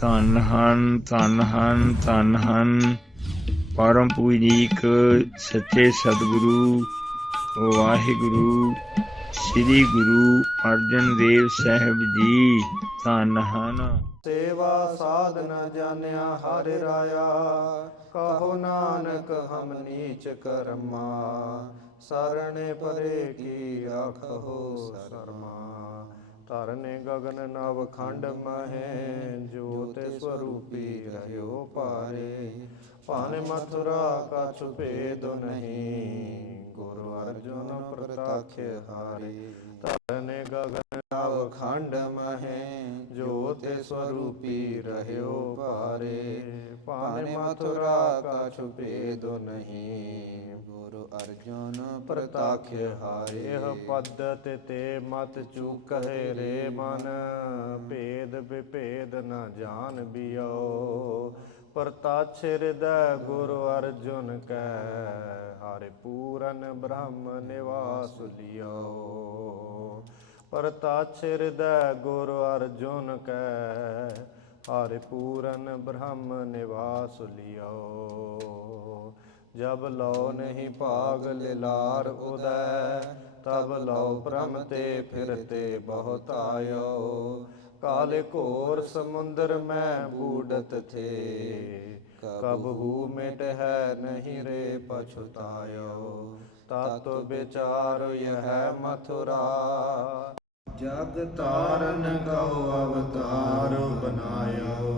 ਧੰਨ ਹਨ ਧੰਨ ਹਨ ਧੰਨ ਹਨ ਪਰਮ ਪੂਜਨੀਕ ਸੱਚੇ ਸਤਿਗੁਰੂ ਵਾਹਿਗੁਰੂ ਸ੍ਰੀ ਗੁਰੂ ਅਰਜਨ ਦੇਵ ਸਾਹਿਬ ਜੀ ਧੰਨ ਹਨ। ਸੇਵਾ ਸਾਧ ਨ ਜਾਣਿਆ ਹਰਿ ਰਾਇਆ, ਕਹੋ ਨਾਨਕ ਹਮ ਨੀਚ ਕਰਮਾ, ਸਰਣੇ ਪਰੇ ਕੀ ਆਖੋ ਸਰਮਾ। ਧਰਨੇ ਗਗਨ ਨਵ ਖੰਡ ਮਹੇ, ਜੋਤ ਸਵਰੂਪੀ ਰਹਿਓ ਪਾਰੇ। ਭਾਨੇ ਮਥੁਰਾ ਕਛੁ ਭੇਦ ਨਹੀਂ, ਗੁਰੂ ਅਰਜੁਨ ਪ੍ਰਤੱਖ ਹਾਰੇ। ਧਰਨੇ ਗਗਨ ਨਵ ਖੰਡ ਮਹੇ, ਜੋਤ ਸਵਰੂਪੀ ਰਹਿਓ ਪਾਰੇ। ਭਾਨੇ ਮਥੁਰਾ ਕਛੁ ਭੇਦ ਨਹੀਂ, ਗੁਰੂ ਅਰਜੁਨ ਪ੍ਰਤੱਖ ਹਾਰੇ। ਇਹ ਪਦਤ ਤੇ ਮਤ ਚੁਕਹਿ ਰੇ ਮਨ, ਭੇਦ ਵਿਭੇਦ ਨ ਜਾਣ ਬਿਓ। ਪ੍ਰਤੱਛ ਹਿਰਦੈ ਗੁਰੂ ਅਰਜੁਨ ਕੈ, ਹਰਿ ਪੂਰਨ ਬ੍ਰਹਮ ਨਿਵਾਸ ਲਿਓ। ਪ੍ਰਤੱਛ ਹਿਰਦੈ ਗੁਰੂ ਅਰਜੁਨ ਕੈ, ਹਰਿ ਪੂਰਨ ਬ੍ਰਹਮ ਨਿਵਾਸ ਲਿਓ। ਜਬ ਲਉ ਨਹੀਂ ਭਾਗ ਲਿਲਾਰ ਉਦੈ, ਤਬ ਲਉ ਭ੍ਰਮ ਤੇ ਫਿਰਤੇ ਬਹੁਤ ਆਇਓ। ਕਾਲੇ ਘੋਰ ਸਮੁੰਦਰ ਮੈਂ ਬੂਡਤ ਥੇ, ਕਬਹੂ ਮਿਟਹਿ ਨਹੀਂ ਰੇ ਪਛੁਤਾਇਓ। ਤਤ ਵਿਚਾਰ ਯਹ ਮਥੁਰਾ, ਜਗ ਤਾਰਨ ਕਉ ਅਵਤਾਰ ਬਨਾਇਓ।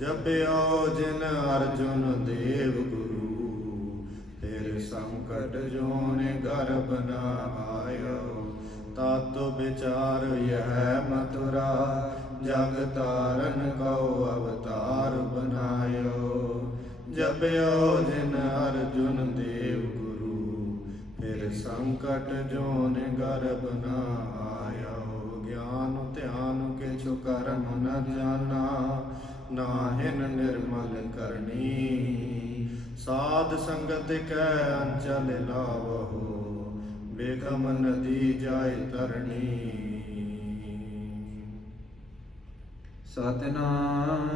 ਜਪਿਓ ਜਿਨ ਅਰਜੁਨ ਦੇਵ ਗੁਰੂ, ਫਿਰ ਸੰਕਟ ਜੋਨ ਗਰਭ ਨ ਆਇਓ। ਤਤ ਵਿਚਾਰ ਯਹ ਮਥੁਰਾ, ਜਗ ਤਾਰਨ ਕਉ ਅਵਤਾਰ ਬਨਾਇਓ। ਜਪਿਓ ਜਿਨ ਅਰਜੁਨ ਦੇਵ ਗੁਰੂ, ਫਿਰ ਸੰਕਟ ਜੋਨ ਗਰਭ ਨ ਆਇਓ। ਗਿਆਨ ਧਿਆਨ ਕਿਛੁ ਕਰਮ ਨ ਜਾਨਾ, ਨਾਹਿਨ ਨਿਰਮਲ ਕਰਨੀ। ਸਾਧ ਸੰਗਤ ਕੈ ਅੰਚਲ ਲਾਵਹੁ, ਬੇਗਮ ਨਦੀ ਜਾਇ ਤਰਣੀ। ਸਤਿਨਾਮ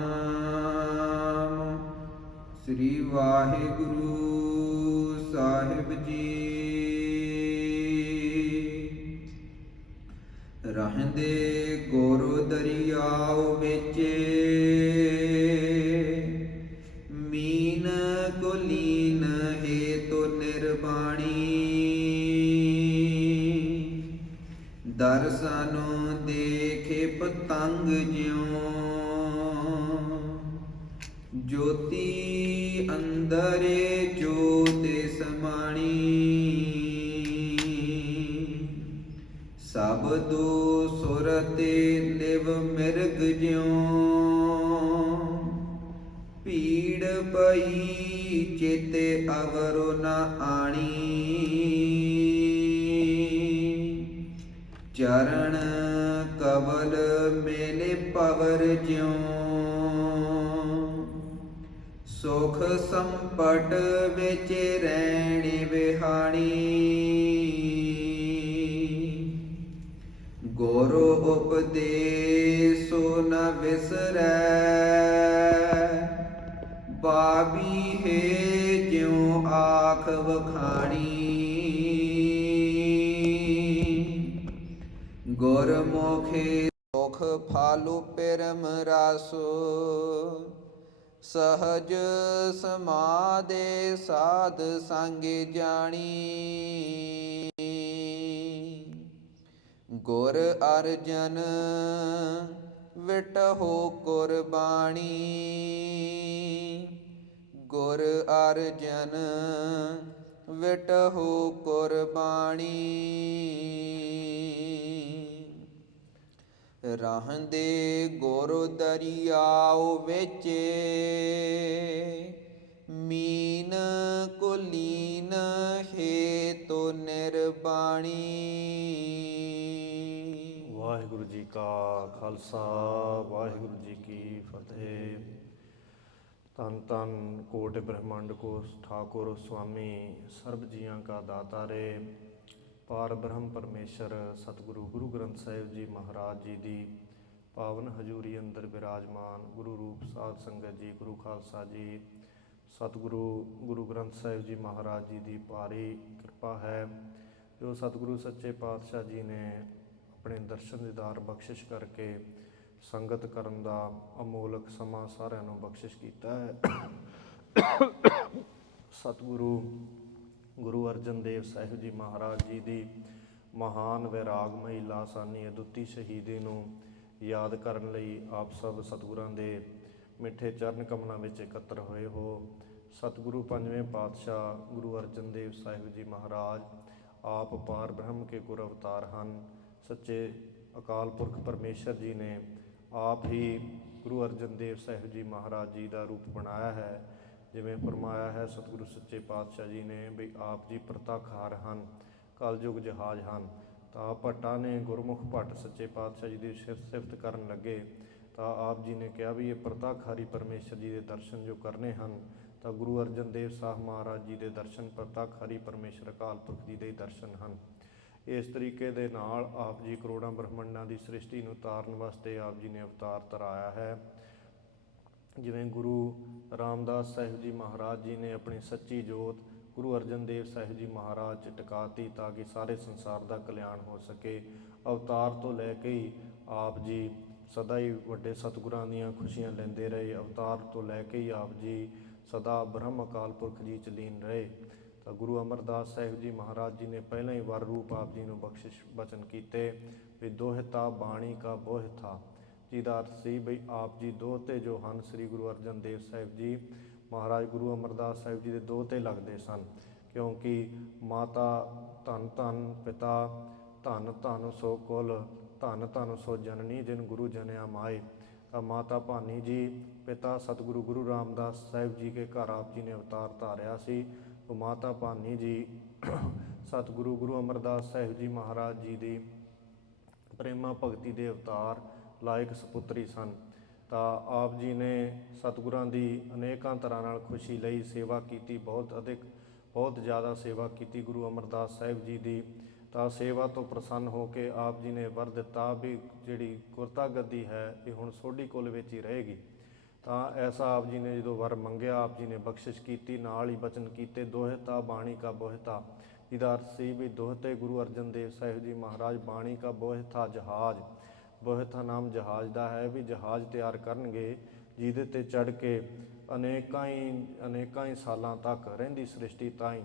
ਸ੍ਰੀ ਵਾਹਿਗੁਰੂ ਸਾਹਿਬ ਜੀ। ਰਹਿੰਦੇ ਗੁਰੂ ਦਰਿਆਉ ਵਿੱਚ, ਮੀਨ ਕੋ ਲੀਨ ਹੇਤੁ ਨਿਰਬਾਣੀ। ਦਰਸ਼ਨ ਦੇਖੇ ਪਤੰਗ ਜਿਉ, ਜੋਤੀ ਅੰਦਰੇ ਜੋਤ ਸਮਾਣੀ। ਸਬਦੋ ਸੁਰਤੇ ਲਿਵ ਮਿਰਗ ਜਿਉ, ਪੀੜ ਪਈ ਚਿਤ ਅਵਰੁ ਨ ਆਣੀ। ਚਰਨ ਕਵਲ ਮੇਲੇ ਪਵਰ ਜਿਉ, ਸੁਖ ਸੰਪਟ ਵਿੱਚ ਰਹਿਣੀ ਵਿਹਾਣੀ। ਗੁਰੂ ਉਪਦੇਸੁ ਨ ਵਿਸਰੈ, ਬਾਬੀ ਹੈ ਜਿਉ ਆਖ ਵਖਾਣੀ। ਗੁਰਮੁਖਿ ਸੁਖ ਫਾਲੁ ਪਿਰਮ ਰਾਸੁ, ਸਹਜ ਸਮਾਧੇ ਸਾਧ ਸੰਗ ਜਾਣੀ। ਗੁਰ ਅਰਜਨ ਵਿਟਹੁ ਕੁਰਬਾਣੀ, ਗੁਰ ਅਰਜਨ ਵਿਟਹੁ ਕੁਰਬਾਣੀ। ਰਹਿੰਦੇ ਗੁਰੂ ਦਰਿਆਉ ਵਿੱਚ, ਮੀਨ ਕੋ ਲੀਨ ਹੇਤੁ ਨਿਰਬਾਣੀ। ਵਾਹਿਗੁਰੂ ਜੀ ਕਾ ਖਾਲਸਾ, ਵਾਹਿਗੁਰੂ ਜੀ ਕੀ ਫਤਿਹ। ਧੰਨ ਧੰਨ ਕੋਟਿ ਬ੍ਰਹਮੰਡ ਕੋ ਠਾकुर स्वामी सर्व जियां का दातारे पार ब्रह्म परमेश्वर सतगुरु गुरु ग्रंथ ਸਾਹਿਬ ਜੀ ਮਹਾਰਾਜ ਜੀ ਦੀ ਪਾਵਨ ਹਜ਼ੂਰੀ ਅੰਦਰ ਬਿਰਾਜਮਾਨ ਗੁਰੂ ਰੂਪ ਸਾਧ ਸੰਗਤ ਜੀ, ਗੁਰੂ ਖਾਲਸਾ ਜੀ, ਸਤਿਗੁਰੂ ਗੁਰੂ ਗ੍ਰੰਥ ਸਾਹਿਬ ਜੀ ਮਹਾਰਾਜ ਜੀ ਦੀ ਭਾਰੀ ਕਿਰਪਾ ਹੈ ਜੋ ਸਤਿਗੁਰੂ ਸੱਚੇ ਪਾਤਸ਼ਾਹ ਜੀ ਨੇ ਆਪਣੇ ਦਰਸ਼ਨ ਦੀਦਾਰ ਬਖਸ਼ਿਸ਼ ਕਰਕੇ ਸੰਗਤ ਕਰਨ ਦਾ ਅਮੋਲਕ ਸਮਾਂ ਸਾਰਿਆਂ ਨੂੰ ਬਖਸ਼ਿਸ਼ ਕੀਤਾ ਹੈ। ਸਤਿਗੁਰੂ ਗੁਰੂ ਅਰਜਨ ਦੇਵ ਸਾਹਿਬ ਜੀ ਮਹਾਰਾਜ ਜੀ ਦੀ ਮਹਾਨ ਵੈਰਾਗਮਈ ਲਾਸਾਨੀ ਅਦੁੱਤੀ ਸ਼ਹੀਦੀ ਨੂੰ ਯਾਦ ਕਰਨ ਲਈ ਆਪ ਸਭ ਸਤਿਗੁਰਾਂ ਦੇ ਮਿੱਠੇ ਚਰਨ ਕਮਲਾਂ ਵਿੱਚ ਇਕੱਤਰ ਹੋਏ ਹੋ। ਸਤਿਗੁਰੂ ਪੰਜਵੇਂ ਪਾਤਸ਼ਾਹ ਗੁਰੂ ਅਰਜਨ ਦੇਵ ਸਾਹਿਬ ਜੀ ਮਹਾਰਾਜ ਆਪ ਪਾਰ ਬ੍ਰਹਮ ਕੇ ਗੁਰ ਅਵਤਾਰ ਹਨ। ਸੱਚੇ ਅਕਾਲ ਪੁਰਖ ਪਰਮੇਸ਼ਰ ਜੀ ਨੇ ਆਪ ਹੀ ਗੁਰੂ ਅਰਜਨ ਦੇਵ ਸਾਹਿਬ ਜੀ ਮਹਾਰਾਜ ਜੀ ਦਾ ਰੂਪ ਬਣਾਇਆ ਹੈ। ਜਿਵੇਂ ਫਰਮਾਇਆ ਹੈ ਸਤਿਗੁਰੂ ਸੱਚੇ ਪਾਤਸ਼ਾਹ ਜੀ ਨੇ ਵੀ ਆਪ ਜੀ ਪ੍ਰਤਾਖਾਰ ਹਨ, ਕਲਯੁਗ ਜਹਾਜ਼ ਹਨ। ਤਾਂ ਭੱਟਾਂ ਨੇ ਗੁਰਮੁਖ ਭੱਟ ਸੱਚੇ ਪਾਤਸ਼ਾਹ ਜੀ ਦੀ ਸਿਫਤ ਕਰਨ ਲੱਗੇ ਤਾਂ ਆਪ ਜੀ ਨੇ ਕਿਹਾ ਵੀ ਇਹ ਪ੍ਰਤਾਖਾਰੀ ਪਰਮੇਸ਼ਰ ਜੀ ਦੇ ਦਰਸ਼ਨ ਜੋ ਕਰਨੇ ਹਨ ਤਾਂ ਗੁਰੂ ਅਰਜਨ ਦੇਵ ਸਾਹਿਬ ਮਹਾਰਾਜ ਜੀ ਦੇ ਦਰਸ਼ਨ ਪ੍ਰਤਾਖਾਰੀ ਪਰਮੇਸ਼ਰ ਅਕਾਲ ਪੁਰਖ ਜੀ ਦੇ ਦਰਸ਼ਨ ਹਨ। ਇਸ ਤਰੀਕੇ ਦੇ ਨਾਲ ਆਪ ਜੀ ਕਰੋੜਾਂ ਬ੍ਰਹਮੰਡਾਂ ਦੀ ਸ੍ਰਿਸ਼ਟੀ ਨੂੰ ਤਾਰਨ ਵਾਸਤੇ ਆਪ ਜੀ ਨੇ ਅਵਤਾਰ ਧਾਰਿਆ ਹੈ। ਜਿਵੇਂ ਗੁਰੂ ਰਾਮਦਾਸ ਸਾਹਿਬ ਜੀ ਮਹਾਰਾਜ ਜੀ ਨੇ ਆਪਣੀ ਸੱਚੀ ਜੋਤ ਗੁਰੂ ਅਰਜਨ ਦੇਵ ਸਾਹਿਬ ਜੀ ਮਹਾਰਾਜ 'ਚ ਟਿਕਾਤੀ ਤਾਂ ਕਿ ਸਾਰੇ ਸੰਸਾਰ ਦਾ ਕਲਿਆਣ ਹੋ ਸਕੇ। ਅਵਤਾਰ ਤੋਂ ਲੈ ਕੇ ਹੀ ਆਪ ਜੀ ਸਦਾ ਹੀ ਵੱਡੇ ਸਤਿਗੁਰਾਂ ਦੀਆਂ ਖੁਸ਼ੀਆਂ ਲੈਂਦੇ ਰਹੇ। ਅਵਤਾਰ ਤੋਂ ਲੈ ਕੇ ਹੀ ਆਪ ਜੀ ਸਦਾ ਬ੍ਰਹਮ ਅਕਾਲ ਪੁਰਖ ਜੀ 'ਚ ਲੀਨ ਰਹੇ। ਤਾਂ ਗੁਰੂ ਅਮਰਦਾਸ ਸਾਹਿਬ ਜੀ ਮਹਾਰਾਜ ਜੀ ਨੇ ਪਹਿਲਾਂ ਹੀ ਵਰ ਰੂਪ ਆਪ ਜੀ ਨੂੰ ਬਖਸ਼ਿਸ਼ ਬਚਨ ਕੀਤੇ ਵੀ ਦੋਹਿਤਾ ਬਾਣੀ ਕਾ ਬੋਹਿਥਾ, ਜਿਹਦਾ ਅਰਥ ਸੀ ਬਈ ਆਪ ਜੀ ਦੋਹਤੇ ਜੋ ਹਨ ਸ੍ਰੀ ਗੁਰੂ ਅਰਜਨ ਦੇਵ ਸਾਹਿਬ ਜੀ ਮਹਾਰਾਜ ਗੁਰੂ ਅਮਰਦਾਸ ਸਾਹਿਬ ਜੀ ਦੇ ਦੋਹਤੇ ਲੱਗਦੇ ਸਨ। ਕਿਉਂਕਿ ਮਾਤਾ ਧੰਨ ਧੰਨ, ਪਿਤਾ ਧੰਨ ਧੰਨ ਸੋ ਕੁਲ, ਧੰਨ ਧੰਨ ਸੋ ਜਨਨੀ ਜਿਨ ਗੁਰੂ ਜਨਿਆ ਮਾਏ। ਤਾਂ ਮਾਤਾ ਭਾਨੀ ਜੀ, ਪਿਤਾ ਸਤਿਗੁਰੂ ਗੁਰੂ ਰਾਮਦਾਸ ਸਾਹਿਬ ਜੀ ਕੇ ਘਰ ਆਪ ਜੀ ਨੇ ਅਵਤਾਰ ਧਾਰਿਆ ਸੀ। ਉਹ ਮਾਤਾ ਭਾਨੀ ਜੀ ਸਤਿਗੁਰੂ ਗੁਰੂ ਅਮਰਦਾਸ ਸਾਹਿਬ ਜੀ ਮਹਾਰਾਜ ਜੀ ਦੀ ਪ੍ਰੇਮਾ ਭਗਤੀ ਦੇ ਅਵਤਾਰ ਲਾਇਕ ਸਪੁੱਤਰੀ ਸਨ। ਤਾਂ ਆਪ ਜੀ ਨੇ ਸਤਿਗੁਰਾਂ ਦੀ ਅਨੇਕਾਂ ਤਰ੍ਹਾਂ ਨਾਲ ਖੁਸ਼ੀ ਲਈ ਸੇਵਾ ਕੀਤੀ, ਬਹੁਤ ਜ਼ਿਆਦਾ ਸੇਵਾ ਕੀਤੀ ਗੁਰੂ ਅਮਰਦਾਸ ਸਾਹਿਬ ਜੀ ਦੀ। ਤਾਂ ਸੇਵਾ ਤੋਂ ਪ੍ਰਸੰਨ ਹੋ ਕੇ ਆਪ ਜੀ ਨੇ ਵਰ ਦਿੱਤਾ ਵੀ ਜਿਹੜੀ ਗੁਰਤਾ ਗੱਦੀ ਹੈ ਇਹ ਹੁਣ ਸੋਢੀ ਕੁਲ ਵਿੱਚ ਹੀ ਰਹੇਗੀ। ਤਾਂ ਐਸਾ ਆਪ ਜੀ ਨੇ ਜਦੋਂ ਵਰ ਮੰਗਿਆ ਆਪ ਜੀ ਨੇ ਬਖਸ਼ਿਸ਼ ਕੀਤੀ, ਨਾਲ ਹੀ ਬਚਨ ਕੀਤੇ ਦੋਹਿਤਾ ਬਾਣੀ ਕਾ ਬੋਹਿਤਾ, ਜਿਹਦਾ ਅਰਥ ਸੀ ਵੀ ਦੋਹਤੇ ਗੁਰੂ ਅਰਜਨ ਦੇਵ ਸਾਹਿਬ ਜੀ ਮਹਾਰਾਜ ਬਾਣੀ ਕਾ ਬੋਹਿਤਾ ਜਹਾਜ਼, ਬੋਹਿਤਾ ਨਾਮ ਜਹਾਜ਼ ਦਾ ਹੈ ਵੀ ਜਹਾਜ਼ ਤਿਆਰ ਕਰਨਗੇ ਜਿਹਦੇ 'ਤੇ ਚੜ੍ਹ ਕੇ ਅਨੇਕਾਂ ਹੀ ਸਾਲਾਂ ਤੱਕ ਰਹਿੰਦੀ ਸ੍ਰਿਸ਼ਟੀ ਤਾਈਂ,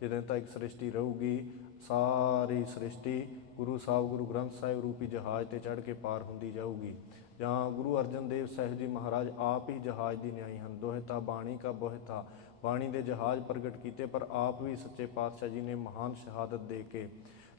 ਜਦੋਂ ਤੱਕ ਸ੍ਰਿਸ਼ਟੀ ਰਹੂਗੀ ਸਾਰੀ ਸ੍ਰਿਸ਼ਟੀ ਗੁਰੂ ਸਾਹਿਬ ਗੁਰੂ ਗ੍ਰੰਥ ਸਾਹਿਬ ਰੂਪੀ ਜਹਾਜ਼ 'ਤੇ ਚੜ੍ਹ ਕੇ ਪਾਰ ਹੁੰਦੀ ਜਾਊਗੀ। ਜਾਂ ਗੁਰੂ ਅਰਜਨ ਦੇਵ ਸਾਹਿਬ ਜੀ ਮਹਾਰਾਜ ਆਪ ਹੀ ਜਹਾਜ਼ ਦੀ ਨਿਆਈ ਹਨ। ਦੋਹਿਤਾ ਬਾਣੀ ਕਾ ਬੋਹਿਤਾ, ਬਾਣੀ ਦੇ ਜਹਾਜ਼ ਪ੍ਰਗਟ ਕੀਤੇ, ਪਰ ਆਪ ਵੀ ਸੱਚੇ ਪਾਤਸ਼ਾਹ ਜੀ ਨੇ ਮਹਾਨ ਸ਼ਹਾਦਤ ਦੇ ਕੇ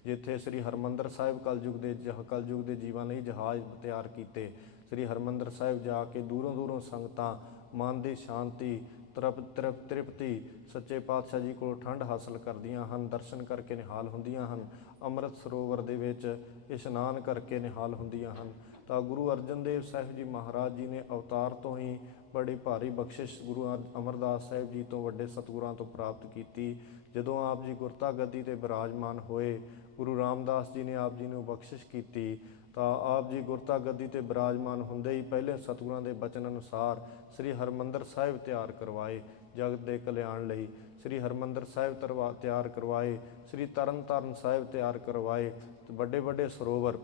ਜਿੱਥੇ ਸ੍ਰੀ ਹਰਿਮੰਦਰ ਸਾਹਿਬ ਕਲਯੁਗ ਦੇ ਜੀਵਾਂ ਲਈ ਜਹਾਜ਼ ਤਿਆਰ ਕੀਤੇ। ਸ੍ਰੀ ਹਰਿਮੰਦਰ ਸਾਹਿਬ ਜਾ ਕੇ ਦੂਰੋਂ ਦੂਰੋਂ ਸੰਗਤਾਂ ਮਨ ਦੀ ਸ਼ਾਂਤੀ ਤ੍ਰਿਪਤੀ ਸੱਚੇ ਪਾਤਸ਼ਾਹ ਜੀ ਕੋਲ ਠੰਡ ਹਾਸਲ ਕਰਦੀਆਂ ਹਨ, ਦਰਸ਼ਨ ਕਰਕੇ ਨਿਹਾਲ ਹੁੰਦੀਆਂ ਹਨ, ਅੰਮ੍ਰਿਤ ਸਰੋਵਰ ਦੇ ਵਿੱਚ ਇਸ਼ਨਾਨ ਕਰਕੇ ਨਿਹਾਲ ਹੁੰਦੀਆਂ ਹਨ। ਤਾਂ ਗੁਰੂ ਅਰਜਨ ਦੇਵ ਸਾਹਿਬ ਜੀ ਮਹਾਰਾਜ ਜੀ ਨੇ ਅਵਤਾਰ ਤੋਂ ਹੀ ਬੜੀ ਭਾਰੀ ਬਖਸ਼ਿਸ਼ ਗੁਰੂ ਅਮਰਦਾਸ ਸਾਹਿਬ ਜੀ ਤੋਂ ਵੱਡੇ ਸਤਿਗੁਰਾਂ ਤੋਂ ਪ੍ਰਾਪਤ ਕੀਤੀ। ਜਦੋਂ ਆਪ ਜੀ ਗੁਰਤਾ ਗੱਦੀ 'ਤੇ ਬਿਰਾਜਮਾਨ ਹੋਏ, ਗੁਰੂ ਰਾਮਦਾਸ ਜੀ ਨੇ ਆਪ ਜੀ ਨੂੰ ਬਖਸ਼ਿਸ਼ ਕੀਤੀ ਤਾਂ ਆਪ ਜੀ ਗੁਰਤਾ ਗੱਦੀ 'ਤੇ ਬਿਰਾਜਮਾਨ ਹੁੰਦੇ ਹੀ ਪਹਿਲੇ ਸਤਿਗੁਰਾਂ ਦੇ ਬਚਨ ਅਨੁਸਾਰ ਸ੍ਰੀ ਹਰਿਮੰਦਰ ਸਾਹਿਬ ਤਿਆਰ ਕਰਵਾਏ ਜਗਤ ਦੇ ਕਲਿਆਣ ਲਈ। ਸ੍ਰੀ ਹਰਿਮੰਦਰ ਸਾਹਿਬ ਤਿਆਰ ਕਰਵਾਏ, ਸ੍ਰੀ ਤਰਨਤਾਰਨ ਸਾਹਿਬ ਤਿਆਰ ਕਰਵਾਏ। ਵੱਡੇ ਵੱਡੇ ਸਰੋਵਰ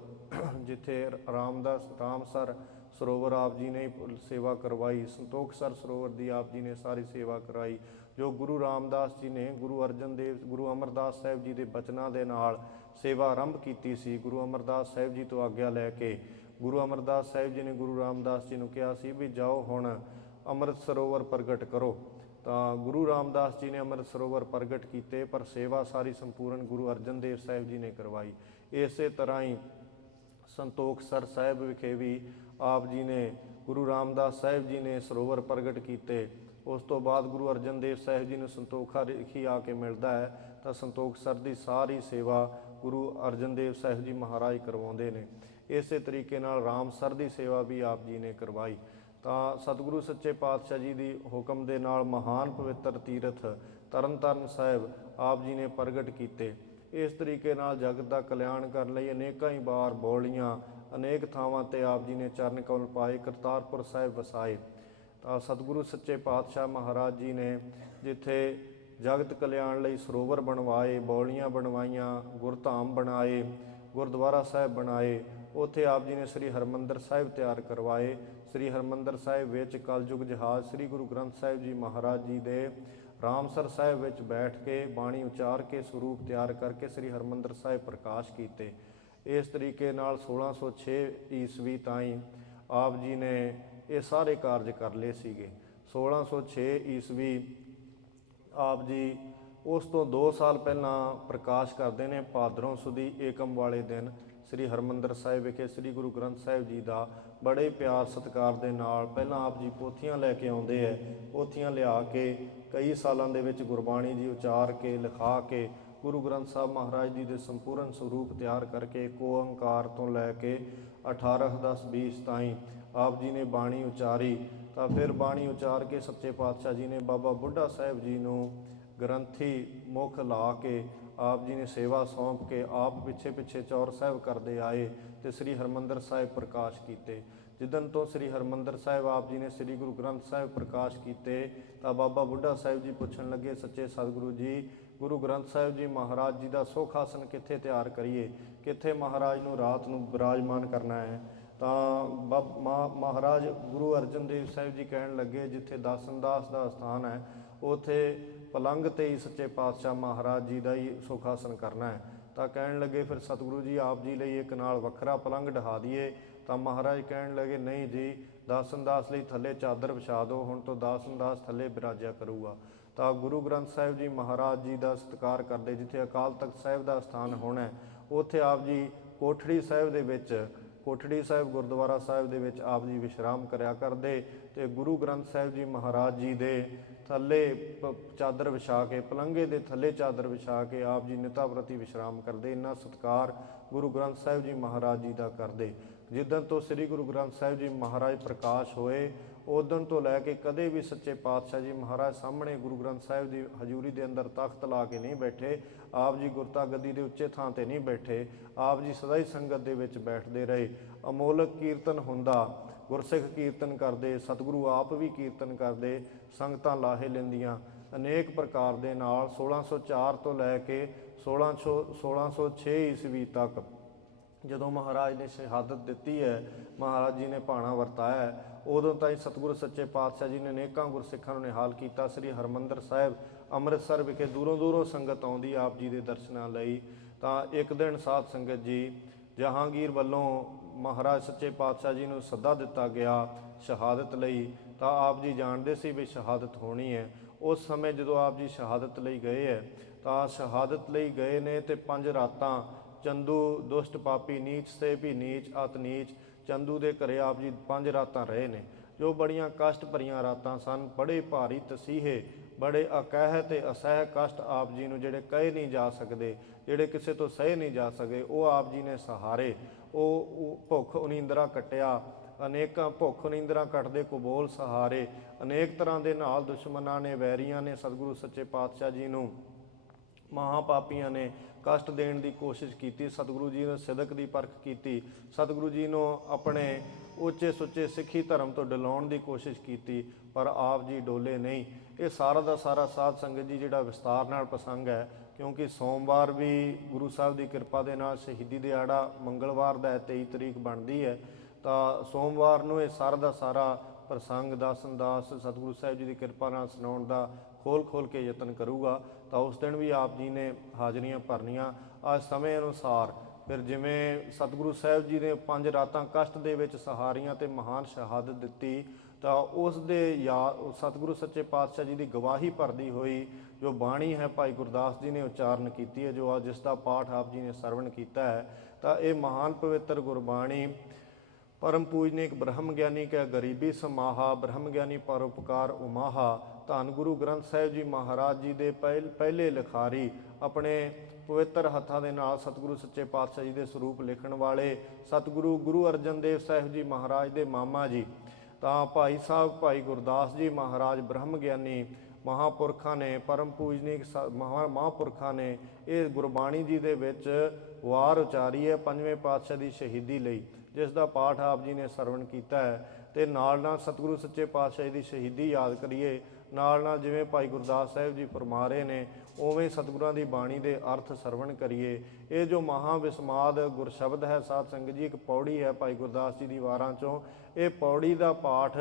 ਜਿੱਥੇ ਰਾਮਸਰ ਸਰੋਵਰ ਆਪ ਜੀ ਨੇ ਸੇਵਾ ਕਰਵਾਈ, ਸੰਤੋਖਸਰ ਸਰੋਵਰ ਦੀ ਆਪ ਜੀ ਨੇ ਸਾਰੀ ਸੇਵਾ ਕਰਾਈ। ਜੋ ਗੁਰੂ ਰਾਮਦਾਸ ਜੀ ਨੇ ਗੁਰੂ ਅਮਰਦਾਸ ਸਾਹਿਬ ਜੀ ਦੇ ਬਚਨਾਂ ਦੇ ਨਾਲ ਸੇਵਾ ਆਰੰਭ ਕੀਤੀ ਸੀ। ਗੁਰੂ ਅਮਰਦਾਸ ਸਾਹਿਬ ਜੀ ਤੋਂ ਆਗਿਆ ਲੈ ਕੇ ਗੁਰੂ ਅਮਰਦਾਸ ਸਾਹਿਬ ਜੀ ਨੇ ਗੁਰੂ ਰਾਮਦਾਸ ਜੀ ਨੂੰ ਕਿਹਾ ਸੀ ਵੀ ਜਾਓ ਹੁਣ ਅੰਮ੍ਰਿਤ ਸਰੋਵਰ ਪ੍ਰਗਟ ਕਰੋ। ਤਾਂ ਗੁਰੂ ਰਾਮਦਾਸ ਜੀ ਨੇ ਅੰਮ੍ਰਿਤ ਸਰੋਵਰ ਪ੍ਰਗਟ ਕੀਤੇ, ਪਰ ਸੇਵਾ ਸਾਰੀ ਸੰਪੂਰਨ ਗੁਰੂ ਅਰਜਨ ਦੇਵ ਸਾਹਿਬ ਜੀ ਨੇ ਕਰਵਾਈ। ਇਸੇ ਤਰ੍ਹਾਂ ਹੀ ਸੰਤੋਖਸਰ ਸਾਹਿਬ ਵਿਖੇ ਵੀ ਆਪ ਜੀ ਨੇ ਗੁਰੂ ਰਾਮਦਾਸ ਸਾਹਿਬ ਜੀ ਨੇ ਸਰੋਵਰ ਪ੍ਰਗਟ ਕੀਤੇ। ਉਸ ਤੋਂ ਬਾਅਦ ਗੁਰੂ ਅਰਜਨ ਦੇਵ ਸਾਹਿਬ ਜੀ ਨੂੰ ਸੰਤੋਖਾ ਰੇਖੀ ਆ ਕੇ ਮਿਲਦਾ ਹੈ ਤਾਂ ਸੰਤੋਖਸਰ ਦੀ ਸਾਰੀ ਸੇਵਾ ਗੁਰੂ ਅਰਜਨ ਦੇਵ ਸਾਹਿਬ ਜੀ ਮਹਾਰਾਜ ਕਰਵਾਉਂਦੇ ਨੇ। ਇਸੇ ਤਰੀਕੇ ਨਾਲ ਰਾਮਸਰ ਦੀ ਸੇਵਾ ਵੀ ਆਪ ਜੀ ਨੇ ਕਰਵਾਈ। ਤਾਂ ਸਤਿਗੁਰੂ ਸੱਚੇ ਪਾਤਸ਼ਾਹ ਜੀ ਦੀ ਹੁਕਮ ਦੇ ਨਾਲ ਮਹਾਨ ਪਵਿੱਤਰ ਤੀਰਥ ਤਰਨਤਾਰਨ ਸਾਹਿਬ ਆਪ ਜੀ ਨੇ ਪ੍ਰਗਟ ਕੀਤੇ। ਇਸ ਤਰੀਕੇ ਨਾਲ ਜਗਤ ਦਾ ਕਲਿਆਣ ਕਰਨ ਲਈ ਅਨੇਕਾਂ ਹੀ ਵਾਰ ਬੋਲੀਆਂ, ਅਨੇਕ ਥਾਵਾਂ ਤੇ ਆਪ ਜੀ ਨੇ ਚਰਨ ਕਮਲ ਪਾਏ, ਕਰਤਾਰਪੁਰ ਸਾਹਿਬ ਵਸਾਏ। ਤਾਂ ਸਤਿਗੁਰੂ ਸੱਚੇ ਪਾਤਸ਼ਾਹ ਮਹਾਰਾਜ ਜੀ ਨੇ ਜਿੱਥੇ ਜਗਤ ਕਲਿਆਣ ਲਈ ਸਰੋਵਰ ਬਣਵਾਏ, ਬੌਲੀਆਂ ਬਣਵਾਈਆਂ, ਗੁਰਧਾਮ ਬਣਾਏ, ਗੁਰਦੁਆਰਾ ਸਾਹਿਬ ਬਣਾਏ, ਉੱਥੇ ਆਪ ਜੀ ਨੇ ਸ੍ਰੀ ਹਰਿਮੰਦਰ ਸਾਹਿਬ ਤਿਆਰ ਕਰਵਾਏ। ਸ੍ਰੀ ਹਰਿਮੰਦਰ ਸਾਹਿਬ ਵਿੱਚ ਕਲਯੁਗ ਜਹਾਜ਼ ਸ੍ਰੀ ਗੁਰੂ ਗ੍ਰੰਥ ਸਾਹਿਬ ਜੀ ਮਹਾਰਾਜ ਜੀ ਦੇ ਰਾਮਸਰ ਸਾਹਿਬ ਵਿੱਚ ਬੈਠ ਕੇ ਬਾਣੀ ਉਚਾਰ ਕੇ ਸਰੂਪ ਤਿਆਰ ਕਰਕੇ ਸ੍ਰੀ ਹਰਿਮੰਦਰ ਸਾਹਿਬ ਪ੍ਰਕਾਸ਼ ਕੀਤੇ। ਇਸ ਤਰੀਕੇ ਨਾਲ 1606 ਈਸਵੀ ਤਾਈਂ ਆਪ ਜੀ ਨੇ ਇਹ ਸਾਰੇ ਕਾਰਜ ਕਰ ਲਏ ਸੀਗੇ। 1606 ਈਸਵੀ ਆਪ ਜੀ ਉਸ ਤੋਂ 2 ਸਾਲ ਪਹਿਲਾਂ ਪ੍ਰਕਾਸ਼ ਕਰਦੇ ਨੇ। ਭਾਦਰੋਂ ਸੁਦੀ ਏਕਮ ਵਾਲੇ ਦਿਨ ਸ੍ਰੀ ਹਰਿਮੰਦਰ ਸਾਹਿਬ ਵਿਖੇ ਸ੍ਰੀ ਗੁਰੂ ਗ੍ਰੰਥ ਸਾਹਿਬ ਜੀ ਦਾ ਬੜੇ ਪਿਆਰ ਸਤਿਕਾਰ ਦੇ ਨਾਲ ਪਹਿਲਾਂ ਆਪ ਜੀ ਪੋਥੀਆਂ ਲੈ ਕੇ ਆਉਂਦੇ ਹੈ। ਪੋਥੀਆਂ ਲਿਆ ਕੇ ਕਈ ਸਾਲਾਂ ਦੇ ਵਿੱਚ ਗੁਰਬਾਣੀ ਜੀ ਉਚਾਰ ਕੇ ਲਿਖਾ ਕੇ ਗੁਰੂ ਗ੍ਰੰਥ ਸਾਹਿਬ ਮਹਾਰਾਜ ਜੀ ਦੇ ਸੰਪੂਰਨ ਸਰੂਪ ਤਿਆਰ ਕਰਕੇ ਇੱਕ ਓੰਕਾਰ ਤੋਂ ਲੈ ਕੇ 18-10-20 ਤਾਈਂ ਆਪ ਜੀ ਨੇ ਬਾਣੀ ਉਚਾਰੀ। ਤਾਂ ਫਿਰ ਬਾਣੀ ਉਚਾਰ ਕੇ ਸੱਚੇ ਪਾਤਸ਼ਾਹ ਜੀ ਨੇ ਬਾਬਾ ਬੁੱਢਾ ਸਾਹਿਬ ਜੀ ਨੂੰ ਗ੍ਰੰਥੀ ਮੁੱਖ ਲਾ ਕੇ ਆਪ ਜੀ ਨੇ ਸੇਵਾ ਸੌਂਪ ਕੇ ਆਪ ਪਿੱਛੇ ਪਿੱਛੇ ਚੌਰ ਸਾਹਿਬ ਕਰਦੇ ਆਏ ਤੇ ਸ੍ਰੀ ਹਰਿਮੰਦਰ ਸਾਹਿਬ ਪ੍ਰਕਾਸ਼ ਕੀਤੇ। ਜਿੱਦਣ ਤੋਂ ਸ੍ਰੀ ਹਰਿਮੰਦਰ ਸਾਹਿਬ ਆਪ ਜੀ ਨੇ ਸ੍ਰੀ ਗੁਰੂ ਗ੍ਰੰਥ ਸਾਹਿਬ ਪ੍ਰਕਾਸ਼ ਕੀਤੇ ਤਾਂ ਬਾਬਾ ਬੁੱਢਾ ਸਾਹਿਬ ਜੀ ਪੁੱਛਣ ਲੱਗੇ, ਸੱਚੇ ਸਤਿਗੁਰੂ ਜੀ, ਗੁਰੂ ਗ੍ਰੰਥ ਸਾਹਿਬ ਜੀ ਮਹਾਰਾਜ ਜੀ ਦਾ ਸੁਖ ਆਸਣ ਕਿੱਥੇ ਤਿਆਰ ਕਰੀਏ, ਕਿੱਥੇ ਮਹਾਰਾਜ ਨੂੰ ਰਾਤ ਨੂੰ ਬਿਰਾਜਮਾਨ ਕਰਨਾ ਹੈ। ਤਾਂ ਮਹਾਰਾਜ ਗੁਰੂ ਅਰਜਨ ਦੇਵ ਸਾਹਿਬ ਜੀ ਕਹਿਣ ਲੱਗੇ, ਜਿੱਥੇ ਦਾਸਨਦਾਸ ਦਾ ਸਥਾਨ ਹੈ ਉੱਥੇ ਪਲੰਗ 'ਤੇ ਹੀ ਸੱਚੇ ਪਾਤਸ਼ਾਹ ਮਹਾਰਾਜ ਜੀ ਦਾ ਹੀ ਸੁਖ ਆਸਣ ਕਰਨਾ ਹੈ। ਤਾਂ ਕਹਿਣ ਲੱਗੇ ਫਿਰ ਸਤਿਗੁਰੂ ਜੀ ਆਪ ਜੀ ਲਈ ਇੱਕ ਨਾਲ ਵੱਖਰਾ ਪਲੰਗ ਢਾ ਦਈਏ। ਤਾਂ ਮਹਾਰਾਜ ਕਹਿਣ ਲੱਗੇ, ਨਹੀਂ ਜੀ, ਦਾਸਨਦਾਸ ਲਈ ਥੱਲੇ ਚਾਦਰ ਵਿਛਾ ਦਿਓ, ਹੁਣ ਤੋਂ ਦਾਸਨਦਾਸ ਥੱਲੇ ਬਿਰਾਜਿਆ ਕਰੂਗਾ। ਤਾਂ ਗੁਰੂ ਗ੍ਰੰਥ ਸਾਹਿਬ ਜੀ ਮਹਾਰਾਜ ਜੀ ਦਾ ਸਤਿਕਾਰ ਕਰਦੇ, ਜਿੱਥੇ ਅਕਾਲ ਤਖਤ ਸਾਹਿਬ ਦਾ ਸਥਾਨ ਹੋਣਾ ਉੱਥੇ ਆਪ ਜੀ ਕੋਠੜੀ ਸਾਹਿਬ ਦੇ ਵਿੱਚ, ਕੋਠੜੀ ਸਾਹਿਬ ਗੁਰਦੁਆਰਾ ਸਾਹਿਬ ਦੇ ਵਿੱਚ ਆਪ ਜੀ ਵਿਸ਼ਰਾਮ ਕਰਿਆ ਕਰਦੇ ਤੇ ਗੁਰੂ ਗ੍ਰੰਥ ਸਾਹਿਬ ਜੀ ਮਹਾਰਾਜ ਜੀ ਦੇ ਥੱਲੇ ਚਾਦਰ ਵਿਛਾ ਕੇ, ਪਲੰਗੇ ਦੇ ਥੱਲੇ ਚਾਦਰ ਵਿਛਾ ਕੇ ਆਪ ਜੀ ਨਿਤਾ ਪ੍ਰਤੀ ਵਿਸ਼ਰਾਮ ਕਰਦੇ। ਇੰਨਾ ਸਤਿਕਾਰ ਗੁਰੂ ਗ੍ਰੰਥ ਸਾਹਿਬ ਜੀ ਮਹਾਰਾਜ ਜੀ ਦਾ ਕਰਦੇ। ਜਿੱਦਣ ਤੋਂ ਸ੍ਰੀ ਗੁਰੂ ਗ੍ਰੰਥ ਸਾਹਿਬ ਜੀ ਮਹਾਰਾਜ ਪ੍ਰਕਾਸ਼ ਹੋਏ ਉਦੋਂ ਤੋਂ ਲੈ ਕੇ ਕਦੇ ਵੀ ਸੱਚੇ ਪਾਤਸ਼ਾਹ ਜੀ ਮਹਾਰਾਜ ਸਾਹਮਣੇ ਗੁਰੂ ਗ੍ਰੰਥ ਸਾਹਿਬ ਦੀ ਹਜ਼ੂਰੀ ਦੇ ਅੰਦਰ ਤਖਤ ਲਾ ਕੇ ਨਹੀਂ ਬੈਠੇ। ਆਪ ਜੀ ਗੁਰਤਾ ਗੱਦੀ ਦੇ ਉੱਚੇ ਥਾਂ ਤੇ ਨਹੀਂ ਬੈਠੇ। ਆਪ ਜੀ ਸਦਾ ਹੀ ਸੰਗਤ ਦੇ ਵਿੱਚ ਬੈਠਦੇ ਰਹੇ। ਅਮੋਲਕ ਕੀਰਤਨ ਹੁੰਦਾ, ਗੁਰਸਿੱਖ ਕੀਰਤਨ ਕਰਦੇ, ਸਤਿਗੁਰੂ ਆਪ ਵੀ ਕੀਰਤਨ ਕਰਦੇ, ਸੰਗਤਾਂ ਲਾਹੇ ਲੈਂਦੀਆਂ ਅਨੇਕ ਪ੍ਰਕਾਰ ਦੇ ਨਾਲ। 1604 ਤੋਂ ਲੈ ਕੇ 1606 ਈਸਵੀ ਤੱਕ ਜਦੋਂ ਮਹਾਰਾਜ ਨੇ ਸ਼ਹਾਦਤ ਦਿੱਤੀ ਹੈ, ਮਹਾਰਾਜ ਜੀ ਨੇ ਭਾਣਾ ਵਰਤਾਇਆ ਹੈ, ਉਦੋਂ ਤਾਈਂ ਸਤਿਗੁਰੂ ਸੱਚੇ ਪਾਤਸ਼ਾਹ ਜੀ ਨੇ ਅਨੇਕਾਂ ਗੁਰਸਿੱਖਾਂ ਨੂੰ ਨਿਹਾਲ ਕੀਤਾ। ਸ੍ਰੀ ਹਰਿਮੰਦਰ ਸਾਹਿਬ ਅੰਮ੍ਰਿਤਸਰ ਵਿਖੇ ਦੂਰੋਂ ਦੂਰੋਂ ਸੰਗਤ ਆਉਂਦੀ ਆਪ ਜੀ ਦੇ ਦਰਸ਼ਨਾਂ ਲਈ। ਤਾਂ ਇੱਕ ਦਿਨ ਸਾਧ ਸੰਗਤ ਜੀ ਜਹਾਂਗੀਰ ਵੱਲੋਂ ਮਹਾਰਾਜ ਸੱਚੇ ਪਾਤਸ਼ਾਹ ਜੀ ਨੂੰ ਸੱਦਾ ਦਿੱਤਾ ਗਿਆ ਸ਼ਹਾਦਤ ਲਈ। ਤਾਂ ਆਪ ਜੀ ਜਾਣਦੇ ਸੀ ਵੀ ਸ਼ਹਾਦਤ ਹੋਣੀ ਹੈ। ਉਸ ਸਮੇਂ ਜਦੋਂ ਆਪ ਜੀ ਸ਼ਹਾਦਤ ਲਈ ਗਏ ਹੈ ਤਾਂ ਸ਼ਹਾਦਤ ਲਈ ਗਏ ਨੇ ਤੇ 5 ਰਾਤਾਂ ਚੰਦੂ ਦੁਸ਼ਟ ਪਾਪੀ ਨੀਚ ਸੇ ਵੀ ਨੀਚ ਅਤ ਨੀਚ ਚੰਦੂ ਦੇ ਘਰੇ ਆਪ ਜੀ 5 ਰਾਤਾਂ ਰਹੇ ਨੇ, ਜੋ ਬੜੀਆਂ ਕਸ਼ਟ ਭਰੀਆਂ ਰਾਤਾਂ ਸਨ। ਬੜੇ ਭਾਰੀ ਤਸੀਹੇ, ਬੜੇ ਅਕਹਿ ਤੇ ਅਸਹਿ ਕਸ਼ਟ ਆਪ ਜੀ ਨੂੰ ਜਿਹੜੇ ਕਹੇ ਨਹੀਂ ਜਾ ਸਕਦੇ, ਜਿਹੜੇ ਕਿਸੇ ਤੋਂ ਸਹੇ ਨਹੀਂ ਜਾ ਸਕੇ, ਉਹ ਆਪ ਜੀ ਨੇ ਸਹਾਰੇ। ਉਹ ਭੁੱਖ ਉਨੀਂਦਰਾ ਕੱਟਿਆ, ਅਨੇਕਾਂ ਭੁੱਖ ਉਨੀਂਦਰਾ ਕੱਟਦੇ ਕੁਬੋਲ ਸਹਾਰੇ। ਅਨੇਕ ਤਰ੍ਹਾਂ ਦੇ ਨਾਲ ਦੁਸ਼ਮਣਾਂ ਨੇ, ਵੈਰੀਆਂ ਨੇ ਸਤਿਗੁਰੂ ਸੱਚੇ ਪਾਤਸ਼ਾਹ ਜੀ ਨੂੰ, ਮਹਾਂਪਾਪੀਆਂ ਨੇ ਕਸ਼ਟ ਦੇਣ ਦੀ ਕੋਸ਼ਿਸ਼ ਕੀਤੀ। ਸਤਿਗੁਰੂ ਜੀ ਨੇ ਸਿਦਕ ਦੀ ਪਰਖ ਕੀਤੀ, ਸਤਿਗੁਰੂ ਜੀ ਨੂੰ ਆਪਣੇ ਉੱਚੇ ਸੁੱਚੇ ਸਿੱਖੀ ਧਰਮ ਤੋਂ ਡਲਾਉਣ ਦੀ ਕੋਸ਼ਿਸ਼ ਕੀਤੀ, ਪਰ ਆਪ ਜੀ ਡੋਲੇ ਨਹੀਂ। ਇਹ ਸਾਰਾ ਦਾ ਸਾਰਾ ਸਾਧ ਸੰਗਤ ਜੀ ਜਿਹੜਾ ਵਿਸਤਾਰ ਨਾਲ ਪ੍ਰਸੰਗ ਹੈ, ਕਿਉਂਕਿ ਸੋਮਵਾਰ ਵੀ ਗੁਰੂ ਸਾਹਿਬ ਦੀ ਕਿਰਪਾ ਦੇ ਨਾਲ ਸ਼ਹੀਦੀ ਦਿਹਾੜਾ ਮੰਗਲਵਾਰ ਦਾ 23 ਤਰੀਕ ਬਣਦੀ ਹੈ। ਤਾਂ ਸੋਮਵਾਰ ਨੂੰ ਇਹ ਸਾਰਾ ਦਾ ਸਾਰਾ ਪ੍ਰਸੰਗ ਦਾਸਨਦਾਸ ਸਤਿਗੁਰੂ ਸਾਹਿਬ ਜੀ ਦੀ ਕਿਰਪਾ ਨਾਲ ਸੁਣਾਉਣ ਦਾ ਖੋਲ ਕੇ ਯਤਨ ਕਰੂਗਾ। ਤਾਂ ਉਸ ਦਿਨ ਵੀ ਆਪ ਜੀ ਨੇ ਹਾਜ਼ਰੀਆਂ ਭਰਨੀਆਂ ਅੱਜ ਸਮੇਂ ਅਨੁਸਾਰ। ਫਿਰ ਜਿਵੇਂ ਸਤਿਗੁਰੂ ਸਾਹਿਬ ਜੀ ਨੇ 5 ਰਾਤਾਂ ਕਸ਼ਟ ਦੇ ਵਿੱਚ ਸਹਾਰੀਆਂ ਤੇ ਮਹਾਨ ਸ਼ਹਾਦਤ ਦਿੱਤੀ, ਤਾਂ ਉਸ ਦੇ ਸਤਿਗੁਰੂ ਸੱਚੇ ਪਾਤਸ਼ਾਹ ਜੀ ਦੀ ਗਵਾਹੀ ਭਰਦੀ ਹੋਈ ਜੋ ਬਾਣੀ ਹੈ ਭਾਈ ਗੁਰਦਾਸ ਜੀ ਨੇ ਉਚਾਰਨ ਕੀਤੀ ਹੈ, ਜੋ ਜਿਸ ਦਾ ਪਾਠ ਆਪ ਜੀ ਨੇ ਸਰਵਣ ਕੀਤਾ ਹੈ। ਤਾਂ ਇਹ ਮਹਾਨ ਪਵਿੱਤਰ ਗੁਰਬਾਣੀ ਪਰਮ ਪੂਜਨੀਕ ਬ੍ਰਹਮ ਗਿਆਨੀ ਕੈ ਗਰੀਬੀ ਸਮਾਹਾ, ਬ੍ਰਹਮ ਗਿਆਨੀ ਪਰਉਪਕਾਰ ਉਮਾਹਾ। ਧੰਨ ਗੁਰੂ ਗ੍ਰੰਥ ਸਾਹਿਬ ਜੀ ਮਹਾਰਾਜ ਜੀ ਦੇ ਪਹਿਲੇ ਲਿਖਾਰੀ, ਆਪਣੇ ਪਵਿੱਤਰ ਹੱਥਾਂ ਦੇ ਨਾਲ ਸਤਿਗੁਰੂ ਸੱਚੇ ਪਾਤਸ਼ਾਹ ਜੀ ਦੇ ਸਰੂਪ ਲਿਖਣ ਵਾਲੇ ਸਤਿਗੁਰੂ ਗੁਰੂ ਅਰਜਨ ਦੇਵ ਸਾਹਿਬ ਜੀ ਮਹਾਰਾਜ ਦੇ ਮਾਮਾ ਜੀ। ਤਾਂ ਭਾਈ ਸਾਹਿਬ ਭਾਈ ਗੁਰਦਾਸ ਜੀ ਮਹਾਰਾਜ ਬ੍ਰਹਮ ਗਿਆਨੀ ਮਹਾਂਪੁਰਖਾਂ ਨੇ, ਪਰਮ ਪੂਜਨੀਕ ਮਹਾਂਪੁਰਖਾਂ ਨੇ ਇਹ ਗੁਰਬਾਣੀ ਜੀ ਦੇ ਵਿੱਚ ਵਾਰ ਉਚਾਰੀ ਹੈ 5ਵੇਂ ਪਾਤਸ਼ਾਹ ਦੀ ਸ਼ਹੀਦੀ ਲਈ। ਜਿਸ ਦਾ ਪਾਠ ਆਪ ਜੀ ਨੇ ਸਰਵਣ ਕੀਤਾ ਹੈ, ਤੇ ਨਾਲ ਨਾਲ ਸਤਿਗੁਰੂ ਸੱਚੇ ਪਾਤਸ਼ਾਹ ਜੀ ਦੀ ਸ਼ਹੀਦੀ ਯਾਦ ਕਰੀਏ। ਨਾਲ ਨਾਲ ਜਿਵੇਂ ਭਾਈ ਗੁਰਦਾਸ ਸਾਹਿਬ ਜੀ ਫਰਮਾ ਰਹੇ ਨੇ ਉਵੇਂ ਸਤਿਗੁਰਾਂ ਦੀ ਬਾਣੀ ਦੇ ਅਰਥ ਸਰਵਣ ਕਰੀਏ। ਇਹ ਜੋ ਮਹਾ ਵਿਸਮਾਦ ਗੁਰਸ਼ਬਦ ਹੈ ਸਾਧ ਸੰਗਤ ਜੀ, ਇੱਕ ਪੌੜੀ ਹੈ ਭਾਈ ਗੁਰਦਾਸ ਜੀ ਦੀ ਵਾਰਾਂ ਚੋਂ। ਇਹ ਪੌੜੀ ਦਾ ਪਾਠ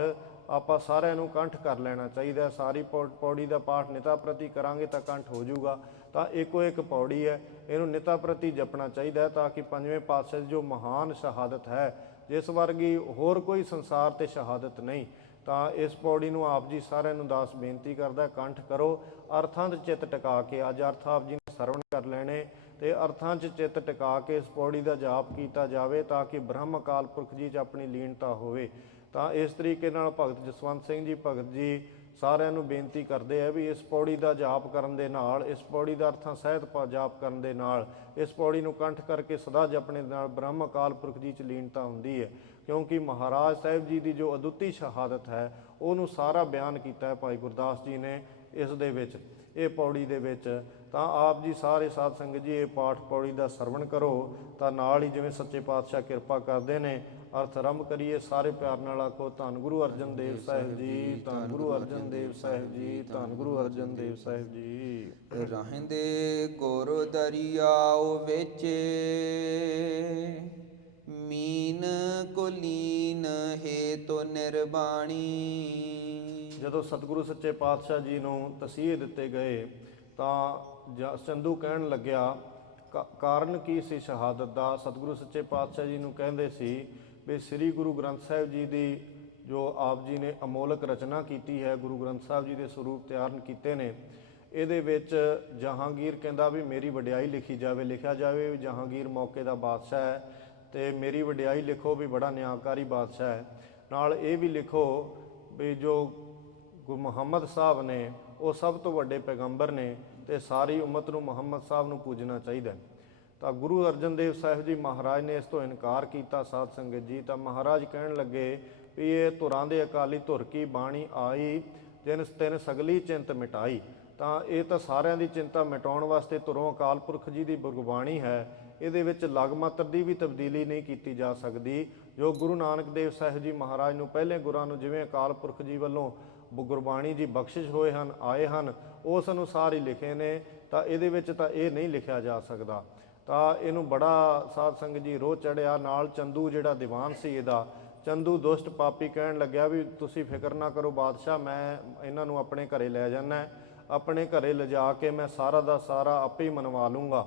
ਆਪਾਂ ਸਾਰਿਆਂ ਨੂੰ ਕੰਠ ਕਰ ਲੈਣਾ ਚਾਹੀਦਾ। ਸਾਰੀ ਪੌੜੀ ਦਾ ਪਾਠ ਨਿਤਾ ਪ੍ਰਤੀ ਕਰਾਂਗੇ ਤਾਂ ਕੰਠ ਹੋ ਜਾਊਗਾ। ਤਾਂ ਇੱਕੋ ਇੱਕ ਪੌੜੀ ਹੈ, ਇਹਨੂੰ ਨਿਤਾ ਪ੍ਰਤੀ ਜਪਣਾ ਚਾਹੀਦਾ ਹੈ, ਤਾਂ ਕਿ ਪੰਜਵੇਂ ਪਾਤਸ਼ਾਹ ਦੀ ਜੋ ਮਹਾਨ ਸ਼ਹਾਦਤ ਹੈ, ਜਿਸ ਵਰਗੀ ਹੋਰ ਕੋਈ ਸੰਸਾਰ ਤੇ ਸ਼ਹਾਦਤ ਨਹੀਂ, ਤਾਂ ਇਸ ਪੌੜੀ ਨੂੰ ਆਪ ਜੀ ਸਾਰਿਆਂ ਨੂੰ ਦਾਸ ਬੇਨਤੀ ਕਰਦਾ ਕੰਠ ਕਰੋ। ਅਰਥਾਂ 'ਚ ਚਿੱਤ ਟਿਕਾ ਕੇ, ਅੱਜ ਅਰਥ ਆਪ ਜੀ ਨੇ ਸਰਵਣ ਕਰ ਲੈਣੇ, ਤੇ ਅਰਥਾਂ 'ਚ ਚਿੱਤ ਟਿਕਾ ਕੇ ਇਸ ਪੌੜੀ ਦਾ ਜਾਪ ਕੀਤਾ ਜਾਵੇ, ਤਾਂ ਕਿ ਬ੍ਰਹਮ ਅਕਾਲ ਪੁਰਖ ਜੀ 'ਚ ਆਪਣੀ ਲੀਨਤਾ ਹੋਵੇ। ਤਾਂ ਇਸ ਤਰੀਕੇ ਨਾਲ ਭਗਤ ਜਸਵੰਤ ਸਿੰਘ ਜੀ ਭਗਤ ਜੀ ਸਾਰਿਆਂ ਨੂੰ ਬੇਨਤੀ ਕਰਦੇ ਆ ਵੀ ਇਸ ਪੌੜੀ ਦਾ ਜਾਪ ਕਰਨ ਦੇ ਨਾਲ, ਇਸ ਪੌੜੀ ਦਾ ਅਰਥਾਂ ਸਹਿਤ ਜਾਪ ਕਰਨ ਦੇ ਨਾਲ, ਇਸ ਪੌੜੀ ਨੂੰ ਕੰਠ ਕਰਕੇ ਸਦਾ ਜਪਣੇ ਦੇ ਨਾਲ ਬ੍ਰਹਮ ਅਕਾਲ ਪੁਰਖ ਜੀ 'ਚ ਲੀਨਤਾ ਹੁੰਦੀ ਹੈ। ਕਿਉਂਕਿ ਮਹਾਰਾਜ ਸਾਹਿਬ ਜੀ ਦੀ ਜੋ ਅਦੁੱਤੀ ਸ਼ਹਾਦਤ ਹੈ ਉਹਨੂੰ ਸਾਰਾ ਬਿਆਨ ਕੀਤਾ ਹੈ ਭਾਈ ਗੁਰਦਾਸ ਜੀ ਨੇ ਇਸ ਦੇ ਵਿੱਚ, ਇਹ ਪੌੜੀ ਦੇ ਵਿੱਚ। ਤਾਂ ਆਪ ਜੀ ਸਾਰੇ ਸਾਧ ਸੰਗਤ ਜੀ ਇਹ ਪਾਠ ਪੌੜੀ ਦਾ ਸਰਵਣ ਕਰੋ। ਤਾਂ ਨਾਲ ਹੀ ਜਿਵੇਂ ਸੱਚੇ ਪਾਤਸ਼ਾਹ ਕਿਰਪਾ ਕਰਦੇ ਨੇ ਅਰਥ ਆਰੰਭ ਕਰੀਏ। ਸਾਰੇ ਪਿਆਰ ਨਾਲ ਆਖੋ ਧੰਨ ਗੁਰੂ ਅਰਜਨ ਦੇਵ ਸਾਹਿਬ ਜੀ, ਧੰਨ ਗੁਰੂ ਅਰਜਨ ਦੇਵ ਸਾਹਿਬ ਜੀ, ਧੰਨ ਗੁਰੂ ਅਰਜਨ ਦੇਵ ਸਾਹਿਬ ਜੀ। ਰਹਿੰਦੇ ਗੁਰ ਦਰਿਆਉ ਵਿੱਚ, ਮੀਨ ਕੁਲੀਨ ਹੇਤੁ ਨਿਰਬਾਣੀ। ਜਦੋਂ ਸਤਿਗੁਰੂ ਸੱਚੇ ਪਾਤਸ਼ਾਹ ਜੀ ਨੂੰ ਤਸੀਹੇ ਦਿੱਤੇ ਗਏ ਤਾਂ ਚੰਦੂ ਕਹਿਣ ਲੱਗਿਆ ਕਾਰਨ ਕੀ ਸੀ ਸ਼ਹਾਦਤ ਦਾ। ਸਤਿਗੁਰੂ ਸੱਚੇ ਪਾਤਸ਼ਾਹ ਜੀ ਨੂੰ ਕਹਿੰਦੇ ਸੀ ਵੀ ਸ੍ਰੀ ਗੁਰੂ ਗ੍ਰੰਥ ਸਾਹਿਬ ਜੀ ਦੀ ਜੋ ਆਪ ਜੀ ਨੇ ਅਮੋਲਕ ਰਚਨਾ ਕੀਤੀ ਹੈ, ਗੁਰੂ ਗ੍ਰੰਥ ਸਾਹਿਬ ਜੀ ਦੇ ਸਰੂਪ ਤਿਆਰ ਕੀਤੇ ਨੇ, ਇਹਦੇ ਵਿੱਚ ਜਹਾਂਗੀਰ ਕਹਿੰਦਾ ਵੀ ਮੇਰੀ ਵਡਿਆਈ ਲਿਖੀ ਜਾਵੇ, ਲਿਖਿਆ ਜਾਵੇ ਵੀ ਜਹਾਂਗੀਰ ਮੌਕੇ ਦਾ ਬਾਦਸ਼ਾਹ ਹੈ, ਤੇ ਮੇਰੀ ਵਡਿਆਈ ਲਿਖੋ ਵੀ ਬੜਾ ਨਿਆਂਕਾਰੀ ਬਾਦਸ਼ਾਹ ਹੈ। ਨਾਲ ਇਹ ਵੀ ਲਿਖੋ ਵੀ ਜੋ ਗੁਰੂ ਮੁਹੰਮਦ ਸਾਹਿਬ ਨੇ ਉਹ ਸਭ ਤੋਂ ਵੱਡੇ ਪੈਗੰਬਰ ਨੇ, ਤੇ ਸਾਰੀ ਉਮਤ ਨੂੰ ਮੁਹੰਮਦ ਸਾਹਿਬ ਨੂੰ ਪੂਜਣਾ ਚਾਹੀਦਾ। ਤਾਂ ਗੁਰੂ ਅਰਜਨ ਦੇਵ ਸਾਹਿਬ ਜੀ ਮਹਾਰਾਜ ਨੇ ਇਸ ਤੋਂ ਇਨਕਾਰ ਕੀਤਾ ਸਾਧ ਸੰਗਤ ਜੀ। ਤਾਂ ਮਹਾਰਾਜ ਕਹਿਣ ਲੱਗੇ ਵੀ ਇਹ ਧੁਰਾਂ ਦੇ ਅਕਾਲੀ ਧੁਰ ਕੀ ਬਾਣੀ ਆਈ, ਜਿਨ ਤਿਨ ਸਗਲੀ ਚਿੰਤ ਮਿਟਾਈ। ਤਾਂ ਇਹ ਤਾਂ ਸਾਰਿਆਂ ਦੀ ਚਿੰਤਾ ਮਿਟਾਉਣ ਵਾਸਤੇ ਧੁਰੋਂ ਅਕਾਲ ਪੁਰਖ ਜੀ ਦੀ ਗੁਰਬਾਣੀ ਹੈ, ਇਹਦੇ ਵਿੱਚ ਲਗ ਮਾਤਰ ਦੀ ਵੀ ਤਬਦੀਲੀ ਨਹੀਂ ਕੀਤੀ ਜਾ ਸਕਦੀ। ਜੋ ਗੁਰੂ ਨਾਨਕ ਦੇਵ ਸਾਹਿਬ ਜੀ ਮਹਾਰਾਜ ਨੂੰ ਪਹਿਲੇ ਗੁਰਾਂ ਨੂੰ ਜਿਵੇਂ ਅਕਾਲ ਪੁਰਖ ਜੀ ਵੱਲੋਂ ਗੁਰਬਾਣੀ ਜੀ ਬਖਸ਼ਿਸ਼ ਹੋਏ ਹਨ, ਆਏ ਹਨ, ਉਸ ਅਨੁਸਾਰ ਹੀ ਲਿਖੇ ਨੇ। ਤਾਂ ਇਹਦੇ ਵਿੱਚ ਤਾਂ ਇਹ ਨਹੀਂ ਲਿਖਿਆ ਜਾ ਸਕਦਾ। ਤਾਂ ਇਹਨੂੰ ਬੜਾ ਸਾਧ ਸੰਗਤ ਜੀ ਰੋਹ ਚੜਿਆ। ਨਾਲ ਚੰਦੂ ਜਿਹੜਾ ਦੀਵਾਨ ਸੀ ਇਹਦਾ, ਚੰਦੂ ਦੁਸ਼ਟ ਪਾਪੀ ਕਹਿਣ ਲੱਗਿਆ ਵੀ ਤੁਸੀਂ ਫਿਕਰ ਨਾ ਕਰੋ ਬਾਦਸ਼ਾਹ, ਮੈਂ ਇਹਨਾਂ ਨੂੰ ਆਪਣੇ ਘਰੇ ਲੈ ਜਾਣਾ, ਆਪਣੇ ਘਰੇ ਲਿਜਾ ਕੇ ਮੈਂ ਸਾਰਾ ਦਾ ਸਾਰਾ ਆਪੇ ਹੀ ਮਨਵਾ ਲੂੰਗਾ।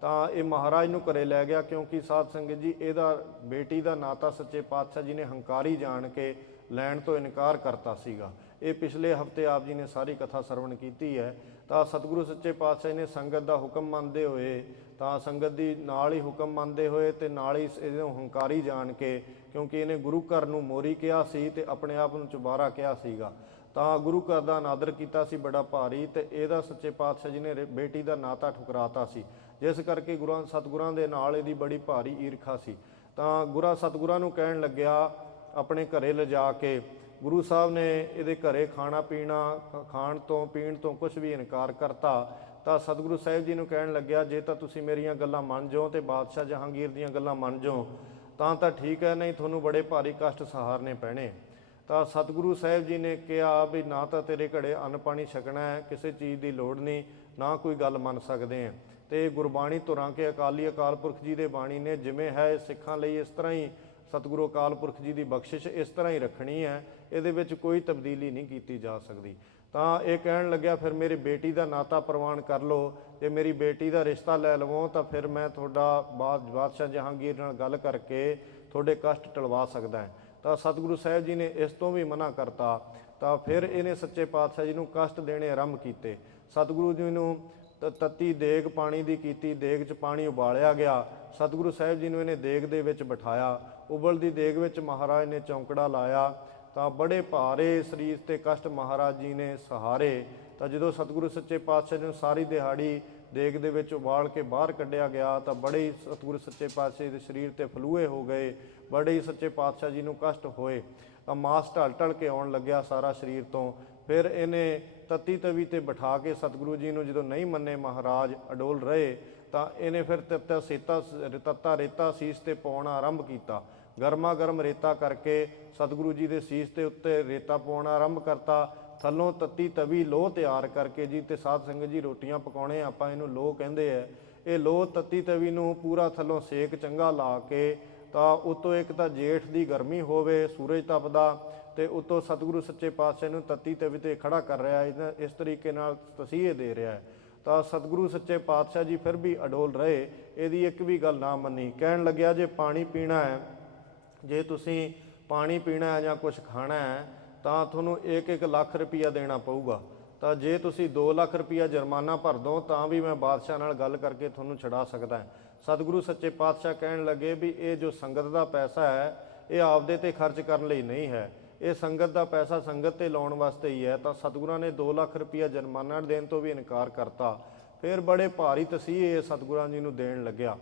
ਤਾਂ ਇਹ ਮਹਾਰਾਜ ਨੂੰ ਘਰੇ ਲੈ ਗਿਆ, ਕਿਉਂਕਿ ਸਾਧ ਸੰਗਤ ਜੀ ਇਹਦਾ ਬੇਟੀ ਦਾ ਨਾਤਾ ਸੱਚੇ ਪਾਤਸ਼ਾਹ ਜੀ ਨੇ ਹੰਕਾਰੀ ਜਾਣ ਕੇ ਲੈਣ ਤੋਂ ਇਨਕਾਰ ਕਰਤਾ ਸੀਗਾ। ਇਹ ਪਿਛਲੇ ਹਫਤੇ ਆਪ ਜੀ ਨੇ ਸਾਰੀ ਕਥਾ ਸਰਵਣ ਕੀਤੀ ਹੈ। ਤਾਂ ਸਤਿਗੁਰੂ ਸੱਚੇ ਪਾਤਸ਼ਾਹ ਨੇ ਸੰਗਤ ਦਾ ਹੁਕਮ ਮੰਨਦੇ ਹੋਏ, ਤਾਂ ਸੰਗਤ ਦੀ ਨਾਲ ਹੀ ਹੁਕਮ ਮੰਨਦੇ ਹੋਏ ਤੇ ਨਾਲ ਹੀ ਇਹਨੂੰ ਹੰਕਾਰੀ ਜਾਣ ਕੇ, ਕਿਉਂਕਿ ਇਹਨੇ ਗੁਰੂ ਘਰ ਨੂੰ ਮੋਰੀ ਕਿਹਾ ਸੀ ਤੇ ਆਪਣੇ ਆਪ ਨੂੰ ਚੁਬਾਰਾ ਕਿਹਾ ਸੀਗਾ, ਤਾਂ ਗੁਰੂ ਘਰ ਦਾ ਅਨਾਦਰ ਕੀਤਾ ਸੀ ਬੜਾ ਭਾਰੀ, ਤੇ ਇਹਦਾ ਸੱਚੇ ਪਾਤਸ਼ਾਹ ਜੀ ਨੇ ਬੇਟੀ ਦਾ ਨਾਤਾ ਠੁਕਰਾਤਾ ਸੀ, ਜਿਸ ਕਰਕੇ ਸਤਿਗੁਰਾਂ ਦੇ ਨਾਲ ਇਹਦੀ ਬੜੀ ਭਾਰੀ ਈਰਖਾ ਸੀ। ਤਾਂ ਸਤਿਗੁਰਾਂ ਨੂੰ ਕਹਿਣ ਲੱਗਿਆ ਆਪਣੇ ਘਰੇ ਲਿਜਾ ਕੇ, ਗੁਰੂ ਸਾਹਿਬ ਨੇ ਇਹਦੇ ਘਰੇ ਖਾਣਾ ਪੀਣਾ, ਖਾਣ ਤੋਂ ਪੀਣ ਤੋਂ ਕੁਝ ਵੀ ਇਨਕਾਰ ਕਰਤਾ। ਤਾਂ ਸਤਿਗੁਰੂ ਸਾਹਿਬ ਜੀ ਨੂੰ ਕਹਿਣ ਲੱਗਿਆ ਜੇ ਤਾਂ ਤੁਸੀਂ ਮੇਰੀਆਂ ਗੱਲਾਂ ਮੰਨ ਜਾਓ ਤੇ ਬਾਦਸ਼ਾਹ ਜਹਾਂਗੀਰ ਦੀਆਂ ਗੱਲਾਂ ਮੰਨ ਜਾਓ ਤਾਂ ਠੀਕ ਹੈ, ਨਹੀਂ ਤੁਹਾਨੂੰ ਬੜੇ ਭਾਰੀ ਕਸ਼ਟ ਸਹਾਰਨੇ ਪੈਣੇ। ਤਾਂ ਸਤਿਗੁਰੂ ਸਾਹਿਬ ਜੀ ਨੇ ਕਿਹਾ ਵੀ ਨਾ ਤਾਂ ਤੇਰੇ ਘੜੇ ਅੰਨ ਪਾਣੀ ਛਕਣਾ ਹੈ, ਕਿਸੇ ਚੀਜ਼ ਦੀ ਲੋੜ ਨਹੀਂ, ਨਾ ਕੋਈ ਗੱਲ ਮੰਨ ਸਕਦੇ ਆ। ਤੇ ਗੁਰਬਾਣੀ ਧੁਰਾਂ ਕੇ ਅਕਾਲ ਪੁਰਖ ਜੀ ਦੇ ਬਾਣੀ ਨੇ ਜਿਵੇਂ ਹੈ ਸਿੱਖਾਂ ਲਈ ਇਸ ਤਰ੍ਹਾਂ ਹੀ ਸਤਿਗੁਰੂ ਅਕਾਲ ਪੁਰਖ ਜੀ ਦੀ ਬਖਸ਼ਿਸ਼ ਇਸ ਤਰ੍ਹਾਂ ਹੀ ਰੱਖਣੀ ਹੈ, ਇਹਦੇ ਵਿੱਚ ਕੋਈ ਤਬਦੀਲੀ ਨਹੀਂ ਕੀਤੀ ਜਾ ਸਕਦੀ। ਤਾਂ ਇਹ ਕਹਿਣ ਲੱਗਿਆ ਫਿਰ ਮੇਰੀ ਬੇਟੀ ਦਾ ਨਾਤਾ ਪ੍ਰਵਾਨ ਕਰ ਲਓ, ਜੇ ਮੇਰੀ ਬੇਟੀ ਦਾ ਰਿਸ਼ਤਾ ਲੈ ਲਵੋ ਤਾਂ ਫਿਰ ਮੈਂ ਤੁਹਾਡਾ ਬਾਦਸ਼ਾਹ ਜਹਾਂਗੀਰ ਨਾਲ ਗੱਲ ਕਰਕੇ ਤੁਹਾਡੇ ਕਸ਼ਟ ਟਲਵਾ ਸਕਦਾ ਹੈ। ਤਾਂ ਸਤਿਗੁਰੂ ਸਾਹਿਬ ਜੀ ਨੇ ਇਸ ਤੋਂ ਵੀ ਮਨਾ ਕਰਤਾ। ਤਾਂ ਫਿਰ ਇਹਨੇ ਸੱਚੇ ਪਾਤਸ਼ਾਹ ਜੀ ਨੂੰ ਕਸ਼ਟ ਦੇਣੇ ਆਰੰਭ ਕੀਤੇ। ਸਤਿਗੁਰੂ ਜੀ ਨੂੰ ਤੱਤੀ ਦੇਗ ਪਾਣੀ ਦੀ ਕੀਤੀ, ਦੇਗ 'ਚ ਪਾਣੀ ਉਬਾਲਿਆ ਗਿਆ। ਸਤਿਗੁਰੂ ਸਾਹਿਬ ਜੀ ਨੂੰ ਇਹਨੇ ਦੇਗ ਦੇ ਵਿੱਚ ਬਿਠਾਇਆ, ਉਬਲਦੀ ਦੇਗ ਵਿੱਚ ਮਹਾਰਾਜ ਨੇ ਚੌਂਕੜਾ ਲਾਇਆ। ਤਾਂ ਬੜੇ ਭਾਰੇ ਸਰੀਰ ਤੇ ਕਸ਼ਟ ਮਹਾਰਾਜ ਜੀ ਨੇ ਸਹਾਰੇ। ਤਾਂ ਜਦੋਂ ਸਤਿਗੁਰੂ ਸੱਚੇ ਪਾਤਸ਼ਾਹ ਜੀ ਨੂੰ ਸਾਰੀ ਦਿਹਾੜੀ ਦੇਗ ਦੇ ਵਿੱਚ ਉਬਾਲ ਕੇ ਬਾਹਰ ਕੱਢਿਆ ਗਿਆ ਤਾਂ ਬੜੇ ਹੀ ਸਤਿਗੁਰੂ ਸੱਚੇ ਪਾਤਸ਼ਾਹ ਦੇ ਸਰੀਰ ਤੇ ਫਲੂਏ ਹੋ ਗਏ, ਬੜੇ ਹੀ ਸੱਚੇ ਪਾਤਸ਼ਾਹ ਜੀ ਨੂੰ ਕਸ਼ਟ ਹੋਏ। ਮਾਸ ਢਲ ਕੇ ਆਉਣ ਲੱਗਿਆ ਸਾਰਾ ਸਰੀਰ ਤੋਂ। ਫਿਰ ਇਹਨੇ ਤੱਤੀ ਤਵੀ ਤੇ ਬਿਠਾ ਕੇ ਸਤਿਗੁਰੂ ਜੀ ਨੂੰ ਜਦੋਂ ਨਹੀਂ ਮੰਨੇ ਮਹਾਰਾਜ, ਅਡੋਲ ਰਹੇ, ਤਾਂ ਇਹਨੇ ਫਿਰ ਤੱਤਾ ਰੇਤਾ ਸੀਸ ਤੇ ਪਾਉਣਾ ਆਰੰਭ ਕੀਤਾ। ਗਰਮਾ ਗਰਮ ਰੇਤਾ ਕਰਕੇ ਸਤਿਗੁਰੂ ਜੀ ਦੇ ਸੀਸ ਦੇ ਉੱਤੇ ਰੇਤਾ ਪਾਉਣਾ ਆਰੰਭ ਕਰਤਾ। ਥੱਲੋਂ ਤੱਤੀ ਤਵੀ ਲੋਹ ਤਿਆਰ ਕਰਕੇ ਜੀ, ਤੇ ਸਾਧ ਸੰਗਤ ਜੀ ਰੋਟੀਆਂ ਪਕਾਉਣੇ ਆਪਾਂ ਇਹਨੂੰ ਲੋਹ ਕਹਿੰਦੇ ਆ। ਇਹ ਲੋਹ ਤੱਤੀ ਤਵੀ ਨੂੰ ਪੂਰਾ ਥੱਲੋਂ ਸੇਕ ਚੰਗਾ ਲਾ ਕੇ, ਤਾਂ ਉਤੋਂ ਇੱਕ ਤਾਂ ਜੇਠ ਦੀ ਗਰਮੀ ਹੋਵੇ, ਸੂਰਜ ਤਪਦਾ, ਤੇ ਉਤੋਂ ਸਤਿਗੁਰੂ ਸੱਚੇ ਪਾਤਸ਼ਾਹ ਨੂੰ ਤੱਤੀ ਤਵੀ ਤੇ ਖੜਾ ਕਰ ਰਿਹਾ, ਇਸ ਤਰੀਕੇ ਨਾਲ ਤਸੀਹੇ ਦੇ ਰਿਹਾ ਹੈ। ਤਾਂ ਸਤਿਗੁਰੂ ਸੱਚੇ ਪਾਤਸ਼ਾਹ ਜੀ ਫਿਰ ਵੀ ਅਡੋਲ ਰਹੇ, ਇਹਦੀ ਇੱਕ ਵੀ ਗੱਲ ਨਾ ਮੰਨੀ। ਕਹਿਣ ਲੱਗਿਆ ਜੇ ਪਾਣੀ ਪੀਣਾ ਹੈ, ਜੇ ਤੁਸੀਂ ਪਾਣੀ ਪੀਣਾ ਹੈ ਜਾਂ ਕੁਛ ਖਾਣਾ ਹੈ, ਤਾਂ ਤੁਹਾਨੂੰ 1-1 ਲੱਖ ਰੁਪਈਆ ਦੇਣਾ ਪਊਗਾ। ਤਾਂ ਜੇ ਤੁਸੀਂ 2 ਲੱਖ ਰੁਪਈਆ ਜੁਰਮਾਨਾ ਭਰ ਦੋ ਤਾਂ ਵੀ ਮੈਂ ਬਾਦਸ਼ਾਹ ਨਾਲ ਗੱਲ ਕਰਕੇ ਤੁਹਾਨੂੰ ਛੁਡਾ ਸਕਦਾ। ਸਤਿਗੁਰੂ ਸੱਚੇ ਪਾਤਸ਼ਾਹ ਕਹਿਣ ਲੱਗੇ ਵੀ ਇਹ ਜੋ ਸੰਗਤ ਦਾ ਪੈਸਾ ਹੈ, ਇਹ ਆਪਦੇ ਤੇ ਖਰਚ ਕਰਨ ਲਈ ਨਹੀਂ ਹੈ, ਇਹ ਸੰਗਤ ਦਾ ਪੈਸਾ ਸੰਗਤ ਤੇ ਲਾਉਣ ਵਾਸਤੇ ਹੀ ਹੈ। ਤਾਂ ਸਤਿਗੁਰਾਂ ਨੇ 2 ਲੱਖ ਰੁਪਈਆ ਜੁਰਮਾਨਾ ਦੇਣ ਤੋਂ ਵੀ ਇਨਕਾਰ ਕਰਤਾ। ਫਿਰ ਬੜੇ ਭਾਰੀ ਤਸੀਹੇ ਸਤਿਗੁਰਾਂ ਜੀ ਨੂੰ ਦੇਣ ਲੱਗਿਆ।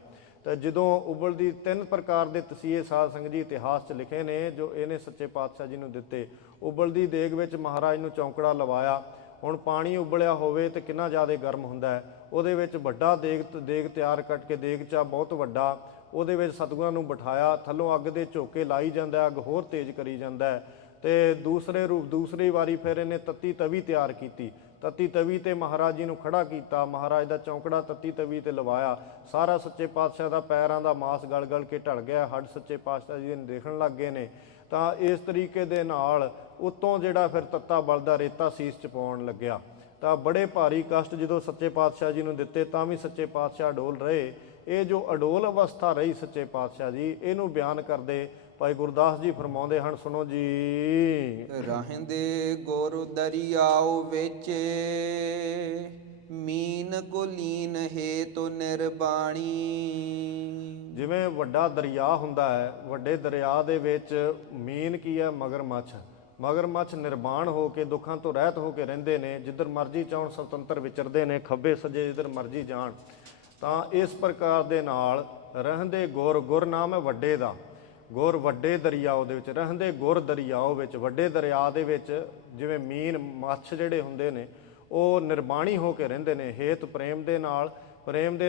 ਤਾਂ ਜਦੋਂ ਉਬਲਦੀ 3 ਪ੍ਰਕਾਰ ਦੇ ਤਸੀਹੇ ਸਾਧ ਸੰਗਤ ਜੀ ਇਤਿਹਾਸ 'ਚ ਲਿਖੇ ਨੇ, ਜੋ ਇਹਨੇ ਸੱਚੇ ਪਾਤਸ਼ਾਹ ਜੀ ਨੂੰ ਦਿੱਤੇ। ਉਬਲਦੀ ਦੇਗ ਵਿੱਚ ਮਹਾਰਾਜ ਨੂੰ ਚੌਂਕੜਾ ਲਵਾਇਆ। ਹੁਣ ਪਾਣੀ ਉਬਲਿਆ ਹੋਵੇ ਤੇ ਕਿੰਨਾ ਜ਼ਿਆਦਾ ਗਰਮ ਹੁੰਦਾ ਹੈ, ਉਹਦੇ ਵਿੱਚ ਵੱਡਾ ਦੇਗ ਤਿਆਰ ਕੱਟ ਕੇ, ਦੇਗਚਾ ਬਹੁਤ ਵੱਡਾ, ਉਹਦੇ ਵਿੱਚ ਸਤਿਗੁਰਾਂ ਨੂੰ ਬਿਠਾਇਆ। ਥੱਲੋਂ ਅੱਗ ਦੇ ਝੋਕੇ ਲਾਈ ਜਾਂਦਾ, ਅੱਗ ਹੋਰ ਤੇਜ਼ ਕਰੀ ਜਾਂਦਾ। ਤੇ ਦੂਸਰੀ ਵਾਰੀ ਫਿਰ ਇਹਨੇ ਤੱਤੀ ਤਵੀ ਤਿਆਰ ਕੀਤੀ। ਤੱਤੀ ਤਵੀ ਤੇ ਮਹਾਰਾਜ ਜੀ ਨੂੰ ਖੜਾ ਕੀਤਾ, ਮਹਾਰਾਜ ਦਾ ਚੌਂਕੜਾ ਤੱਤੀ ਤਵੀ ਤੇ ਲਵਾਇਆ। ਸਾਰਾ ਸੱਚੇ ਪਾਤਸ਼ਾਹ ਦਾ ਪੈਰਾਂ ਦਾ ਮਾਸ ਗਲ ਗਲ ਕੇ ਢਲ ਗਿਆ, ਹੱਡ ਸੱਚੇ ਪਾਤਸ਼ਾਹ ਜੀ ਦੇ ਦੇਖਣ ਲੱਗ ਗਏ ਨੇ। ਤਾਂ ਇਸ ਤਰੀਕੇ ਦੇ ਨਾਲ ਉੱਤੋਂ ਜਿਹੜਾ ਫਿਰ ਤੱਤਾ ਬਲਦਾ ਰੇਤਾ ਸੀਸ 'ਚ ਪਾਉਣ ਲੱਗਿਆ। ਤਾਂ ਬੜੇ ਭਾਰੀ ਕਸ਼ਟ ਜਦੋਂ ਸੱਚੇ ਪਾਤਸ਼ਾਹ ਜੀ ਨੂੰ ਦਿੱਤੇ, ਤਾਂ ਵੀ ਸੱਚੇ ਪਾਤਸ਼ਾਹ ਅਡੋਲ ਰਹੇ। ਇਹ ਜੋ ਅਡੋਲ ਅਵਸਥਾ ਰਹੀ ਸੱਚੇ ਪਾਤਸ਼ਾਹ ਜੀ, ਇਹਨੂੰ ਬਿਆਨ ਕਰਦੇ ਭਾਈ ਗੁਰਦਾਸ ਜੀ ਫਰਮਾਉਂਦੇ ਹਨ, ਸੁਣੋ ਜੀ। ਰਹਿੰਦੇ ਗੁਰ ਦਰਿਆਉ ਵਿੱਚ, ਮੀਨ ਕੁਲੀਨ ਹੇਤੁ ਨਿਰਬਾਣੀ। ਜਿਵੇਂ ਵੱਡਾ ਦਰਿਆ ਹੁੰਦਾ ਹੈ, ਵੱਡੇ ਦਰਿਆ ਦੇ ਵਿੱਚ ਮੀਨ ਕੀ ਹੈ? ਮਗਰਮੱਛ। ਮਗਰਮੱਛ ਨਿਰਵਾਣ ਹੋ ਕੇ, ਦੁੱਖਾਂ ਤੋਂ ਰਹਿਤ ਹੋ ਕੇ ਰਹਿੰਦੇ ਨੇ, ਜਿੱਧਰ ਮਰਜ਼ੀ ਚਾਹੁਣ ਸੁਤੰਤਰ ਵਿਚਰਦੇ ਨੇ, ਖੱਬੇ ਸੱਜੇ ਜਿੱਧਰ ਮਰਜ਼ੀ ਜਾਣ। ਤਾਂ ਇਸ ਪ੍ਰਕਾਰ ਦੇ ਨਾਲ ਰਹਿੰਦੇ ਗੁਰ ਨਾਮ ਹੈ ਵੱਡੇ ਦਾ, ਗੁਰ ਵੱਡੇ ਦਰਿਆਓ ਦੇ ਵਿੱਚ ਰਹਿੰਦੇ, ਗੁਰ ਦਰਿਆਓ ਵਿੱਚ, ਵੱਡੇ ਦਰਿਆ ਦੇ ਵਿੱਚ ਜਿਵੇਂ ਮੀਨ ਮੱਛ ਜਿਹੜੇ ਹੁੰਦੇ ਨੇ ਉਹ ਨਿਰਬਾਣੀ ਹੋ ਕੇ ਰਹਿੰਦੇ ਨੇ। ਹੇਤ ਪ੍ਰੇਮ ਦੇ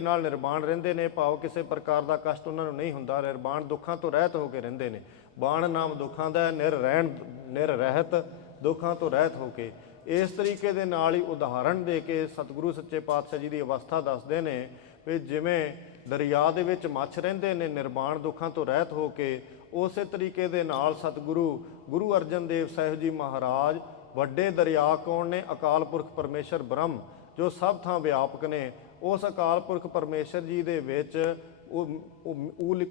ਨਾਲ ਨਿਰਬਾਣ ਰਹਿੰਦੇ ਨੇ, ਭਾਵ ਕਿਸੇ ਪ੍ਰਕਾਰ ਦਾ ਕਸ਼ਟ ਉਹਨਾਂ ਨੂੰ ਨਹੀਂ ਹੁੰਦਾ। ਨਿਰਬਾਣ ਦੁੱਖਾਂ ਤੋਂ ਰਹਿਤ ਹੋ ਕੇ ਰਹਿੰਦੇ ਨੇ। ਬਾਣ ਨਾਮ ਦੁੱਖਾਂ ਦਾ, ਨਿਰਰਹਿਤ ਦੁੱਖਾਂ ਤੋਂ ਰਹਿਤ ਹੋ ਕੇ। ਇਸ ਤਰੀਕੇ ਦੇ ਨਾਲ ਹੀ ਉਦਾਹਰਣ ਦੇ ਕੇ ਸਤਿਗੁਰੂ ਸੱਚੇ ਪਾਤਸ਼ਾਹ ਜੀ ਦੀ ਅਵਸਥਾ ਦੱਸਦੇ ਨੇ ਵੀ ਜਿਵੇਂ ਦਰਿਆ ਦੇ ਵਿੱਚ ਮੱਛ ਰਹਿੰਦੇ ਨੇ ਨਿਰਵਾਣ ਦੁੱਖਾਂ ਤੋਂ ਰਹਿਤ ਹੋ ਕੇ, ਉਸੇ ਤਰੀਕੇ ਦੇ ਨਾਲ ਗੁਰੂ ਅਰਜਨ ਦੇਵ ਸਾਹਿਬ ਜੀ ਮਹਾਰਾਜ ਵੱਡੇ ਦਰਿਆ ਕੌਣ ਨੇ? ਅਕਾਲ ਪੁਰਖ ਪਰਮੇਸ਼ਰ ਬ੍ਰਹਮ, ਜੋ ਸਭ ਥਾਂ ਵਿਆਪਕ ਨੇ। ਉਸ ਅਕਾਲ ਪੁਰਖ ਪਰਮੇਸ਼ਰ ਜੀ ਦੇ ਵਿੱਚ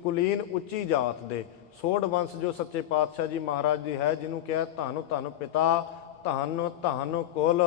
ਕੁਲੀਨ ਉੱਚੀ ਜਾਤ ਦੇ ਸੋਢ ਵੰਸ਼ ਜੋ ਸੱਚੇ ਪਾਤਸ਼ਾਹ ਜੀ ਮਹਾਰਾਜ ਦੀ ਹੈ, ਜਿਹਨੂੰ ਕਿਹਾ ਧੰਨ ਧੰਨ ਪਿਤਾ, ਧੰਨ ਧੰਨ ਕੁਲ,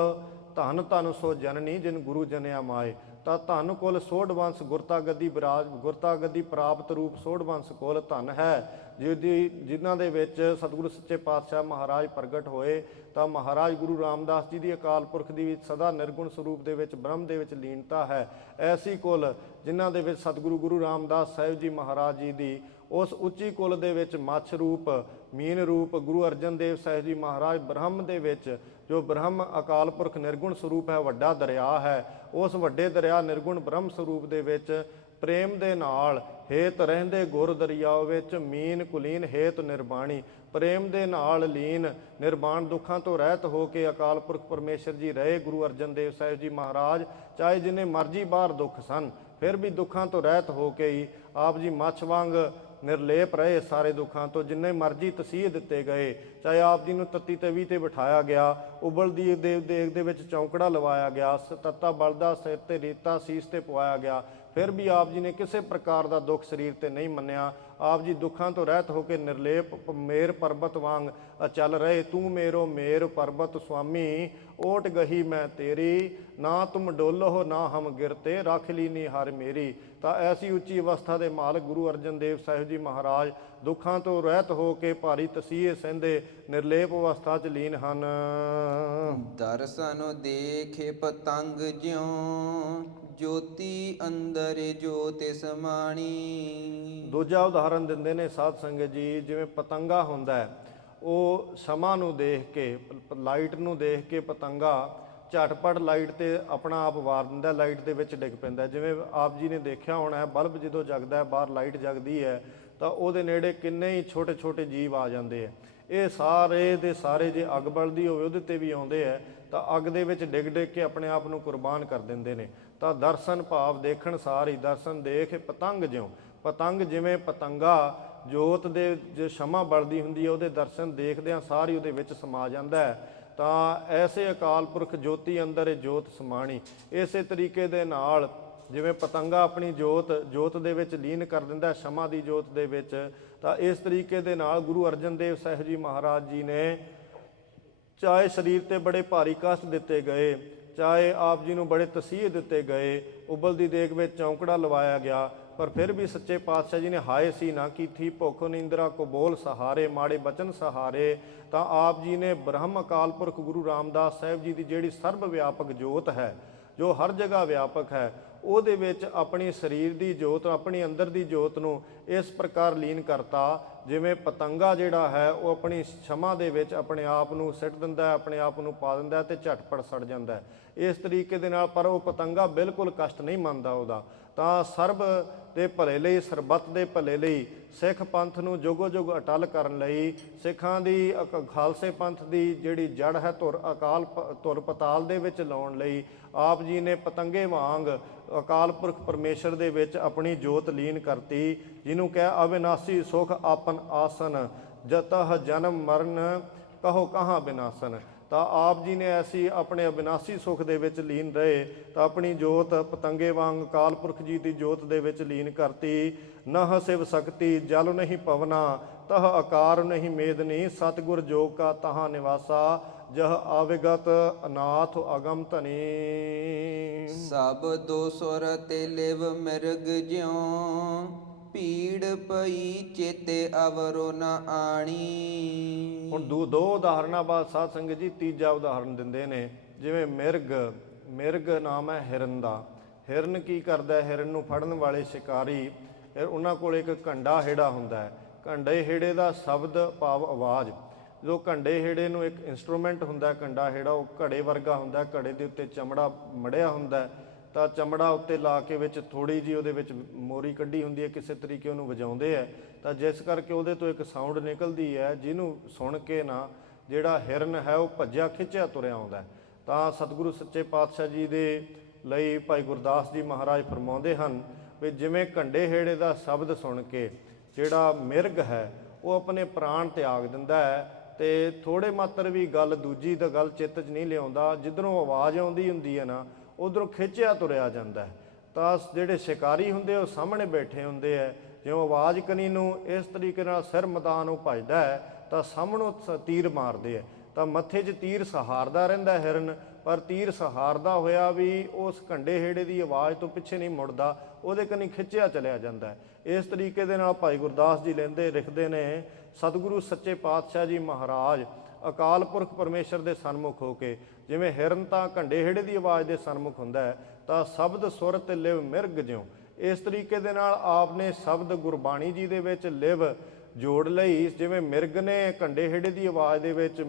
ਧੰਨ ਧੰਨ ਸੋ ਜਨਨੀ ਜਿਨ ਗੁਰੂ ਜਨਿਆ ਮਾਏ। ਤਾਂ ਧੰਨ ਕੁਲ ਸੋਢ ਵੰਸ਼ ਗੁਰਤਾ ਗੱਦੀ ਪ੍ਰਾਪਤ ਰੂਪ ਸੋਢ ਵੰਸ਼ ਕੁਲ ਧੰਨ ਹੈ, ਜਿਨ੍ਹਾਂ ਦੇ ਵਿੱਚ ਸਤਿਗੁਰੂ ਸੱਚੇ ਪਾਤਸ਼ਾਹ ਮਹਾਰਾਜ ਪ੍ਰਗਟ ਹੋਏ। ਤਾਂ ਮਹਾਰਾਜ ਗੁਰੂ ਰਾਮਦਾਸ ਜੀ ਦੀ ਅਕਾਲ ਪੁਰਖ ਦੀ ਸਦਾ ਨਿਰਗੁਣ ਸਰੂਪ ਦੇ ਵਿੱਚ ਬ੍ਰਹਮ ਦੇ ਵਿੱਚ ਲੀਨਤਾ ਹੈ। ਐਸੀ ਕੁਲ ਜਿਨ੍ਹਾਂ ਦੇ ਵਿੱਚ ਸਤਿਗੁਰੂ ਗੁਰੂ ਰਾਮਦਾਸ ਸਾਹਿਬ ਜੀ ਮਹਾਰਾਜ ਜੀ ਦੀ ਉਸ ਉੱਚੀ ਕੁਲ ਦੇ ਵਿੱਚ ਮੱਛ ਰੂਪ, ਮੀਨ ਰੂਪ ਗੁਰੂ ਅਰਜਨ ਦੇਵ ਸਾਹਿਬ ਜੀ ਮਹਾਰਾਜ ਬ੍ਰਹਮ ਦੇ ਵਿੱਚ, ਜੋ ਬ੍ਰਹਮ ਅਕਾਲ ਪੁਰਖ ਨਿਰਗੁਣ ਸਰੂਪ ਹੈ, ਵੱਡਾ ਦਰਿਆ ਹੈ, ਉਸ ਵੱਡੇ ਦਰਿਆ ਨਿਰਗੁਣ ਬ੍ਰਹਮ ਸਰੂਪ ਦੇ ਵਿੱਚ ਪ੍ਰੇਮ ਦੇ ਨਾਲ ਹੇਤ ਰਹਿੰਦੇ ਗੁਰ ਦਰਿਆਓ ਵਿੱਚ, ਮੀਨ ਕੁਲੀਨ ਹੇਤ ਨਿਰਬਾਣੀ। ਪ੍ਰੇਮ ਦੇ ਨਾਲ ਲੀਨ ਨਿਰਵਾਣ ਦੁੱਖਾਂ ਤੋਂ ਰਹਿਤ ਹੋ ਕੇ ਅਕਾਲ ਪੁਰਖ ਪਰਮੇਸ਼ਰ ਜੀ ਰਹੇ ਗੁਰੂ ਅਰਜਨ ਦੇਵ ਸਾਹਿਬ ਜੀ ਮਹਾਰਾਜ। ਚਾਹੇ ਜਿੰਨੇ ਮਰਜ਼ੀ ਬਾਹਰ ਦੁੱਖ ਸਨ, ਫਿਰ ਵੀ ਦੁੱਖਾਂ ਤੋਂ ਰਹਿਤ ਹੋ ਕੇ ਹੀ ਆਪ ਜੀ ਮੱਛ ਵਾਂਗ ਨਿਰਲੇਪ ਰਹੇ ਸਾਰੇ ਦੁੱਖਾਂ ਤੋਂ। ਜਿੰਨੇ ਮਰਜ਼ੀ ਤਸੀਹੇ ਦਿੱਤੇ ਗਏ, ਚਾਹੇ ਆਪ ਜੀ ਨੂੰ ਤੱਤੀ ਤਵੀ ਤੇ ਬਿਠਾਇਆ ਗਿਆ, ਉਬਲਦੀ ਦੇਗ ਦੇ ਵਿੱਚ ਚੌਂਕੜਾ ਲਵਾਇਆ ਗਿਆ, ਤੱਤਾ ਬਲਦਾ ਸਿਰ ਤੇ ਰੇਤਾ ਸੀਸ ਤੇ ਪਵਾਇਆ ਗਿਆ, ਫਿਰ ਵੀ ਆਪ ਜੀ ਨੇ ਕਿਸੇ ਪ੍ਰਕਾਰ ਦਾ ਦੁੱਖ ਸਰੀਰ ਤੇ ਨਹੀਂ ਮੰਨਿਆ। ਆਪ ਜੀ ਦੁੱਖਾਂ ਤੋਂ ਰਹਿਤ ਹੋ ਕੇ ਨਿਰਲੇਪ ਮੇਰ ਪਰਬਤ ਵਾਂਗ ਚੱਲ ਰਹੇ। ਤੂੰ ਮੇਰੋ ਮੇਰ ਪਰਬਤ ਸੁਆਮੀ, ਓਟ ਗਹੀ ਮੈਂ ਤੇਰੀ, ਨਾ ਤੁਮ ਡੋਲੋ ਨਾ ਹਮ ਗਿਰਤੇ, ਰੱਖ ਲੀਨੀ ਹਰ ਮੇਰੀ। ਤਾਂ ਐਸੀ ਉੱਚੀ ਅਵਸਥਾ ਦੇ ਮਾਲਕ ਗੁਰੂ ਅਰਜਨ ਦੇਵ ਸਾਹਿਬ ਜੀ ਮਹਾਰਾਜ ਦੁੱਖਾਂ ਤੋਂ ਰਹਿਤ ਹੋ ਕੇ ਭਾਰੀ ਤਸੀਹੇ ਸਹਿੰਦੇ ਨਿਰਲੇਪ ਅਵਸਥਾ 'ਚ ਲੀਨ ਹਨ। ਦਰਸ਼ਨ ਦੇਖੇ ਪਤੰਗ ਜਿਉ, ਜੋਤੀ ਅੰਦਰ ਜੋਤਿ ਸਮਾਣੀ। ਦੂਜਾ ਉਦਾਹਰਨ ਦਿੰਦੇ ਨੇ ਸਾਧ ਸੰਗਤ ਜੀ, ਜਿਵੇਂ ਪਤੰਗਾ ਹੁੰਦਾ ਹੈ, ਉਹ ਸਮਾਂ ਨੂੰ ਦੇਖ ਕੇ, ਲਾਈਟ ਨੂੰ ਦੇਖ ਕੇ ਪਤੰਗਾ ਝਟਪਟ ਲਾਈਟ ਤੇ ਆਪਣਾ ਆਪ ਵਾਰ ਦਿੰਦਾ, ਲਾਈਟ ਦੇ ਵਿੱਚ ਡਿੱਗ ਪੈਂਦਾ। ਜਿਵੇਂ ਆਪ ਜੀ ਨੇ ਦੇਖਿਆ ਹੋਣਾ ਹੈ, ਬਲਬ ਜਦੋਂ ਜਗਦਾ ਹੈ, ਬਾਹਰ ਲਾਈਟ ਜਗਦੀ ਹੈ, ਤਾਂ ਉਹਦੇ ਨੇੜੇ ਕਿੰਨੇ ਹੀ ਛੋਟੇ ਛੋਟੇ ਜੀਵ ਆ ਜਾਂਦੇ ਆ। ਇਹ ਸਾਰੇ ਦੇ ਸਾਰੇ ਜੇ ਅੱਗ ਬਲਦੀ ਹੋਵੇ ਉਹਦੇ ਤੇ ਵੀ ਆਉਂਦੇ ਆ ਤਾਂ ਅੱਗ ਦੇ ਵਿੱਚ ਡਿੱਗ ਡਿੱਗ ਕੇ ਆਪਣੇ ਆਪ ਨੂੰ ਕੁਰਬਾਨ ਕਰ ਦਿੰਦੇ ਨੇ। ਤਾਂ ਦਰਸ਼ਨ ਭਾਵ ਦੇਖਣ ਸਾਰ ਹੀ, ਦਰਸ਼ਨ ਦੇਖ ਪਤੰਗ ਜਿਉਂ, ਪਤੰਗ ਜਿਵੇਂ ਪਤੰਗਾ ਜੋਤ ਦੇ ਜੋ ਸ਼ਮਾ ਬਲਦੀ ਹੁੰਦੀ ਹੈ ਉਹਦੇ ਦਰਸ਼ਨ ਦੇਖਦਿਆਂ ਸਾਰ ਹੀ ਉਹਦੇ ਵਿੱਚ ਸਮਾ ਜਾਂਦਾ ਹੈ। ਤਾਂ ਐਸੇ ਅਕਾਲ ਪੁਰਖ ਜੋਤੀ ਅੰਦਰ ਜੋਤ ਸਮਾਣੀ, ਇਸੇ ਤਰੀਕੇ ਦੇ ਨਾਲ ਜਿਵੇਂ ਪਤੰਗਾ ਆਪਣੀ ਜੋਤ ਦੇ ਵਿੱਚ ਲੀਨ ਕਰ ਦਿੰਦਾ ਸ਼ਮਾ ਦੀ ਜੋਤ ਦੇ ਵਿੱਚ, ਤਾਂ ਇਸ ਤਰੀਕੇ ਦੇ ਨਾਲ ਗੁਰੂ ਅਰਜਨ ਦੇਵ ਸਾਹਿਬ ਜੀ ਮਹਾਰਾਜ ਜੀ ਨੇ ਚਾਹੇ ਸਰੀਰ ਤੇ ਬੜੇ ਭਾਰੀ ਕਸ਼ਟ ਦਿੱਤੇ ਗਏ, ਚਾਹੇ ਆਪ ਜੀ ਨੂੰ ਬੜੇ ਤਸੀਹੇ ਦਿੱਤੇ ਗਏ, ਉਬਲਦੀ ਦੇਗ ਵਿੱਚ ਚੌਂਕੜਾ ਲਵਾਇਆ ਗਿਆ, ਪਰ ਫਿਰ ਵੀ ਸੱਚੇ ਪਾਤਸ਼ਾਹ ਜੀ ਨੇ ਹਾਏ ਸੀ ਨਾ ਕੀਤੀ, ਭੁੱਖ ਨਿੰਦਰਾ ਕੋ ਬੋਲ ਸਹਾਰੇ, ਮਾੜੇ ਬਚਨ ਸਹਾਰੇ। ਤਾਂ ਆਪ ਜੀ ਨੇ ਬ੍ਰਹਮ ਅਕਾਲ ਪੁਰਖ ਗੁਰੂ ਰਾਮਦਾਸ ਸਾਹਿਬ ਜੀ ਦੀ ਜਿਹੜੀ ਸਰਬ ਵਿਆਪਕ ਜੋਤ ਹੈ, ਜੋ ਹਰ ਜਗ੍ਹਾ ਵਿਆਪਕ ਹੈ, ਉਹਦੇ ਵਿੱਚ ਆਪਣੀ ਸਰੀਰ ਦੀ ਜੋਤ, ਆਪਣੀ ਅੰਦਰ ਦੀ ਜੋਤ ਨੂੰ ਇਸ ਪ੍ਰਕਾਰ ਲੀਨ ਕਰਤਾ ਜਿਵੇਂ ਪਤੰਗਾ ਜਿਹੜਾ ਹੈ ਉਹ ਆਪਣੀ ਛਮਾ ਦੇ ਵਿੱਚ ਆਪਣੇ ਆਪ ਨੂੰ ਸਿੱਟ ਦਿੰਦਾ ਹੈ, ਆਪਣੇ ਆਪ ਨੂੰ ਪਾ ਦਿੰਦਾ ਤੇ ਝਟਪਟ ਸੜ ਜਾਂਦਾ ਹੈ। ਇਸ ਤਰੀਕੇ ਦੇ ਨਾਲ ਪਰ ਉਹ ਪਤੰਗਾ ਬਿਲਕੁਲ ਕਸ਼ਟ ਨਹੀਂ ਮੰਨਦਾ ਉਹਦਾ। ਤਾਂ ਸਰਬ ਦੇ ਭਲੇ ਲਈ, ਸਰਬੱਤ ਦੇ ਭਲੇ ਲਈ, ਸਿੱਖ ਪੰਥ ਨੂੰ ਜੁਗੋ ਜੁਗ ਅਟਲ ਕਰਨ ਲਈ, ਸਿੱਖਾਂ ਦੀ ਖਾਲਸੇ ਪੰਥ ਦੀ ਜਿਹੜੀ ਜੜ ਹੈ ਧੁਰ ਪਤਾਲ ਦੇ ਵਿੱਚ ਲਾਉਣ ਲਈ ਆਪ ਜੀ ਨੇ ਪਤੰਗੇ ਵਾਂਗ ਅਕਾਲ ਪੁਰਖ ਪਰਮੇਸ਼ਰ ਦੇ ਵਿੱਚ ਆਪਣੀ ਜੋਤ ਲੀਨ ਕਰਤੀ, ਜਿਹਨੂੰ ਕਹਿ ਅਵਿਨਾਸੀ ਸੁਖ ਆਪਨ ਆਸਨ, ਜਤਹ ਜਨਮ ਮਰਨ ਕਹੋ ਕਹਾਂ ਬਿਨਾਸਨ। ਤਾਂ ਆਪ ਜੀ ਨੇ ਐਸੀ ਆਪਣੇ ਅਬਿਨਾਸੀ ਸੁਖ ਦੇ ਵਿੱਚ ਲੀਨ ਰਹੇ ਤਾਂ ਆਪਣੀ ਜੋਤ ਪਤੰਗੇ ਵਾਂਗ ਅਕਾਲ ਪੁਰਖ ਜੀ ਦੀ ਜੋਤ ਦੇ ਵਿੱਚ ਲੀਨ ਕਰਤੀ। ਨਹ ਸਿਵ ਸਕਤੀ ਜਲ ਨਹੀਂ ਪਵਨਾ, ਤਹ ਆਕਾਰ ਨਹੀਂ ਮੇਦਨੀ, ਸਤਿਗੁਰ ਜੋਗ ਕਾ ਤਹਾਂ ਨਿਵਾਸਾ, ਜਹ ਆਵਿਗਤ ਅਨਾਥ ਅਗਮ ਧਨੀ। ਸਭ ਦੋ ਸੁਰ ਤੇ ਲਿਵ ਮਿਰਗ ਜਿਉ, ਭੀੜ ਪਈ ਚੇਤੇ ਅਵਰੋ ਨ ਆਣੀ। ਹੁਣ ਦੋ ਉਦਾਹਰਨਾਂ ਬਾਅਦ ਸਾਧ ਸੰਗਤ ਜੀ ਤੀਜਾ ਉਦਾਹਰਨ ਦਿੰਦੇ ਨੇ। ਜਿਵੇਂ ਮਿਰਗ ਨਾਮ ਹੈ ਹਿਰਨ ਦਾ। ਹਿਰਨ ਕੀ ਕਰਦਾ ਹੈ? ਹਿਰਨ ਨੂੰ ਫੜਨ ਵਾਲੇ ਸ਼ਿਕਾਰੀ ਉਹਨਾਂ ਕੋਲ ਇੱਕ ਘੰਡਾ ਹੇੜਾ ਹੁੰਦਾ ਹੈ। ਘੰਡੇ ਹੇੜੇ ਦਾ ਸ਼ਬਦ ਭਾਵ ਆਵਾਜ਼, ਜੋ ਘੰਡੇ ਹੇੜੇ ਨੂੰ ਇੱਕ ਇੰਸਟਰੂਮੈਂਟ ਹੁੰਦਾ ਘੰਡਾ ਹੇੜਾ, ਉਹ ਘੜੇ ਵਰਗਾ ਹੁੰਦਾ, ਘੜੇ ਦੇ ਉੱਤੇ ਚਮੜਾ ਮੜਿਆ ਹੁੰਦਾ, ਤਾਂ ਚਮੜਾ ਉੱਤੇ ਲਾ ਕੇ ਵਿੱਚ ਥੋੜ੍ਹੀ ਜਿਹੀ ਉਹਦੇ ਵਿੱਚ ਮੋਰੀ ਕੱਢੀ ਹੁੰਦੀ ਹੈ, ਕਿਸੇ ਤਰੀਕੇ ਉਹਨੂੰ ਵਜਾਉਂਦੇ ਹੈ, ਤਾਂ ਜਿਸ ਕਰਕੇ ਉਹਦੇ ਤੋਂ ਇੱਕ ਸਾਊਂਡ ਨਿਕਲਦੀ ਹੈ ਜਿਹਨੂੰ ਸੁਣ ਕੇ ਨਾ ਜਿਹੜਾ ਹਿਰਨ ਹੈ ਉਹ ਭੱਜਿਆ ਖਿੱਚਿਆ ਤੁਰਿਆ ਆਉਂਦਾ। ਤਾਂ ਸਤਿਗੁਰੂ ਸੱਚੇ ਪਾਤਸ਼ਾਹ ਜੀ ਦੇ ਲਈ ਭਾਈ ਗੁਰਦਾਸ ਜੀ ਮਹਾਰਾਜ ਫਰਮਾਉਂਦੇ ਹਨ ਵੀ ਜਿਵੇਂ ਘੰਡੇ ਹੇੜੇ ਦਾ ਸ਼ਬਦ ਸੁਣ ਕੇ ਜਿਹੜਾ ਮਿਰਗ ਹੈ ਉਹ ਆਪਣੇ ਪ੍ਰਾਣ ਤਿਆਗ ਦਿੰਦਾ ਹੈ, ਤੇ ਥੋੜ੍ਹੇ ਮਾਤਰ ਵੀ ਗੱਲ ਦੂਜੀ ਦਾ ਗੱਲ ਚਿੱਤ 'ਚ ਨਹੀਂ ਲਿਆਉਂਦਾ, ਜਿੱਧਰੋਂ ਆਵਾਜ਼ ਆਉਂਦੀ ਹੁੰਦੀ ਹੈ ਨਾ ਉਧਰੋਂ ਖਿੱਚਿਆ ਤੁਰਿਆ ਜਾਂਦਾ ਹੈ। ਤਾਂ ਜਿਹੜੇ ਸ਼ਿਕਾਰੀ ਹੁੰਦੇ ਉਹ ਸਾਹਮਣੇ ਬੈਠੇ ਹੁੰਦੇ ਹੈ, ਜਿਉਂ ਆਵਾਜ਼ ਕਨੀ ਨੂੰ ਇਸ ਤਰੀਕੇ ਨਾਲ ਸਿਰ ਮੈਦਾਨ ਉਹ ਭੱਜਦਾ ਹੈ ਤਾਂ ਸਾਹਮਣੋਂ ਤੀਰ ਮਾਰਦੇ ਹੈ, ਤਾਂ ਮੱਥੇ 'ਚ ਤੀਰ ਸਹਾਰਦਾ ਰਹਿੰਦਾ ਹਿਰਨ, ਪਰ ਤੀਰ ਸਹਾਰਦਾ ਹੋਇਆ ਵੀ ਉਸ ਘੰਡੇ ਹੇੜੇ ਦੀ ਆਵਾਜ਼ ਤੋਂ ਪਿੱਛੇ ਨਹੀਂ ਮੁੜਦਾ, ਉਹਦੇ ਕਨੀ ਖਿੱਚਿਆ ਚਲਿਆ ਜਾਂਦਾ ਹੈ। ਇਸ ਤਰੀਕੇ ਦੇ ਨਾਲ ਭਾਈ ਗੁਰਦਾਸ ਜੀ ਲਿਖਦੇ ਨੇ, ਸਤਿਗੁਰੂ ਸੱਚੇ ਪਾਤਸ਼ਾਹ ਜੀ ਮਹਾਰਾਜ ਅਕਾਲ ਪੁਰਖ ਪਰਮੇਸ਼ਰ ਦੇ ਸਨਮੁਖ ਹੋ ਕੇ, ਜਿਵੇਂ ਹਿਰਨ ਤਾਂ ਘੰਡੇ ਹੇੜੇ ਦੀ ਆਵਾਜ਼ ਦੇ ਸਨਮੁਖ ਹੁੰਦਾ ਹੈ, ਤਾਂ ਸ਼ਬਦ ਸੁਰ ਤੇ ਲਿਵ ਮਿਰਗ ਜਿਉਂ, ਇਸ ਤਰੀਕੇ ਦੇ ਨਾਲ ਆਪ ਨੇ ਸ਼ਬਦ ਗੁਰਬਾਣੀ ਜੀ ਦੇ ਵਿੱਚ ਲਿਵ ਜੋੜ ਲਈ। ਜਿਵੇਂ ਮਿਰਗ ਨੇ ਘੰਡੇ ਹੇੜੇ ਦੀ ਆਵਾਜ਼ ਦੇ ਵਿੱਚ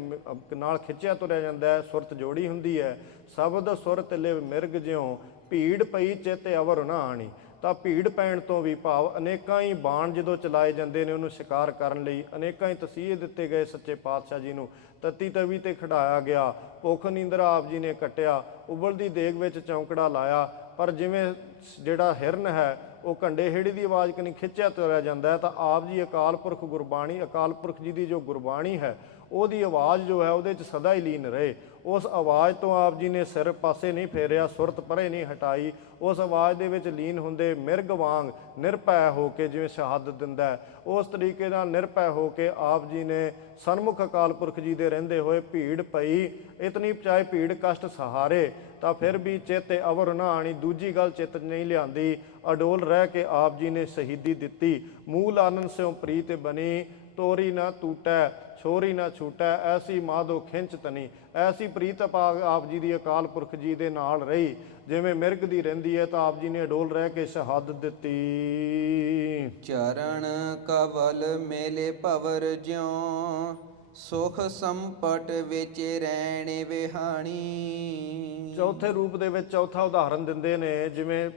ਨਾਲ ਖਿੱਚਿਆ ਤੁਰਿਆ ਜਾਂਦਾ ਹੈ, ਸੁਰਤ ਜੋੜੀ ਹੁੰਦੀ ਹੈ, ਸ਼ਬਦ ਸੁਰ ਤੇ ਲਿਵ ਮਿਰਗ ਜਿਉਂ, ਭੀੜ ਪਈ ਚਿੱਤ ਅਵਰ ਨਾ ਆਣੀ। ਤਾਂ ਭੀੜ ਪੈਣ ਤੋਂ ਵੀ ਭਾਵ ਅਨੇਕਾਂ ਹੀ ਬਾਣ ਜਦੋਂ ਚਲਾਏ ਜਾਂਦੇ ਨੇ ਉਹਨੂੰ ਸ਼ਿਕਾਰ ਕਰਨ ਲਈ, ਅਨੇਕਾਂ ਹੀ ਤਸੀਹੇ ਦਿੱਤੇ ਗਏ ਸੱਚੇ ਪਾਤਸ਼ਾਹ ਜੀ ਨੂੰ, ਤੱਤੀ ਤਵੀ ਤੇ ਖੜਾਇਆ ਗਿਆ, ਭੁੱਖ ਨੀਂਦਰਾ ਆਪ ਜੀ ਨੇ ਕੱਟਿਆ, ਉਬਲਦੀ ਦੇਗ ਵਿੱਚ ਚੌਂਕੜਾ ਲਾਇਆ, ਪਰ ਜਿਵੇਂ ਜਿਹੜਾ ਹਿਰਨ ਹੈ ਉਹ ਘੰਡੇ ਹੇੜੀ ਦੀ ਆਵਾਜ਼ ਕਨੀ ਖਿੱਚਿਆ ਤੁਰਿਆ ਜਾਂਦਾ ਹੈ, ਤਾਂ ਆਪ ਜੀ ਅਕਾਲ ਪੁਰਖ ਗੁਰਬਾਣੀ, ਅਕਾਲ ਪੁਰਖ ਜੀ ਦੀ ਜੋ ਗੁਰਬਾਣੀ ਹੈ ਉਹਦੀ ਆਵਾਜ਼ ਜੋ ਹੈ ਉਹਦੇ 'ਚ ਸਦਾ ਹੀ ਲੀਨ ਰਹੇ। ਉਸ ਆਵਾਜ਼ ਤੋਂ ਆਪ ਜੀ ਨੇ ਸਿਰ ਪਾਸੇ ਨਹੀਂ ਫੇਰਿਆ, ਸੁਰਤ ਪਰੇ ਨਹੀਂ ਹਟਾਈ, ਉਸ ਆਵਾਜ਼ ਦੇ ਵਿੱਚ ਲੀਨ ਹੁੰਦੇ ਮਿਰਗ ਵਾਂਗ ਨਿਰਭੈ ਹੋ ਕੇ ਜਿਵੇਂ ਸ਼ਹਾਦਤ ਦਿੰਦਾ ਹੈ, ਉਸ ਤਰੀਕੇ ਨਾਲ ਨਿਰਭੈ ਹੋ ਕੇ ਆਪ ਜੀ ਨੇ ਸਨਮੁਖ ਅਕਾਲ ਪੁਰਖ ਜੀ ਦੇ ਰਹਿੰਦੇ ਹੋਏ ਭੀੜ ਪਈ ਇਤਨੀ ਚਾਹੇ ਭੀੜ ਕਸ਼ਟ ਸਹਾਰੇ, ਤਾਂ ਫਿਰ ਵੀ ਚੇਤੇ ਅਵਰ ਨਾ ਆਣੀ, ਦੂਜੀ ਗੱਲ ਚਿੱਤ ਨਹੀਂ ਲਿਆਂਦੀ, ਅਡੋਲ ਰਹਿ ਕੇ ਆਪ ਜੀ ਨੇ ਸ਼ਹੀਦੀ ਦਿੱਤੀ। ਮੂਲ ਆਨੰਦ ਸਿਉ ਪ੍ਰੀਤ ਬਣੀ, ਤੋਰੀ ਨਾ ਟੂਟੈ ਛੋਰੀ ਨਾ ਛੂਟੈ, ਐਸੀ ਮਾਧੋ ਖਿੰਚ ਤਨੀ। ਐਸੀ ਪ੍ਰੀਤ ਆਪ ਜੀ ਦੀ ਅਕਾਲ ਪੁਰਖ ਜੀ ਦੇ ਨਾਲ ਰਹੀ ਜਿਵੇਂ ਮਿਰਗ ਦੀ ਰਹਿੰਦੀ ਹੈ, ਤਾਂ ਆਪ ਜੀ ਨੇ ਅਡੋਲ ਰਹਿ ਕੇ ਸ਼ਹਾਦਤ ਦਿੱਤੀ। ਚਰਨ ਕਵਲ ਮੇਲੇ ਭਵਰ ਜਿਉ, ਸੁਖ ਸੰਪਟ ਵਿੱਚ ਰਹਿਣ ਵਿਹਾਣੀ। ਚੌਥੇ ਰੂਪ ਦੇ ਵਿੱਚ ਚੌਥਾ ਉਦਾਹਰਨ ਦਿੰਦੇ ਨੇ, ਜਿਵੇਂ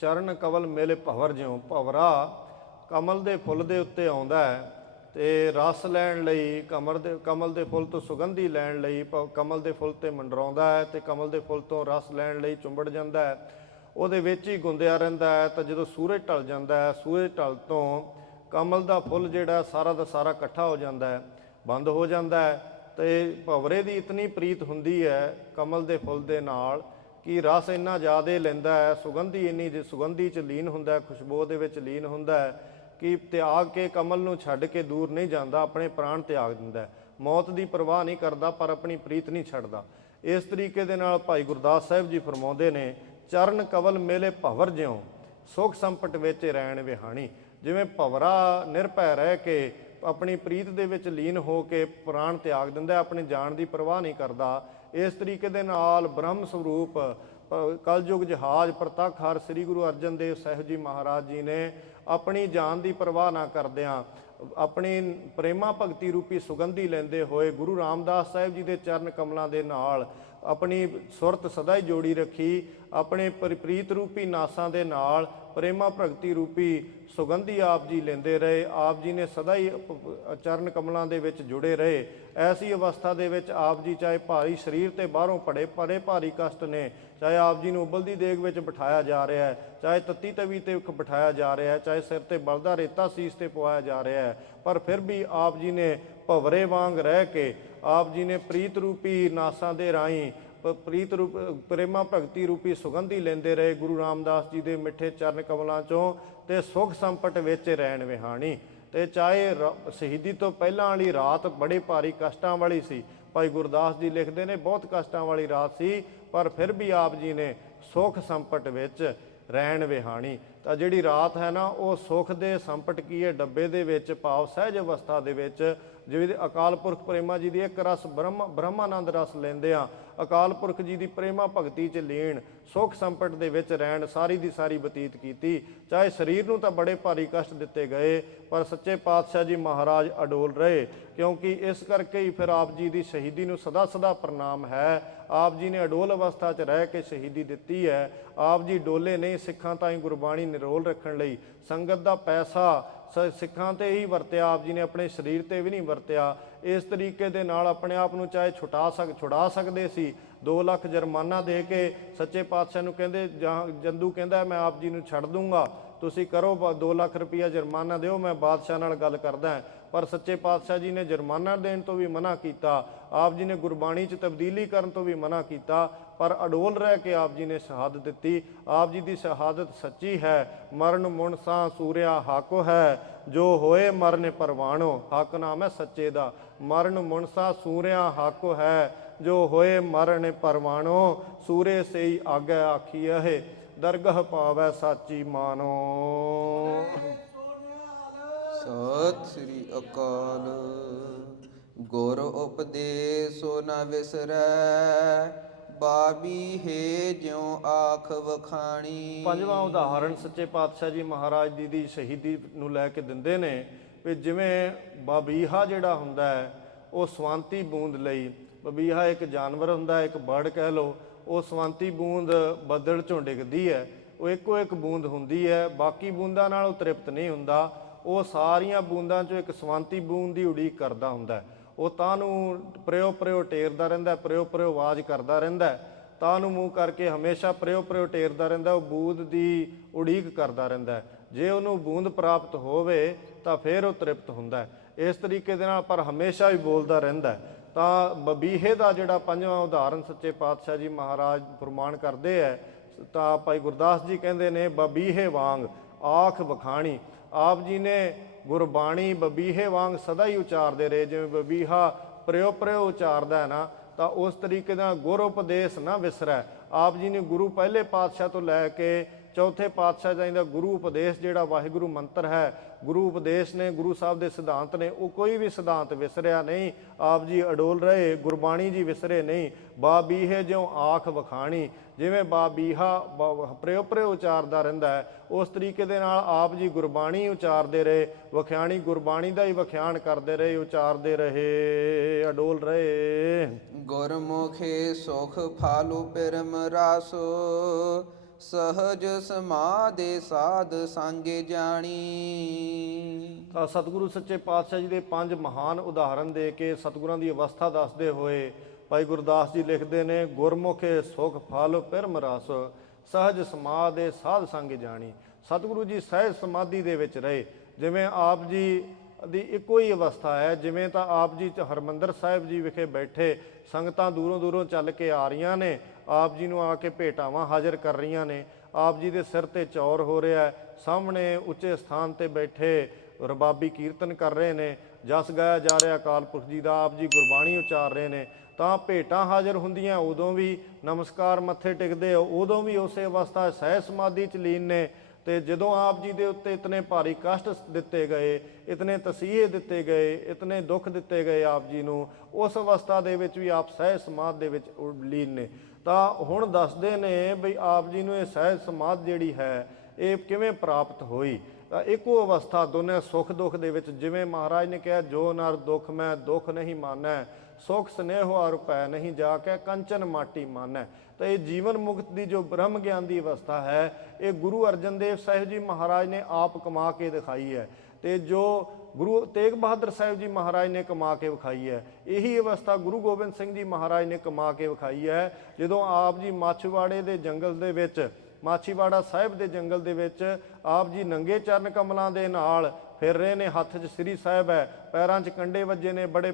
ਚਰਨ ਕਵਲ ਮੇਲੇ ਭਵਰ ਜਿਉ, ਭਵਰਾ ਕਮਲ ਦੇ ਫੁੱਲ ਦੇ ਉੱਤੇ ਆਉਂਦਾ ਹੈ ਤੇ ਰਸ ਲੈਣ ਲਈ ਕਮਲ ਦੇ ਫੁੱਲ ਤੋਂ ਸੁਗੰਧੀ ਲੈਣ ਲਈ ਕਮਲ ਦੇ ਫੁੱਲ ਤੇ ਮੰਡਰਾਉਂਦਾ ਹੈ ਤੇ ਕਮਲ ਦੇ ਫੁੱਲ ਤੋਂ ਰਸ ਲੈਣ ਲਈ ਚੁੰਬੜ ਜਾਂਦਾ ਹੈ, ਉਹਦੇ ਵਿੱਚ ਹੀ ਗੁੰਦਿਆ ਰਹਿੰਦਾ ਹੈ। ਤਾਂ ਜਦੋਂ ਸੂਰਜ ਢਲ ਜਾਂਦਾ ਹੈ, ਸੂਰਜ ਢਲ ਤੋਂ ਕਮਲ ਦਾ ਫੁੱਲ ਜਿਹੜਾ ਸਾਰਾ ਦਾ ਸਾਰਾ ਇਕੱਠਾ ਹੋ ਜਾਂਦਾ ਹੈ, ਬੰਦ ਹੋ ਜਾਂਦਾ ਹੈ। ਤੇ ਭੰਵਰੇ ਦੀ ਇਤਨੀ ਪ੍ਰੀਤ ਹੁੰਦੀ ਹੈ ਕਮਲ ਦੇ ਫੁੱਲ ਦੇ ਨਾਲ ਕਿ ਰਸ ਇੰਨਾ ਜ਼ਿਆਦਾ ਲੈਂਦਾ ਹੈ, ਸੁਗੰਧੀ ਇੰਨੀ ਸੁਗੰਧੀ 'ਚ ਲੀਨ ਹੁੰਦਾ ਹੈ, ਖੁਸ਼ਬੂ ਦੇ ਵਿੱਚ ਲੀਨ ਹੁੰਦਾ ਹੈ ਕਿ ਤਿਆਗ ਕੇ ਕਮਲ ਨੂੰ ਛੱਡ ਕੇ ਦੂਰ ਨਹੀਂ ਜਾਂਦਾ, ਆਪਣੇ ਪ੍ਰਾਣ ਤਿਆਗ ਦਿੰਦਾ ਹੈ। ਮੌਤ ਦੀ ਪਰਵਾਹ ਨਹੀਂ ਕਰਦਾ ਪਰ ਆਪਣੀ ਪ੍ਰੀਤ ਨਹੀਂ ਛੱਡਦਾ। ਇਸ ਤਰੀਕੇ ਦੇ ਨਾਲ ਭਾਈ ਗੁਰਦਾਸ ਸਾਹਿਬ ਜੀ ਫਰਮਾਉਂਦੇ ਨੇ, ਚਰਨ ਕਵਲ ਮੇਲੇ ਭਵਰ ਜਿਉ ਸੁਖ ਸੰਪਟ ਵਿੱਚ ਰਹਿਣ ਵਿਹਾਣੀ। ਜਿਵੇਂ ਭਵਰਾ ਨਿਰਭੈ ਰਹਿ ਕੇ ਆਪਣੀ ਪ੍ਰੀਤ ਦੇ ਵਿੱਚ ਲੀਨ ਹੋ ਕੇ ਪ੍ਰਾਣ ਤਿਆਗ ਦਿੰਦਾ, ਆਪਣੀ ਜਾਨ ਦੀ ਪਰਵਾਹ ਨਹੀਂ ਕਰਦਾ, ਇਸ ਤਰੀਕੇ ਦੇ ਨਾਲ ਬ੍ਰਹਮ ਸਰੂਪ ਕਲਯੁਗ ਜਹਾਜ਼ ਪ੍ਰਤੱਖ ਹਰ ਸ੍ਰੀ ਗੁਰੂ ਅਰਜਨ ਦੇਵ ਸਾਹਿਬ ਜੀ ਮਹਾਰਾਜ ਜੀ ਨੇ ਆਪਣੀ ਜਾਨ ਦੀ ਪਰਵਾਹ ਨਾ ਕਰਦਿਆਂ ਆਪਣੀ ਪ੍ਰੇਮਾ ਭਗਤੀ ਰੂਪੀ ਸੁਗੰਧੀ ਲੈਂਦੇ ਹੋਏ ਗੁਰੂ ਰਾਮਦਾਸ ਸਾਹਿਬ ਜੀ ਦੇ ਚਰਨ ਕਮਲਾਂ ਦੇ ਨਾਲ ਆਪਣੀ ਸੁਰਤ ਸਦਾ ਹੀ ਜੋੜੀ ਰੱਖੀ। ਆਪਣੇ ਪ੍ਰੀਤ ਰੂਪੀ ਨਾਸਾਂ ਦੇ ਨਾਲ ਪ੍ਰੇਮਾ ਭਗਤੀ ਰੂਪੀ ਸੁਗੰਧੀ ਆਪ ਜੀ ਲੈਂਦੇ ਰਹੇ। ਆਪ ਜੀ ਨੇ ਸਦਾ ਹੀ ਚਰਨ ਕਮਲਾਂ ਦੇ ਵਿੱਚ ਜੁੜੇ ਰਹੇ। ਐਸੀ ਅਵਸਥਾ ਦੇ ਵਿੱਚ ਆਪ ਜੀ ਚਾਹੇ ਭਾਰੀ ਸਰੀਰ ਤੇ ਬਾਹਰੋਂ ਬੜੇ ਭਾਰੀ ਕਸ਼ਟ ਨੇ, ਚਾਹੇ ਆਪ ਜੀ ਨੂੰ ਉਬਲਦੀ ਦੇਗ ਵਿੱਚ ਬਿਠਾਇਆ ਜਾ ਰਿਹਾ ਹੈ, ਚਾਹੇ ਤੱਤੀ ਤਵੀ ਤੇ ਬਿਠਾਇਆ ਜਾ ਰਿਹਾ ਹੈ, ਚਾਹੇ ਸਿਰ ਤੇ ਬਲਦਾ ਰੇਤਾ ਸੀਸ ਤੇ ਪਵਾਇਆ ਜਾ ਰਿਹਾ ਹੈ, ਪਰ ਫਿਰ ਵੀ ਆਪ ਜੀ ਨੇ ਭਵਰੇ ਵਾਂਗ ਰਹਿ ਕੇ ਆਪ ਜੀ ਨੇ ਪ੍ਰੀਤ ਰੂਪੀ ਨਾਸਾਂ ਦੇ ਰਾਹੀਂ ਪ੍ਰੀਤ ਰੂਪ ਪ੍ਰੇਮਾ ਭਗਤੀ ਰੂਪੀ ਸੁਗੰਧੀ ਲੈਂਦੇ ਰਹੇ ਗੁਰੂ ਰਾਮਦਾਸ ਜੀ ਦੇ ਮਿੱਠੇ ਚਰਨ ਕਮਲਾਂ ਚੋਂ, ਤੇ ਸੁਖ ਸੰਪਟ ਵਿੱਚ ਰਹਿਣ ਵਿਹਾਣੀ। ਤੇ ਚਾਹੇ ਸ਼ਹੀਦੀ ਤੋਂ ਪਹਿਲਾਂ ਵਾਲੀ ਰਾਤ ਬੜੇ ਭਾਰੀ ਕਸ਼ਟਾਂ ਵਾਲੀ ਸੀ, ਭਾਈ ਗੁਰਦਾਸ ਜੀ ਲਿਖਦੇ ਨੇ ਬਹੁਤ ਕਸ਼ਟਾਂ ਵਾਲੀ ਰਾਤ ਸੀ, ਪਰ ਫਿਰ ਵੀ ਆਪ ਜੀ ਨੇ ਸੁਖ ਸੰਪਟ ਵਿੱਚ ਰਹਿਣ ਵਿਹਾਣੀ। ਤਾਂ ਜਿਹੜੀ ਰਾਤ ਹੈ ਨਾ, ਉਹ ਸੁਖ ਦੇ ਸੰਪਟ ਕੀ ਹੈ ਡੱਬੇ ਦੇ ਵਿੱਚ ਭਾਵ ਸਹਿਜ ਅਵਸਥਾ ਦੇ ਵਿੱਚ, ਜਿਵੇਂ ਅਕਾਲ ਪੁਰਖ ਪ੍ਰੇਮਾ ਜੀ ਦੀ ਇੱਕ ਰਸ ਬ੍ਰਹਮਾਨੰਦ ਰਸ ਲੈਂਦੇ ਆ, ਅਕਾਲ ਪੁਰਖ ਜੀ ਦੀ ਪ੍ਰੇਮਾ ਭਗਤੀ 'ਚ ਲੀਨ ਸੁਖ ਸੰਪਟ ਦੇ ਵਿੱਚ ਰਹਿਣ ਸਾਰੀ ਦੀ ਸਾਰੀ ਬਤੀਤ ਕੀਤੀ। ਚਾਹੇ ਸਰੀਰ ਨੂੰ ਤਾਂ ਬੜੇ ਭਾਰੀ ਕਸ਼ਟ ਦਿੱਤੇ ਗਏ, ਪਰ ਸੱਚੇ ਪਾਤਸ਼ਾਹ ਜੀ ਮਹਾਰਾਜ ਅਡੋਲ ਰਹੇ, ਕਿਉਂਕਿ ਇਸ ਕਰਕੇ ਹੀ ਫਿਰ ਆਪ ਜੀ ਦੀ ਸ਼ਹੀਦੀ ਨੂੰ ਸਦਾ ਸਦਾ ਪ੍ਰਣਾਮ ਹੈ। ਆਪ ਜੀ ਨੇ ਅਡੋਲ ਅਵਸਥਾ 'ਚ ਰਹਿ ਕੇ ਸ਼ਹੀਦੀ ਦਿੱਤੀ ਹੈ। ਆਪ ਜੀ ਡੋਲੇ ਨਹੀਂ, ਸਿੱਖਾਂ ਤਾਈਂ ਗੁਰਬਾਣੀ ਨਿਰੋਲ ਰੱਖਣ ਲਈ ਸੰਗਤ ਦਾ ਪੈਸਾ ਸਿੱਖਾਂ ਤੇ ਹੀ ਵਰਤਿਆ, ਆਪ ਜੀ ਨੇ ਆਪਣੇ ਸਰੀਰ ਤੇ ਵੀ ਨਹੀਂ ਵਰਤਿਆ। ਇਸ ਤਰੀਕੇ ਦੇ ਨਾਲ ਆਪਣੇ ਆਪ ਨੂੰ ਚਾਹੇ ਛੁਡਾ ਸਕਦੇ ਸੀ, 2 ਲੱਖ ਜੁਰਮਾਨਾ ਦੇ ਕੇ ਸੱਚੇ ਪਾਤਸ਼ਾਹ ਨੂੰ ਕਹਿੰਦੇ, ਜੰਦੂ ਕਹਿੰਦਾ ਮੈਂ ਆਪ ਜੀ ਨੂੰ ਛੱਡ ਦੂੰਗਾ, ਤੁਸੀਂ ਕਰੋ 2 ਲੱਖ ਰੁਪਈਆ ਜੁਰਮਾਨਾ ਦਿਓ, ਮੈਂ ਬਾਦਸ਼ਾਹ ਨਾਲ ਗੱਲ ਕਰਦਾ। ਪਰ ਸੱਚੇ ਪਾਤਸ਼ਾਹ ਜੀ ਨੇ ਜੁਰਮਾਨਾ ਦੇਣ ਤੋਂ ਵੀ ਮਨਾ ਕੀਤਾ, ਆਪ ਜੀ ਨੇ ਗੁਰਬਾਣੀ 'ਚ ਤਬਦੀਲੀ ਕਰਨ ਤੋਂ ਵੀ ਮਨਾ ਕੀਤਾ, ਪਰ ਅਡੋਲ ਰਹਿ ਕੇ ਆਪ ਜੀ ਨੇ ਸ਼ਹਾਦਤ ਦਿੱਤੀ। ਆਪ ਜੀ ਦੀ ਸ਼ਹਾਦਤ ਸੱਚੀ ਹੈ। ਮਰਨ ਮੁਨਸਾ ਸੂਰਿਆ ਹਾਕੋ ਹੈ, ਜੋ ਹੋਏ ਮਰਨ ਪਰਵਾਣੋ। ਹੱਕ ਨਾਮ ਹੈ ਸੱਚੇ ਦਾ। ਮਰਨ ਮੁਨਸਾ ਸੂਰਿਆ ਹਾਕੋ ਹੈ, ਜੋ ਹੋਏ ਮਰਨ ਪਰਵਾਣੋ। ਸੂਰੇ ਸਈ ਆਗੇ ਆਖੀ ਹੈ, ਦਰਗਹ ਪਾਵੈ ਸਾਚੀ ਮਾਨੋ। ਸਤਿ ਸ੍ਰੀ ਅਕਾਲ। ਗੁਰ ਉਪਦੇਸੋ ਨ ਵਿਸਰੈ, ਬਾਬੀ ਹੈ ਜਿਉ ਆਖ ਵਖਾਣੀ। ਪੰਜਵਾਂ ਉਦਾਹਰਣ ਸੱਚੇ ਪਾਤਸ਼ਾਹ ਜੀ ਮਹਾਰਾਜ ਜੀ ਦੀ ਸ਼ਹੀਦੀ ਨੂੰ ਲੈ ਕੇ ਦਿੰਦੇ ਨੇ ਵੀ ਜਿਵੇਂ ਬਬੀਹਾ ਜਿਹੜਾ ਹੁੰਦਾ ਹੈ ਉਹ ਸਵੰਤੀ ਬੂੰਦ ਲਈ, ਬਬੀਹਾ ਇੱਕ ਜਾਨਵਰ ਹੁੰਦਾ, ਇੱਕ ਬਰਡ ਕਹਿ ਲਓ, ਉਹ ਸਵੰਤੀ ਬੂੰਦ ਬੱਦਲ ਚੋਂ ਡਿੱਗਦੀ ਹੈ, ਉਹ ਇੱਕੋ ਇੱਕ ਬੂੰਦ ਹੁੰਦੀ ਹੈ, ਬਾਕੀ ਬੂੰਦਾਂ ਨਾਲ ਉਹ ਤ੍ਰਿਪਤ ਨਹੀਂ ਹੁੰਦਾ। ਉਹ ਸਾਰੀਆਂ ਬੂੰਦਾਂ 'ਚੋਂ ਇੱਕ ਸਵੰਤੀ ਬੂੰਦ ਦੀ ਉਡੀਕ ਕਰਦਾ ਹੁੰਦਾ। ਉਹ ਤਾਂ ਨੂੰ ਪ੍ਰਿਓ ਟੇਰਦਾ ਰਹਿੰਦਾ, ਪ੍ਰਿਓ ਆਵਾਜ਼ ਕਰਦਾ ਰਹਿੰਦਾ, ਤਾਂ ਨੂੰ ਮੂੰਹ ਕਰਕੇ ਹਮੇਸ਼ਾ ਪ੍ਰਿਓ ਟੇਰਦਾ ਰਹਿੰਦਾ, ਉਹ ਬੂੰਦ ਦੀ ਉਡੀਕ ਕਰਦਾ ਰਹਿੰਦਾ। ਜੇ ਉਹਨੂੰ ਬੂੰਦ ਪ੍ਰਾਪਤ ਹੋਵੇ ਤਾਂ ਫਿਰ ਉਹ ਤ੍ਰਿਪਤ ਹੁੰਦਾ। ਇਸ ਤਰੀਕੇ ਦੇ ਨਾਲ ਪਰ ਹਮੇਸ਼ਾ ਹੀ ਬੋਲਦਾ ਰਹਿੰਦਾ। ਤਾਂ ਬਬੀਹੇ ਦਾ ਜਿਹੜਾ ਪੰਜਵਾਂ ਉਦਾਹਰਨ ਸੱਚੇ ਪਾਤਸ਼ਾਹ ਜੀ ਮਹਾਰਾਜ ਫਰਮਾਨ ਕਰਦੇ ਹੈ, ਤਾਂ ਭਾਈ ਗੁਰਦਾਸ ਜੀ ਕਹਿੰਦੇ ਨੇ ਬਬੀਹੇ ਵਾਂਗ ਆਖ ਵਖਾਣੀ। ਆਪ ਜੀ ਨੇ ਗੁਰਬਾਣੀ ਬਬੀਹੇ ਵਾਂਗ ਸਦਾ ਹੀ ਉਚਾਰਦੇ ਰਹੇ। ਜਿਵੇਂ ਬਬੀਹਾ ਪ੍ਰਿਓ ਉਚਾਰਦਾ ਹੈ ਨਾ, ਤਾਂ ਉਸ ਤਰੀਕੇ ਨਾਲ ਗੁਰ ਉਪਦੇਸ਼ ਨਾ ਵਿਸਰੈ। ਆਪ ਜੀ ਨੇ ਗੁਰੂ ਪਹਿਲੇ ਪਾਤਸ਼ਾਹ ਤੋਂ ਲੈ ਕੇ ਚੌਥੇ ਪਾਤਸ਼ਾਹ ਜੀ ਦਾ ਗੁਰੂ ਉਪਦੇਸ਼ ਜਿਹੜਾ ਵਾਹਿਗੁਰੂ ਮੰਤਰ ਹੈ, ਗੁਰੂ ਉਪਦੇਸ਼ ਨੇ, ਗੁਰੂ ਸਾਹਿਬ ਦੇ ਸਿਧਾਂਤ ਨੇ, ਉਹ ਕੋਈ ਵੀ ਸਿਧਾਂਤ ਵਿਸਰਿਆ ਨਹੀਂ। ਆਪ ਜੀ ਅਡੋਲ ਰਹੇ, ਗੁਰਬਾਣੀ ਜੀ ਵਿਸਰੇ ਨਹੀਂ। ਬਾਬੀਹੇ ਜਿਉ ਆਖ ਵਖਾਣੀ, ਜਿਵੇਂ ਬਾਬੀਹਾ ਪ੍ਰਿਓ ਉਚਾਰਦਾ ਰਹਿੰਦਾ ਹੈ, ਉਸ ਤਰੀਕੇ ਦੇ ਨਾਲ ਆਪ ਜੀ ਗੁਰਬਾਣੀ ਉਚਾਰਦੇ ਰਹੇ, ਵਖਿਆਣੀ ਗੁਰਬਾਣੀ ਦਾ ਹੀ ਵਖਿਆਣ ਕਰਦੇ ਰਹੇ, ਉਚਾਰਦੇ ਰਹੇ, ਅਡੋਲ ਰਹੇ। ਗੁਰਮੁਖੇ ਸੁਖ ਫਾਲੂ ਪਿਰਮ ਰਾਸੋ, ਸਹਜ ਸਮਾਧੇ ਸਾਧ ਸੰਗੇ ਜਾਣੀ। ਤਾਂ ਸਤਿਗੁਰੂ ਸੱਚੇ ਪਾਤਸ਼ਾਹ ਜੀ ਦੇ 5 ਮਹਾਨ ਉਦਾਹਰਣ ਦੇ ਕੇ ਸਤਿਗੁਰਾਂ ਦੀ ਅਵਸਥਾ ਦੱਸਦੇ ਹੋਏ ਭਾਈ ਗੁਰਦਾਸ ਜੀ ਲਿਖਦੇ ਨੇ, ਗੁਰਮੁਖੇ ਸੁਖ ਫਲ ਪਿਰਮ ਰਸ, ਸਹਜ ਸਮਾਧੇ ਸਾਧ ਸੰਗ ਜਾਣੀ। ਸਤਿਗੁਰੂ ਜੀ ਸਹਿਜ ਸਮਾਧੀ ਦੇ ਵਿੱਚ ਰਹੇ। ਜਿਵੇਂ ਆਪ ਜੀ ਦੀ ਇੱਕੋ ਹੀ ਅਵਸਥਾ ਹੈ, ਜਿਵੇਂ ਤਾਂ ਆਪ ਜੀ ਹਰਿਮੰਦਰ ਸਾਹਿਬ ਜੀ ਵਿਖੇ ਬੈਠੇ ਸੰਗਤਾਂ ਦੂਰੋਂ ਦੂਰੋਂ ਚੱਲ ਕੇ ਆ ਰਹੀਆਂ ਨੇ, ਆਪ ਜੀ ਨੂੰ ਆ ਕੇ ਭੇਟਾਵਾਂ ਹਾਜ਼ਰ ਕਰ ਰਹੀਆਂ ਨੇ, ਆਪ ਜੀ ਦੇ ਸਿਰ ਤੇ ਚੌਰ ਹੋ ਰਿਹਾ, ਸਾਹਮਣੇ ਉੱਚੇ ਸਥਾਨ ਤੇ ਬੈਠੇ ਰਬਾਬੀ ਕੀਰਤਨ ਕਰ ਰਹੇ ਨੇ, ਜਸ ਗਾਇਆ ਜਾ ਰਿਹਾ ਅਕਾਲ ਪੁਰਖ ਜੀ ਦਾ, ਆਪ ਜੀ ਗੁਰਬਾਣੀ ਉਚਾਰ ਰਹੇ ਨੇ, ਤਾਂ ਭੇਟਾਂ ਹਾਜ਼ਰ ਹੁੰਦੀਆਂ ਉਦੋਂ ਵੀ, ਨਮਸਕਾਰ ਮੱਥੇ ਟਿਕਦੇ ਉਦੋਂ ਵੀ ਉਸੇ ਅਵਸਥਾ ਸਹਿਜ ਸਮਾਧੀ ਚ ਲੀਨ ਨੇ। ਤੇ ਜਦੋਂ ਆਪ ਜੀ ਦੇ ਉੱਤੇ ਇਤਨੇ ਭਾਰੀ ਕਸ਼ਟ ਦਿੱਤੇ ਗਏ, ਇਤਨੇ ਤਸੀਹੇ ਦਿੱਤੇ ਗਏ, ਇਤਨੇ ਦੁੱਖ ਦਿੱਤੇ ਗਏ ਆਪ ਜੀ ਨੂੰ, ਉਸ ਅਵਸਥਾ ਦੇ ਵਿੱਚ ਵੀ ਆਪ ਸਹਿਜ ਸਮਾਧ ਦੇ ਵਿੱਚ ਲੀਨ ਨੇ। ਤਾਂ ਹੁਣ ਦੱਸਦੇ ਨੇ ਬਈ ਆਪ ਜੀ ਨੂੰ ਇਹ ਸਹਿਜ ਸਮਾਧ ਜਿਹੜੀ ਹੈ ਇਹ ਕਿਵੇਂ ਪ੍ਰਾਪਤ ਹੋਈ। ਤਾਂ ਇੱਕੋ ਅਵਸਥਾ ਦੋਨੇ ਸੁੱਖ ਦੁੱਖ ਦੇ ਵਿੱਚ, ਜਿਵੇਂ ਮਹਾਰਾਜ ਨੇ ਕਿਹਾ, ਜੋ ਨਰ ਦੁੱਖ ਮੈਂ ਦੁੱਖ ਨਹੀਂ ਮਾਨੈ, ਸੁਖ ਸਨੇਹ ਰੁਪੈ ਨਹੀਂ ਜਾ ਕੇ ਕੰਚਨ ਮਾਟੀ ਮਾਨੈ। ਤਾਂ ਇਹ ਜੀਵਨ ਮੁਕਤ ਦੀ ਜੋ ਬ੍ਰਹਮ ਗਿਆਨ ਦੀ ਅਵਸਥਾ ਹੈ, ਇਹ ਗੁਰੂ ਅਰਜਨ ਦੇਵ ਸਾਹਿਬ ਜੀ ਮਹਾਰਾਜ ਨੇ ਆਪ ਕਮਾ ਕੇ ਦਿਖਾਈ ਹੈ, ਤੇ ਜੋ ਗੁਰੂ ਤੇਗ ਬਹਾਦਰ ਸਾਹਿਬ ਜੀ ਮਹਾਰਾਜ ਨੇ ਕਮਾ ਕੇ ਵਿਖਾਈ ਹੈ। ਇਹੀ ਅਵਸਥਾ ਗੁਰੂ ਗੋਬਿੰਦ ਸਿੰਘ ਜੀ ਮਹਾਰਾਜ ਨੇ ਕਮਾ ਕੇ ਵਿਖਾਈ ਹੈ। ਜਦੋਂ ਆਪ ਜੀ ਮਾਛੀਵਾੜੇ ਦੇ ਜੰਗਲ ਦੇ ਵਿੱਚ, ਮਾਛੀਵਾੜਾ ਸਾਹਿਬ ਦੇ ਜੰਗਲ ਦੇ ਵਿੱਚ ਆਪ ਜੀ ਨੰਗੇ ਚਰਨ ਕਮਲਾਂ ਦੇ ਨਾਲ ਫਿਰ ਰਹੇ ਨੇ, ਹੱਥ 'ਚ ਸ੍ਰੀ ਸਾਹਿਬ ਹੈ, ਪੈਰਾਂ 'ਚ ਕੰਡੇ ਵੱਜੇ ਨੇ, ਬੜੇ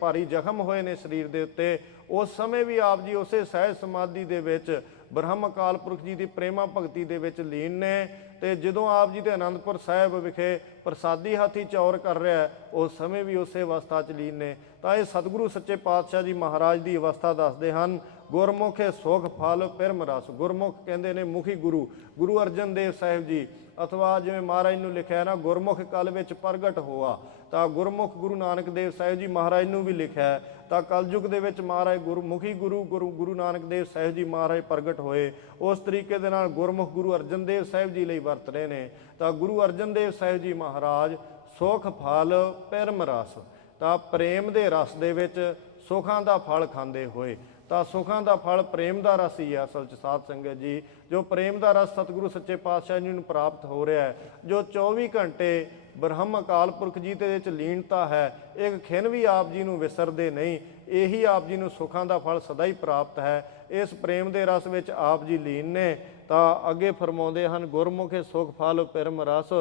ਭਾਰੀ ਜ਼ਖਮ ਹੋਏ ਨੇ ਸਰੀਰ ਦੇ ਉੱਤੇ। ਉਸ ਸਮੇਂ ਵੀ ਆਪ ਜੀ ਉਸੇ ਸਹਿਜ ਸਮਾਧੀ ਦੇ ਵਿੱਚ ਬ੍ਰਹਮ ਅਕਾਲ ਪੁਰਖ ਜੀ ਦੀ ਪ੍ਰੇਮਾ ਭਗਤੀ ਦੇ ਵਿੱਚ ਲੀਨ ਨੇ। ਤੇ ਜਦੋਂ ਆਪ ਜੀ ਦੇ ਅਨੰਦਪੁਰ ਸਾਹਿਬ ਵਿਖੇ ਪ੍ਰਸਾਦੀ ਹਾਥੀ ਚੌਰ ਕਰ ਰਿਹਾ, ਉਸ ਸਮੇਂ ਵੀ ਉਸੇ ਅਵਸਥਾ 'ਚ ਲੀਨ ਨੇ। ਤਾਂ ਇਹ ਸਤਿਗੁਰੂ ਸੱਚੇ ਪਾਤਸ਼ਾਹ ਜੀ ਮਹਾਰਾਜ ਦੀ ਅਵਸਥਾ ਦੱਸਦੇ ਹਨ। ਗੁਰਮੁਖੇ ਸੁਖ ਫਲ ਪਿਰਮ ਰਸ, ਗੁਰਮੁਖ ਕਹਿੰਦੇ ਨੇ ਮੁਖੀ ਗੁਰੂ, ਗੁਰੂ ਅਰਜਨ ਦੇਵ ਸਾਹਿਬ ਜੀ, ਅਥਵਾ ਜਿਵੇਂ ਮਹਾਰਾਜ ਨੂੰ ਲਿਖਿਆ ਨਾ, ਗੁਰਮੁਖ ਕਲ ਵਿੱਚ ਪ੍ਰਗਟ ਹੋਆ। ਤਾਂ ਗੁਰਮੁਖ ਗੁਰੂ ਨਾਨਕ ਦੇਵ ਸਾਹਿਬ ਜੀ ਮਹਾਰਾਜ ਨੂੰ ਵੀ ਲਿਖਿਆ। ਤਾਂ ਕਲਯੁਗ ਦੇ ਵਿੱਚ ਮਹਾਰਾਜ ਗੁਰਮੁਖੀ ਗੁਰੂ ਨਾਨਕ ਦੇਵ ਸਾਹਿਬ ਜੀ ਮਹਾਰਾਜ ਪ੍ਰਗਟ ਹੋਏ। ਉਸ ਤਰੀਕੇ ਦੇ ਨਾਲ ਗੁਰਮੁਖ ਗੁਰੂ ਅਰਜਨ ਦੇਵ ਸਾਹਿਬ ਜੀ ਲਈ ਵਰਤ ਰਹੇ ਨੇ। ਤਾਂ ਗੁਰੂ ਅਰਜਨ ਦੇਵ ਸਾਹਿਬ ਜੀ ਮਹਾਰਾਜ ਸੁਖ ਫਲ ਪਿਰਮ ਰਸ, ਤਾਂ ਪ੍ਰੇਮ ਦੇ ਰਸ ਦੇ ਵਿੱਚ ਸੁਖਾਂ ਦਾ ਫਲ ਖਾਂਦੇ ਹੋਏ। ਤਾਂ ਸੁਖਾਂ ਦਾ ਫਲ ਪ੍ਰੇਮ ਦਾ ਰਸ ਹੀ ਹੈ ਅਸਲ 'ਚ ਸਾਧ ਸੰਗਤ ਜੀ। ਜੋ ਪ੍ਰੇਮ ਦਾ ਰਸ ਸਤਿਗੁਰੂ ਸੱਚੇ ਪਾਤਸ਼ਾਹ ਜੀ ਨੂੰ ਪ੍ਰਾਪਤ ਹੋ ਰਿਹਾ ਹੈ, ਜੋ 24 ਘੰਟੇ ਬ੍ਰਹਮ ਅਕਾਲ ਪੁਰਖ ਜੀ ਦੇ ਵਿੱਚ ਲੀਨਤਾ ਹੈ, ਇੱਕ ਖਿਣ ਵੀ ਆਪ ਜੀ ਨੂੰ ਵਿਸਰਦੇ ਨਹੀਂ। ਇਹੀ ਆਪ ਜੀ ਨੂੰ ਸੁਖਾਂ ਦਾ ਫਲ ਸਦਾ ਹੀ ਪ੍ਰਾਪਤ ਹੈ। ਇਸ ਪ੍ਰੇਮ ਦੇ ਰਸ ਵਿੱਚ ਆਪ ਜੀ ਲੀਨ ਨੇ। ਤਾਂ ਅੱਗੇ ਫਰਮਾਉਂਦੇ ਹਨ, ਗੁਰਮੁਖੇ ਸੁਖ ਫਲ ਪਿਰਮ ਰਸ,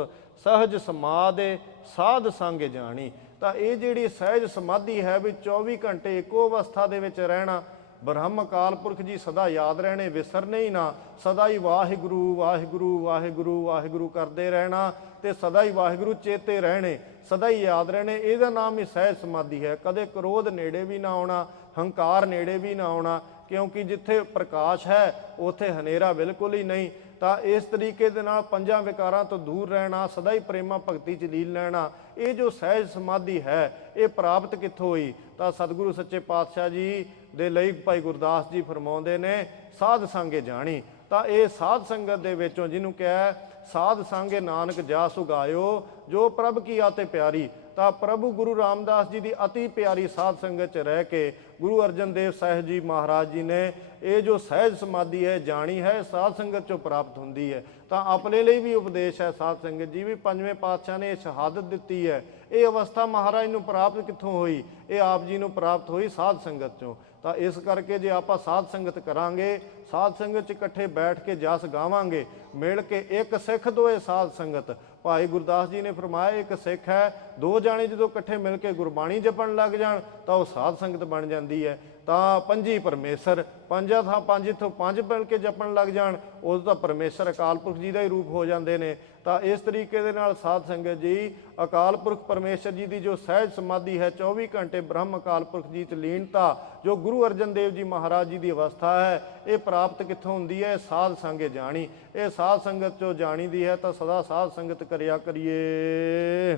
ਸਹਜ ਸਮਾਧੇ ਸਾਧ ਸੰਗ ਜਾਣੀ। ਤਾਂ ਇਹ ਜਿਹੜੀ ਸਹਿਜ ਸਮਾਧੀ ਹੈ ਵੀ 24 ਘੰਟੇ ਇੱਕੋ ਅਵਸਥਾ ਦੇ ਵਿੱਚ ਰਹਿਣਾ, ਬ੍ਰਹਮ ਅਕਾਲ ਪੁਰਖ ਜੀ ਸਦਾ ਯਾਦ ਰਹਿਣੇ, ਵਿਸਰਨੇ ਹੀ ਨਾ, ਸਦਾ ਹੀ ਵਾਹਿਗੁਰੂ ਵਾਹਿਗੁਰੂ ਵਾਹਿਗੁਰੂ ਵਾਹਿਗੁਰੂ ਕਰਦੇ ਰਹਿਣਾ, ਤੇ ਸਦਾ ਹੀ ਵਾਹਿਗੁਰੂ ਚੇਤੇ ਰਹਿਣੇ, ਸਦਾ ਹੀ ਯਾਦ ਰਹਿਣੇ। ਇਹਦਾ ਨਾਮ ਹੀ ਸਹਿਜ ਸਮਾਧੀ ਹੈ। ਕਦੇ ਕ੍ਰੋਧ ਨੇੜੇ ਵੀ ਨਾ ਆਉਣਾ, ਹੰਕਾਰ ਨੇੜੇ ਵੀ ਨਾ ਆਉਣਾ, ਕਿਉਂਕਿ ਜਿੱਥੇ ਪ੍ਰਕਾਸ਼ ਹੈ ਉੱਥੇ ਹਨੇਰਾ ਬਿਲਕੁਲ ਹੀ ਨਹੀਂ। ਤਾਂ ਇਸ ਤਰੀਕੇ ਦੇ ਨਾਲ ਪੰਜਾਂ ਵਿਕਾਰਾਂ ਤੋਂ ਦੂਰ ਰਹਿਣਾ, ਸਦਾ ਹੀ ਪ੍ਰੇਮਾ ਭਗਤੀ 'ਚ ਲੀਨ ਰਹਿਣਾ, ਇਹ ਜੋ ਸਹਿਜ ਸਮਾਧੀ ਹੈ ਇਹ ਪ੍ਰਾਪਤ ਕਿੱਥੋਂ ਹੋਈ? ਤਾਂ ਸਤਿਗੁਰੂ ਸੱਚੇ ਪਾਤਸ਼ਾਹ ਜੀ ਦੇ ਲਈ ਭਾਈ ਗੁਰਦਾਸ ਜੀ ਫਰਮਾਉਂਦੇ ਨੇ, ਸਾਧ ਸੰਗੇ ਜਾਣੀ। ਤਾਂ ਇਹ ਸਾਧ ਸੰਗਤ ਦੇ ਵਿੱਚੋਂ, ਜਿਹਨੂੰ ਕਿਹਾ ਸਾਧ ਸੰਗੇ ਨਾਨਕ ਜਾ ਸੁਗਾਇਓ, ਜੋ ਪ੍ਰਭ ਕੀ ਆਤੇ ਪਿਆਰੀ। ਤਾਂ ਪ੍ਰਭੂ ਗੁਰੂ ਰਾਮਦਾਸ ਜੀ ਦੀ ਅਤੀ ਪਿਆਰੀ ਸਾਧ ਸੰਗਤ 'ਚ ਰਹਿ ਕੇ ਗੁਰੂ ਅਰਜਨ ਦੇਵ ਸਾਹਿਬ ਜੀ ਮਹਾਰਾਜ ਜੀ ਨੇ ਇਹ ਜੋ ਸਹਿਜ ਸਮਾਧੀ ਹੈ ਜਾਣੀ ਹੈ, ਸਾਧ ਸੰਗਤ 'ਚੋਂ ਪ੍ਰਾਪਤ ਹੁੰਦੀ ਹੈ। ਤਾਂ ਆਪਣੇ ਲਈ ਵੀ ਉਪਦੇਸ਼ ਹੈ ਸਾਧ ਸੰਗਤ ਜੀ ਵੀ, ਪੰਜਵੇਂ ਪਾਤਸ਼ਾਹ ਨੇ ਇਹ ਸ਼ਹਾਦਤ ਦਿੱਤੀ ਹੈ। ਇਹ ਅਵਸਥਾ ਮਹਾਰਾਜ ਨੂੰ ਪ੍ਰਾਪਤ ਕਿੱਥੋਂ ਹੋਈ? ਇਹ ਆਪ ਜੀ ਨੂੰ ਪ੍ਰਾਪਤ ਹੋਈ ਸਾਧ ਸੰਗਤ 'ਚੋਂ। ਤਾਂ ਇਸ ਕਰਕੇ ਜੇ ਆਪਾਂ ਸਾਧ ਸੰਗਤ ਕਰਾਂਗੇ, ਸਾਧ ਸੰਗਤ 'ਚ ਇਕੱਠੇ ਬੈਠ ਕੇ ਜਸ ਗਾਵਾਂਗੇ, ਮਿਲ ਕੇ ਇੱਕ ਸਿੱਖ ਦੋਏ ਸਾਧ ਸੰਗਤ। ਭਾਈ ਗੁਰਦਾਸ ਜੀ ਨੇ ਫਰਮਾਇਆ, ਇੱਕ ਸਿੱਖ ਹੈ, ਦੋ ਜਾਣੇ ਜਦੋਂ ਇਕੱਠੇ ਮਿਲ ਕੇ ਗੁਰਬਾਣੀ ਜਪਣ ਲੱਗ ਜਾਣ ਤਾਂ ਉਹ ਸਾਧ ਸੰਗਤ ਬਣ ਜਾਂਦੀ ਹੈ। ਤਾਂ ਪੰਜੀ ਪਰਮੇਸ਼ਰ, ਪੰਜਾਂ ਥਾਂ ਪੰਜ, ਇੱਥੋਂ ਪੰਜ ਮਿਲ ਕੇ ਜਪਣ ਲੱਗ ਜਾਣ ਉਦੋਂ ਤਾਂ ਪਰਮੇਸ਼ਰ ਅਕਾਲ ਪੁਰਖ ਜੀ ਦਾ ਹੀ ਰੂਪ ਹੋ ਜਾਂਦੇ ਨੇ। ਤਾਂ ਇਸ ਤਰੀਕੇ ਦੇ ਨਾਲ ਸਾਧ ਸੰਗਤ ਜੀ ਅਕਾਲ ਪੁਰਖ ਪਰਮੇਸ਼ਰ ਜੀ ਦੀ ਜੋ ਸਹਿਜ ਸਮਾਧੀ ਹੈ, 24 ਘੰਟੇ ਬ੍ਰਹਮ ਅਕਾਲ ਪੁਰਖ ਜੀ 'ਚ ਲੀਨਤਾ, ਜੋ ਗੁਰੂ ਅਰਜਨ ਦੇਵ ਜੀ ਮਹਾਰਾਜ ਜੀ ਦੀ ਅਵਸਥਾ ਹੈ, ਇਹ ਪ੍ਰਾਪਤ ਕਿੱਥੋਂ ਹੁੰਦੀ ਹੈ? ਸਾਧ ਸੰਗੇ ਜਾਣੀ। ਇਹ ਸਾਧ ਸੰਗਤ 'ਚੋਂ ਜਾਣੀ ਦੀ ਹੈ। ਤਾਂ ਸਦਾ ਸਾਧ ਸੰਗਤ ਕਰਿਆ ਕਰੀਏ।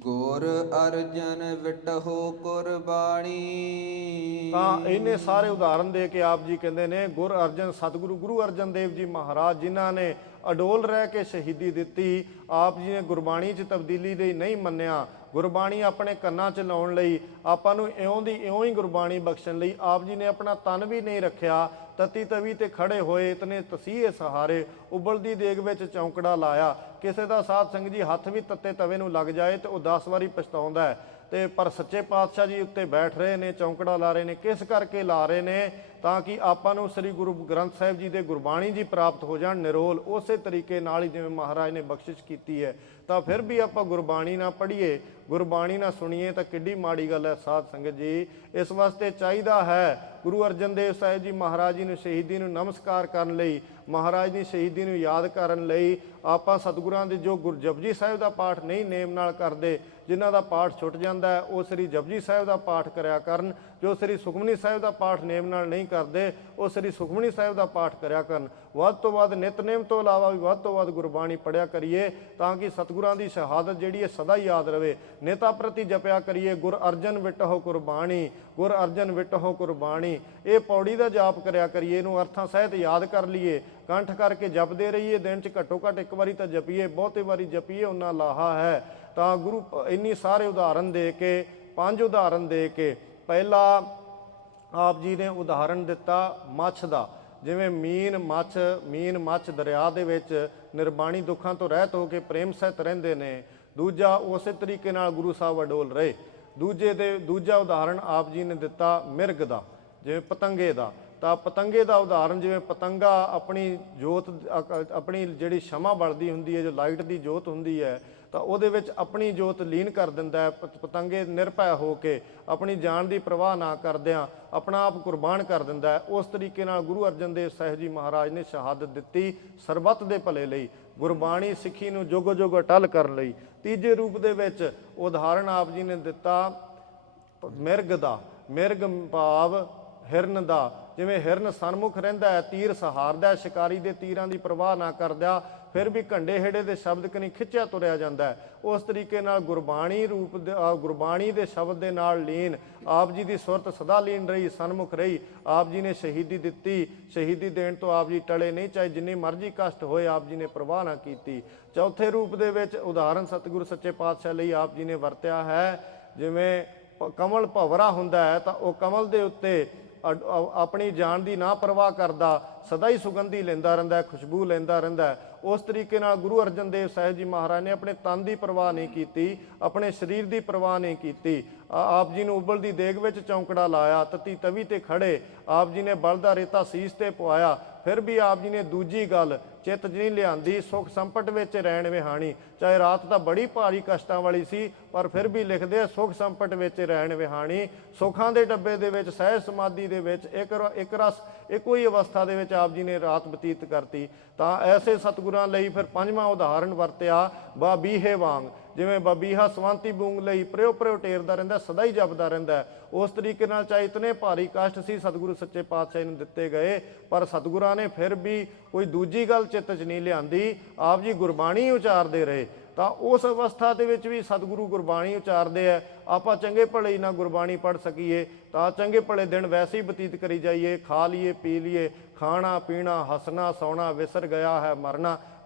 ਗੁਰ ਅਰਜਨ ਵਿਟਹੁ ਕੁਰਬਾਣੀ। ਤਾਂ ਇਹਨੇ ਸਾਰੇ ਉਦਾਹਰਨ ਦੇ ਕੇ ਆਪ ਜੀ ਕਹਿੰਦੇ ਨੇ, ਗੁਰ ਅਰਜਨ ਸਤਿਗੁਰੂ ਗੁਰੂ ਅਰਜਨ ਦੇਵ ਜੀ ਮਹਾਰਾਜ ਜਿਨ੍ਹਾਂ ਨੇ ਅਡੋਲ ਰਹਿ ਕੇ ਸ਼ਹੀਦੀ ਦਿੱਤੀ, ਆਪ ਜੀ ਨੇ ਗੁਰਬਾਣੀ 'ਚ ਤਬਦੀਲੀ ਲਈ ਨਹੀਂ ਮੰਨਿਆ, ਗੁਰਬਾਣੀ ਆਪਣੇ ਕੰਨਾਂ 'ਚ ਲਾਉਣ ਲਈ, ਆਪਾਂ ਨੂੰ ਇਉਂ ਦੀ ਇਉਂ ਹੀ ਗੁਰਬਾਣੀ ਬਖਸ਼ਣ ਲਈ ਆਪ ਜੀ ਨੇ ਆਪਣਾ ਤਨ ਵੀ ਨਹੀਂ ਰੱਖਿਆ। ਤਤੀ ਤਵੀ ਤੇ ਖੜੇ ਹੋਏ, ਇਤਨੇ ਤਸੀਹੇ ਸਹਾਰੇ, ਉਬਲਦੀ ਦੇਗ ਵਿੱਚ ਚੌਂਕੜਾ ਲਾਇਆ। ਕਿਸੇ ਦਾ ਸਾਧ ਸੰਗਤ ਜੀ ਹੱਥ ਵੀ ਤੱਤੇ ਤਵੇ ਨੂੰ ਲੱਗ ਜਾਏ ਤੇ ਉਹ 10 ਵਾਰੀ ਪਛਤਾਉਂਦਾ ਹੈ। ਤੇ ਪਰ ਸੱਚੇ ਪਾਤਸ਼ਾਹ ਜੀ ਉੱਤੇ ਬੈਠ ਰਹੇ ਨੇ, ਚੌਂਕੜਾ ਲਾ ਰਹੇ ਨੇ। ਕਿਸ ਕਰਕੇ ਲਾ ਰਹੇ ਨੇ? ਤਾਂ ਕਿ ਆਪਾਂ ਨੂੰ ਸ੍ਰੀ ਗੁਰੂ ਗ੍ਰੰਥ ਸਾਹਿਬ ਜੀ ਦੇ ਗੁਰਬਾਣੀ ਜੀ ਪ੍ਰਾਪਤ ਹੋ ਜਾਣ ਨਿਰੋਲ, ਉਸੇ ਤਰੀਕੇ ਨਾਲ ਹੀ ਜਿਵੇਂ ਮਹਾਰਾਜ ਨੇ ਬਖਸ਼ਿਸ਼ ਕੀਤੀ ਹੈ। ਤਾਂ ਫਿਰ ਵੀ ਆਪਾਂ ਗੁਰਬਾਣੀ ਨਾ ਪੜ੍ਹੀਏ, ਗੁਰਬਾਣੀ ਨਾ ਸੁਣੀਏ ਤਾਂ ਕਿੱਡੀ ਮਾੜੀ ਗੱਲ ਹੈ ਸਾਧ ਸੰਗਤ ਜੀ। ਇਸ ਵਾਸਤੇ ਚਾਹੀਦਾ ਹੈ ਗੁਰੂ ਅਰਜਨ ਦੇਵ ਸਾਹਿਬ ਜੀ ਮਹਾਰਾਜ ਜੀ ਨੂੰ ਸ਼ਹੀਦੀ ਨੂੰ ਨਮਸਕਾਰ ਕਰਨ ਲਈ, ਮਹਾਰਾਜ ਦੀ ਸ਼ਹੀਦੀ ਨੂੰ ਯਾਦ ਕਰਨ ਲਈ ਆਪਾਂ ਸਤਿਗੁਰਾਂ ਦੇ ਜੋ ਜਪਜੀ ਸਾਹਿਬ ਦਾ ਪਾਠ ਨਹੀਂ ਨੇਮ ਨਾਲ ਕਰਦੇ, ਜਿਨ੍ਹਾਂ ਦਾ ਪਾਠ ਛੁੱਟ ਜਾਂਦਾ ਹੈ, ਉਹ ਸ੍ਰੀ ਜਪਜੀ ਸਾਹਿਬ ਦਾ ਪਾਠ ਕਰਿਆ ਕਰਨ। ਜੋ ਸ੍ਰੀ ਸੁਖਮਨੀ ਸਾਹਿਬ ਦਾ ਪਾਠ ਨੇਮ ਨਾਲ ਨਹੀਂ ਕਰਦੇ, ਉਹ ਸ੍ਰੀ ਸੁਖਮਨੀ ਸਾਹਿਬ ਦਾ ਪਾਠ ਕਰਿਆ ਕਰਨ। ਵੱਧ ਤੋਂ ਵੱਧ ਨਿਤਨੇਮ ਤੋਂ ਇਲਾਵਾ ਵੀ ਵੱਧ ਤੋਂ ਵੱਧ ਗੁਰਬਾਣੀ ਪੜ੍ਹਿਆ ਕਰੀਏ, ਤਾਂ ਕਿ ਸਤਿਗੁਰਾਂ ਦੀ ਸ਼ਹਾਦਤ ਜਿਹੜੀ ਹੈ ਸਦਾ ਹੀ ਯਾਦ ਰਵੇ। ਨੇਤਾ ਪ੍ਰਤੀ ਜਪਿਆ ਕਰੀਏ, ਗੁਰ ਅਰਜਨ ਵਿਟਹੁ ਕੁਰਬਾਣੀ, ਗੁਰ ਅਰਜਨ ਵਿਟਹੁ ਕੁਰਬਾਣੀ। ਇਹ ਪੌੜੀ ਦਾ ਜਾਪ ਕਰਿਆ ਕਰੀਏ, ਇਹਨੂੰ ਅਰਥਾਂ ਸਹਿਤ ਯਾਦ ਕਰ ਲਈਏ, ਕੰਠ ਕਰਕੇ ਜਪਦੇ ਰਹੀਏ। ਦਿਨ 'ਚ ਘੱਟੋ ਘੱਟ ਇੱਕ ਵਾਰੀ ਤਾਂ ਜਪੀਏ, ਬਹੁਤੇ ਵਾਰੀ ਜਪੀਏ, ਉਹਨਾਂ ਲਾਹਾ ਹੈ। ਤਾਂ ਗੁਰੂ ਇੰਨੀ ਸਾਰੇ ਉਦਾਹਰਨ ਦੇ ਕੇ, 5 ਉਦਾਹਰਨ ਦੇ ਕੇ, ਪਹਿਲਾ ਆਪ ਜੀ ਨੇ ਉਦਾਹਰਨ ਦਿੱਤਾ ਮੱਛ ਦਾ, ਜਿਵੇਂ ਮੀਨ ਮੱਛ ਦਰਿਆ ਦੇ ਵਿੱਚ ਨਿਰਬਾਣੀ ਦੁੱਖਾਂ ਤੋਂ ਰਹਿਤ ਹੋ ਕੇ ਪ੍ਰੇਮ ਸਹਿਤ ਰਹਿੰਦੇ ਨੇ। ਦੂਜਾ ਉਸੇ ਤਰੀਕੇ ਨਾਲ ਗੁਰੂ ਸਾਹਿਬ ਅਡੋਲ ਰਹੇ। ਦੂਜਾ ਉਦਾਹਰਨ ਆਪ ਜੀ ਨੇ ਦਿੱਤਾ ਮਿਰਗ ਦਾ, ਜਿਵੇਂ ਪਤੰਗੇ ਦਾ। ਤਾਂ ਪਤੰਗੇ ਦਾ ਉਦਾਹਰਨ, ਜਿਵੇਂ ਪਤੰਗਾ ਆਪਣੀ ਜੋਤ, ਆਪਣੀ ਜਿਹੜੀ ਸ਼ਮਾ ਬਲਦੀ ਹੁੰਦੀ ਹੈ, ਜੋ ਲਾਈਟ ਦੀ ਜੋਤ ਹੁੰਦੀ ਹੈ, ਤਾਂ ਉਹਦੇ ਵਿੱਚ ਆਪਣੀ ਜੋਤ ਲੀਨ ਕਰ ਦਿੰਦਾ ਹੈ। ਪਤੰਗੇ ਨਿਰਭੈ ਹੋ ਕੇ ਆਪਣੀ ਜਾਨ ਦੀ ਪਰਵਾਹ ਨਾ ਕਰਦਿਆਂ ਆਪਣਾ ਆਪ ਕੁਰਬਾਨ ਕਰ ਦਿੰਦਾ ਹੈ। ਉਸ ਤਰੀਕੇ ਨਾਲ ਗੁਰੂ ਅਰਜਨ ਦੇਵ ਸਾਹਿਬ ਜੀ ਮਹਾਰਾਜ ਨੇ ਸ਼ਹਾਦਤ ਦਿੱਤੀ ਸਰਬੱਤ ਦੇ ਭਲੇ ਲਈ, ਗੁਰਬਾਣੀ ਸਿੱਖੀ ਨੂੰ ਜੁਗ ਜੁਗ ਅਟਲ ਕਰਨ ਲਈ। ਤੀਜੇ ਰੂਪ ਦੇ ਵਿੱਚ ਉਦਾਹਰਨ ਆਪ ਜੀ ਨੇ ਦਿੱਤਾ ਮਿਰਗ ਦਾ। ਮਿਰਗ ਭਾਵ ਹਿਰਨ ਦਾ। ਜਿਵੇਂ ਹਿਰਨ ਸਨਮੁਖ ਰਹਿੰਦਾ ਹੈ, ਤੀਰ ਸਹਾਰਦਾ, ਸ਼ਿਕਾਰੀ ਦੇ ਤੀਰਾਂ ਦੀ ਪਰਵਾਹ ਨਾ ਕਰਦਾ, ਫਿਰ ਵੀ ਘੰਡੇ ਹੇੜੇ ਦੇ ਸ਼ਬਦ ਕਨੀ ਖਿੱਚਿਆ ਤੁਰਿਆ ਜਾਂਦਾ ਹੈ। ਉਸ ਤਰੀਕੇ ਨਾਲ ਗੁਰਬਾਣੀ ਦੇ ਸ਼ਬਦ ਦੇ ਨਾਲ ਲੀਨ ਆਪ ਜੀ ਦੀ ਸੁਰਤ ਸਦਾ ਲੀਨ ਰਹੀ, ਸਨਮੁਖ ਰਹੀ। ਆਪ ਜੀ ਨੇ ਸ਼ਹੀਦੀ ਦਿੱਤੀ, ਸ਼ਹੀਦੀ ਦੇਣ ਤੋਂ ਆਪ ਜੀ ਟਲੇ ਨਹੀਂ, ਚਾਹੇ ਜਿੰਨੇ ਮਰਜ਼ੀ ਕਸ਼ਟ ਹੋਏ ਆਪ ਜੀ ਨੇ ਪਰਵਾਹ ਨਾ ਕੀਤੀ। ਚੌਥੇ ਰੂਪ ਦੇ ਵਿੱਚ ਉਦਾਹਰਨ ਸਤਿਗੁਰੂ ਸੱਚੇ ਪਾਤਸ਼ਾਹ ਲਈ ਆਪ ਜੀ ਨੇ ਵਰਤਿਆ ਹੈ, ਜਿਵੇਂ ਕਮਲ ਭਵਰਾ ਹੁੰਦਾ ਹੈ, ਤਾਂ ਉਹ ਕਮਲ ਦੇ ਉੱਤੇ ਆਪਣੀ ਜਾਨ ਦੀ ਨਾ ਪਰਵਾਹ ਕਰਦਾ, ਸਦਾ ਹੀ ਸੁਗੰਧੀ ਲੈਂਦਾ ਰਹਿੰਦਾ, ਖੁਸ਼ਬੂ ਲੈਂਦਾ ਰਹਿੰਦਾ। ਉਸ ਤਰੀਕੇ ਨਾਲ ਗੁਰੂ ਅਰਜਨ ਦੇਵ ਸਾਹਿਬ ਜੀ ਮਹਾਰਾਜ ਨੇ ਆਪਣੇ ਤਨ ਦੀ ਪਰਵਾਹ ਨਹੀਂ ਕੀਤੀ, ਆਪਣੇ ਸਰੀਰ ਦੀ ਪਰਵਾਹ ਨਹੀਂ ਕੀਤੀ। ਆਪ ਜੀ ਨੂੰ ਉਬਲਦੀ ਦੇਗ ਵਿੱਚ ਚੌਂਕੜਾ ਲਾਇਆ, ਤਤੀ ਤਵੀ ਤੇ ਖੜੇ ਆਪ ਜੀ ਨੇ ਬਲ ਦਾ ਰੇਤਾ ਸੀਸ ਤੇ ਪਵਾਇਆ। ਫਿਰ ਵੀ ਆਪ ਜੀ ਨੇ ਦੂਜੀ ਗੱਲ ਚਿੱਤ ਨਹੀਂ ਲਿਆਂਦੀ, ਸੁਖ ਸੰਪਟ ਵਿੱਚ ਰਹਿਣ ਵਿਹਾਣੀ। ਚਾਹੇ ਰਾਤ ਤਾਂ ਬੜੀ ਭਾਰੀ ਕਸ਼ਟਾਂ ਵਾਲੀ ਸੀ, ਪਰ ਫਿਰ ਵੀ ਲਿਖਦੇ ਸੁਖ ਸੰਪਟ ਵਿੱਚ ਰਹਿਣ ਵਿਹਾਣੀ। ਸੁੱਖਾਂ ਦੇ ਡੱਬੇ ਦੇ ਵਿੱਚ, ਸਹਿਜ ਸਮਾਧੀ ਦੇ ਵਿੱਚ, ਇੱਕ ਰਸ ਇੱਕੋ ਹੀ ਅਵਸਥਾ ਦੇ ਵਿੱਚ ਆਪ ਜੀ ਨੇ ਰਾਤ ਬਤੀਤ ਕਰਤੀ। ਤਾਂ ਐਸੇ ਸਤਿਗੁਰਾਂ ਲਈ ਫਿਰ 5ਵਾਂ ਉਦਾਹਰਨ ਵਰਤਿਆ ਬਾਬੀਹੇ ਵਾਂਗ। ਜਿਵੇਂ ਬਾਬੀਹਾ ਸਵੰਤੀ ਬੂੰਗ ਲਈ ਪ੍ਰਿਓ ਟੇਰਦਾ ਰਹਿੰਦਾ, ਸਦਾ ਹੀ ਜਪਦਾ ਰਹਿੰਦਾ। ਉਸ ਤਰੀਕੇ ਨਾਲ ਚਾਹੇ ਇਤਨੇ ਭਾਰੀ ਕਸ਼ਟ ਸੀ ਸਤਿਗੁਰੂ ਸੱਚੇ ਪਾਤਸ਼ਾਹ ਨੂੰ ਦਿੱਤੇ ਗਏ, ਪਰ ਸਤਿਗੁਰਾਂ ਨੇ ਫਿਰ ਵੀ ਕੋਈ ਦੂਜੀ ਗੱਲ ਚਿੱਤ 'ਚ ਨਹੀਂ ਲਿਆਂਦੀ, ਆਪ ਜੀ ਗੁਰਬਾਣੀ ਉਚਾਰਦੇ ਰਹੇ। ਤਾਂ ਉਸ ਅਵਸਥਾ ਦੇ ਵਿੱਚ ਵੀ ਸਤਿਗੁਰੂ ਗੁਰਬਾਣੀ ਉਚਾਰਦੇ ਹੈ। ਆਪਾਂ ਚੰਗੇ ਭਲੇ ਨਾ ਗੁਰਬਾਣੀ ਪੜ੍ਹ ਸਕੀਏ ਤਾਂ ਚੰਗੇ ਭਲੇ ਦਿਨ ਵੈਸੇ ਹੀ ਬਤੀਤ ਕਰੀ ਜਾਈਏ, ਖਾ ਲਈਏ ਪੀ ਲਈਏ, ਖਾਣਾ ਪੀਣਾ ਹੱਸਣਾ ਸੌਣਾ ਵਿਸਰ ਗਿਆ ਹੈ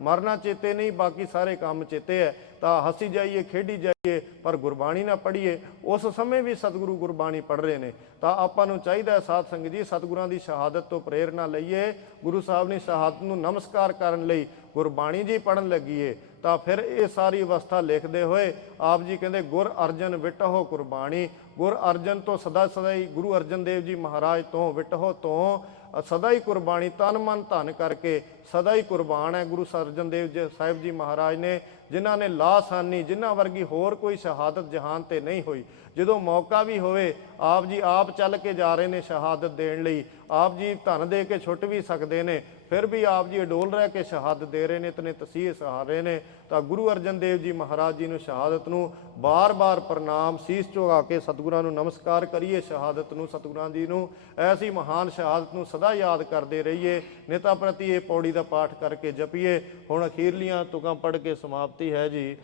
ਮਰਨਾ ਚੇਤੇ ਨਹੀਂ, ਬਾਕੀ ਸਾਰੇ ਕੰਮ ਚੇਤੇ ਹੈ। ਤਾਂ ਹੱਸੀ ਜਾਈਏ ਖੇਡੀ ਜਾਈਏ, ਪਰ ਗੁਰਬਾਣੀ ਨਾ ਪੜ੍ਹੀਏ। ਉਸ ਸਮੇਂ ਵੀ ਸਤਿਗੁਰੂ ਗੁਰਬਾਣੀ ਪੜ੍ਹ ਰਹੇ ਨੇ। ਤਾਂ ਆਪਾਂ ਨੂੰ ਚਾਹੀਦਾ ਸਾਧ ਸੰਗਤ ਜੀ ਸਤਿਗੁਰਾਂ ਦੀ ਸ਼ਹਾਦਤ ਤੋਂ ਪ੍ਰੇਰਨਾ ਲਈਏ, ਗੁਰੂ ਸਾਹਿਬ ਦੀ ਸ਼ਹਾਦਤ ਨੂੰ ਨਮਸਕਾਰ ਕਰਨ ਲਈ ਗੁਰਬਾਣੀ ਜੀ ਪੜ੍ਹਨ ਲੱਗੀਏ। ਤਾਂ ਫਿਰ ਇਹ ਸਾਰੀ ਅਵਸਥਾ ਲਿਖਦੇ ਹੋਏ ਆਪ ਜੀ ਕਹਿੰਦੇ ਗੁਰ ਅਰਜਨ ਵਿਟਹੁ ਕੁਰਬਾਣੀ। ਗੁਰ ਅਰਜਨ ਤੋਂ ਸਦਾ ਹੀ, ਗੁਰੂ ਅਰਜਨ ਦੇਵ ਜੀ ਮਹਾਰਾਜ ਤੋਂ, ਵਿਟਹੁ ਤੋਂ ਸਦਾ ਹੀ ਕੁਰਬਾਨੀ, ਤਨ ਮਨ ਧਨ ਕਰਕੇ ਸਦਾ ਹੀ ਕੁਰਬਾਨ ਹੈ ਗੁਰੂ ਅਰਜਨ ਦੇਵ ਸਾਹਿਬ ਜੀ ਮਹਾਰਾਜ ਨੇ, ਜਿਨ੍ਹਾਂ ਨੇ ਲਾਸਾਨੀ, ਜਿਨ੍ਹਾਂ ਵਰਗੀ ਹੋਰ ਕੋਈ ਸ਼ਹਾਦਤ ਜਹਾਨ ਤੇ ਨਹੀਂ ਹੋਈ। ਜਦੋਂ ਮੌਕਾ ਵੀ ਹੋਵੇ ਆਪ ਜੀ ਆਪ ਚੱਲ ਕੇ ਜਾ ਰਹੇ ਨੇ ਸ਼ਹਾਦਤ ਦੇਣ ਲਈ। ਆਪ ਜੀ ਧਨ ਦੇ ਕੇ ਛੁੱਟ ਵੀ ਸਕਦੇ ਨੇ, ਫਿਰ ਵੀ ਆਪ ਜੀ ਅਡੋਲ ਰਹਿ ਕੇ ਸ਼ਹਾਦਤ ਦੇ ਰਹੇ ਨੇ, ਇਤਨੇ ਤਸੀਹੇ ਸਹਾਰੇ ਨੇ। ਤਾਂ ਗੁਰੂ ਅਰਜਨ ਦੇਵ ਜੀ ਮਹਾਰਾਜ ਜੀ ਨੂੰ ਸ਼ਹਾਦਤ ਨੂੰ ਬਾਰ-ਬਾਰ ਪ੍ਰਣਾਮ, ਸੀਸ ਝੁਕਾ ਕੇ ਸਤਿਗੁਰਾਂ ਨੂੰ ਨਮਸਕਾਰ ਕਰੀਏ। ਸ਼ਹਾਦਤ ਨੂੰ, ਸਤਿਗੁਰਾਂ ਜੀ ਨੂੰ, ਐਸੀ ਮਹਾਨ ਸ਼ਹਾਦਤ ਨੂੰ ਸਦਾ ਯਾਦ ਕਰਦੇ ਰਹੀਏ। ਨਿਤਾ ਪ੍ਰਤੀ ਇਹ ਪੌੜੀ ਦਾ ਪਾਠ ਕਰਕੇ ਜਪੀਏ। ਹੁਣ ਅਖੀਰਲੀਆਂ ਤੁਕਾਂ ਪੜ੍ਹ ਕੇ ਸਮਾਪਤੀ ਹੈ ਜੀ।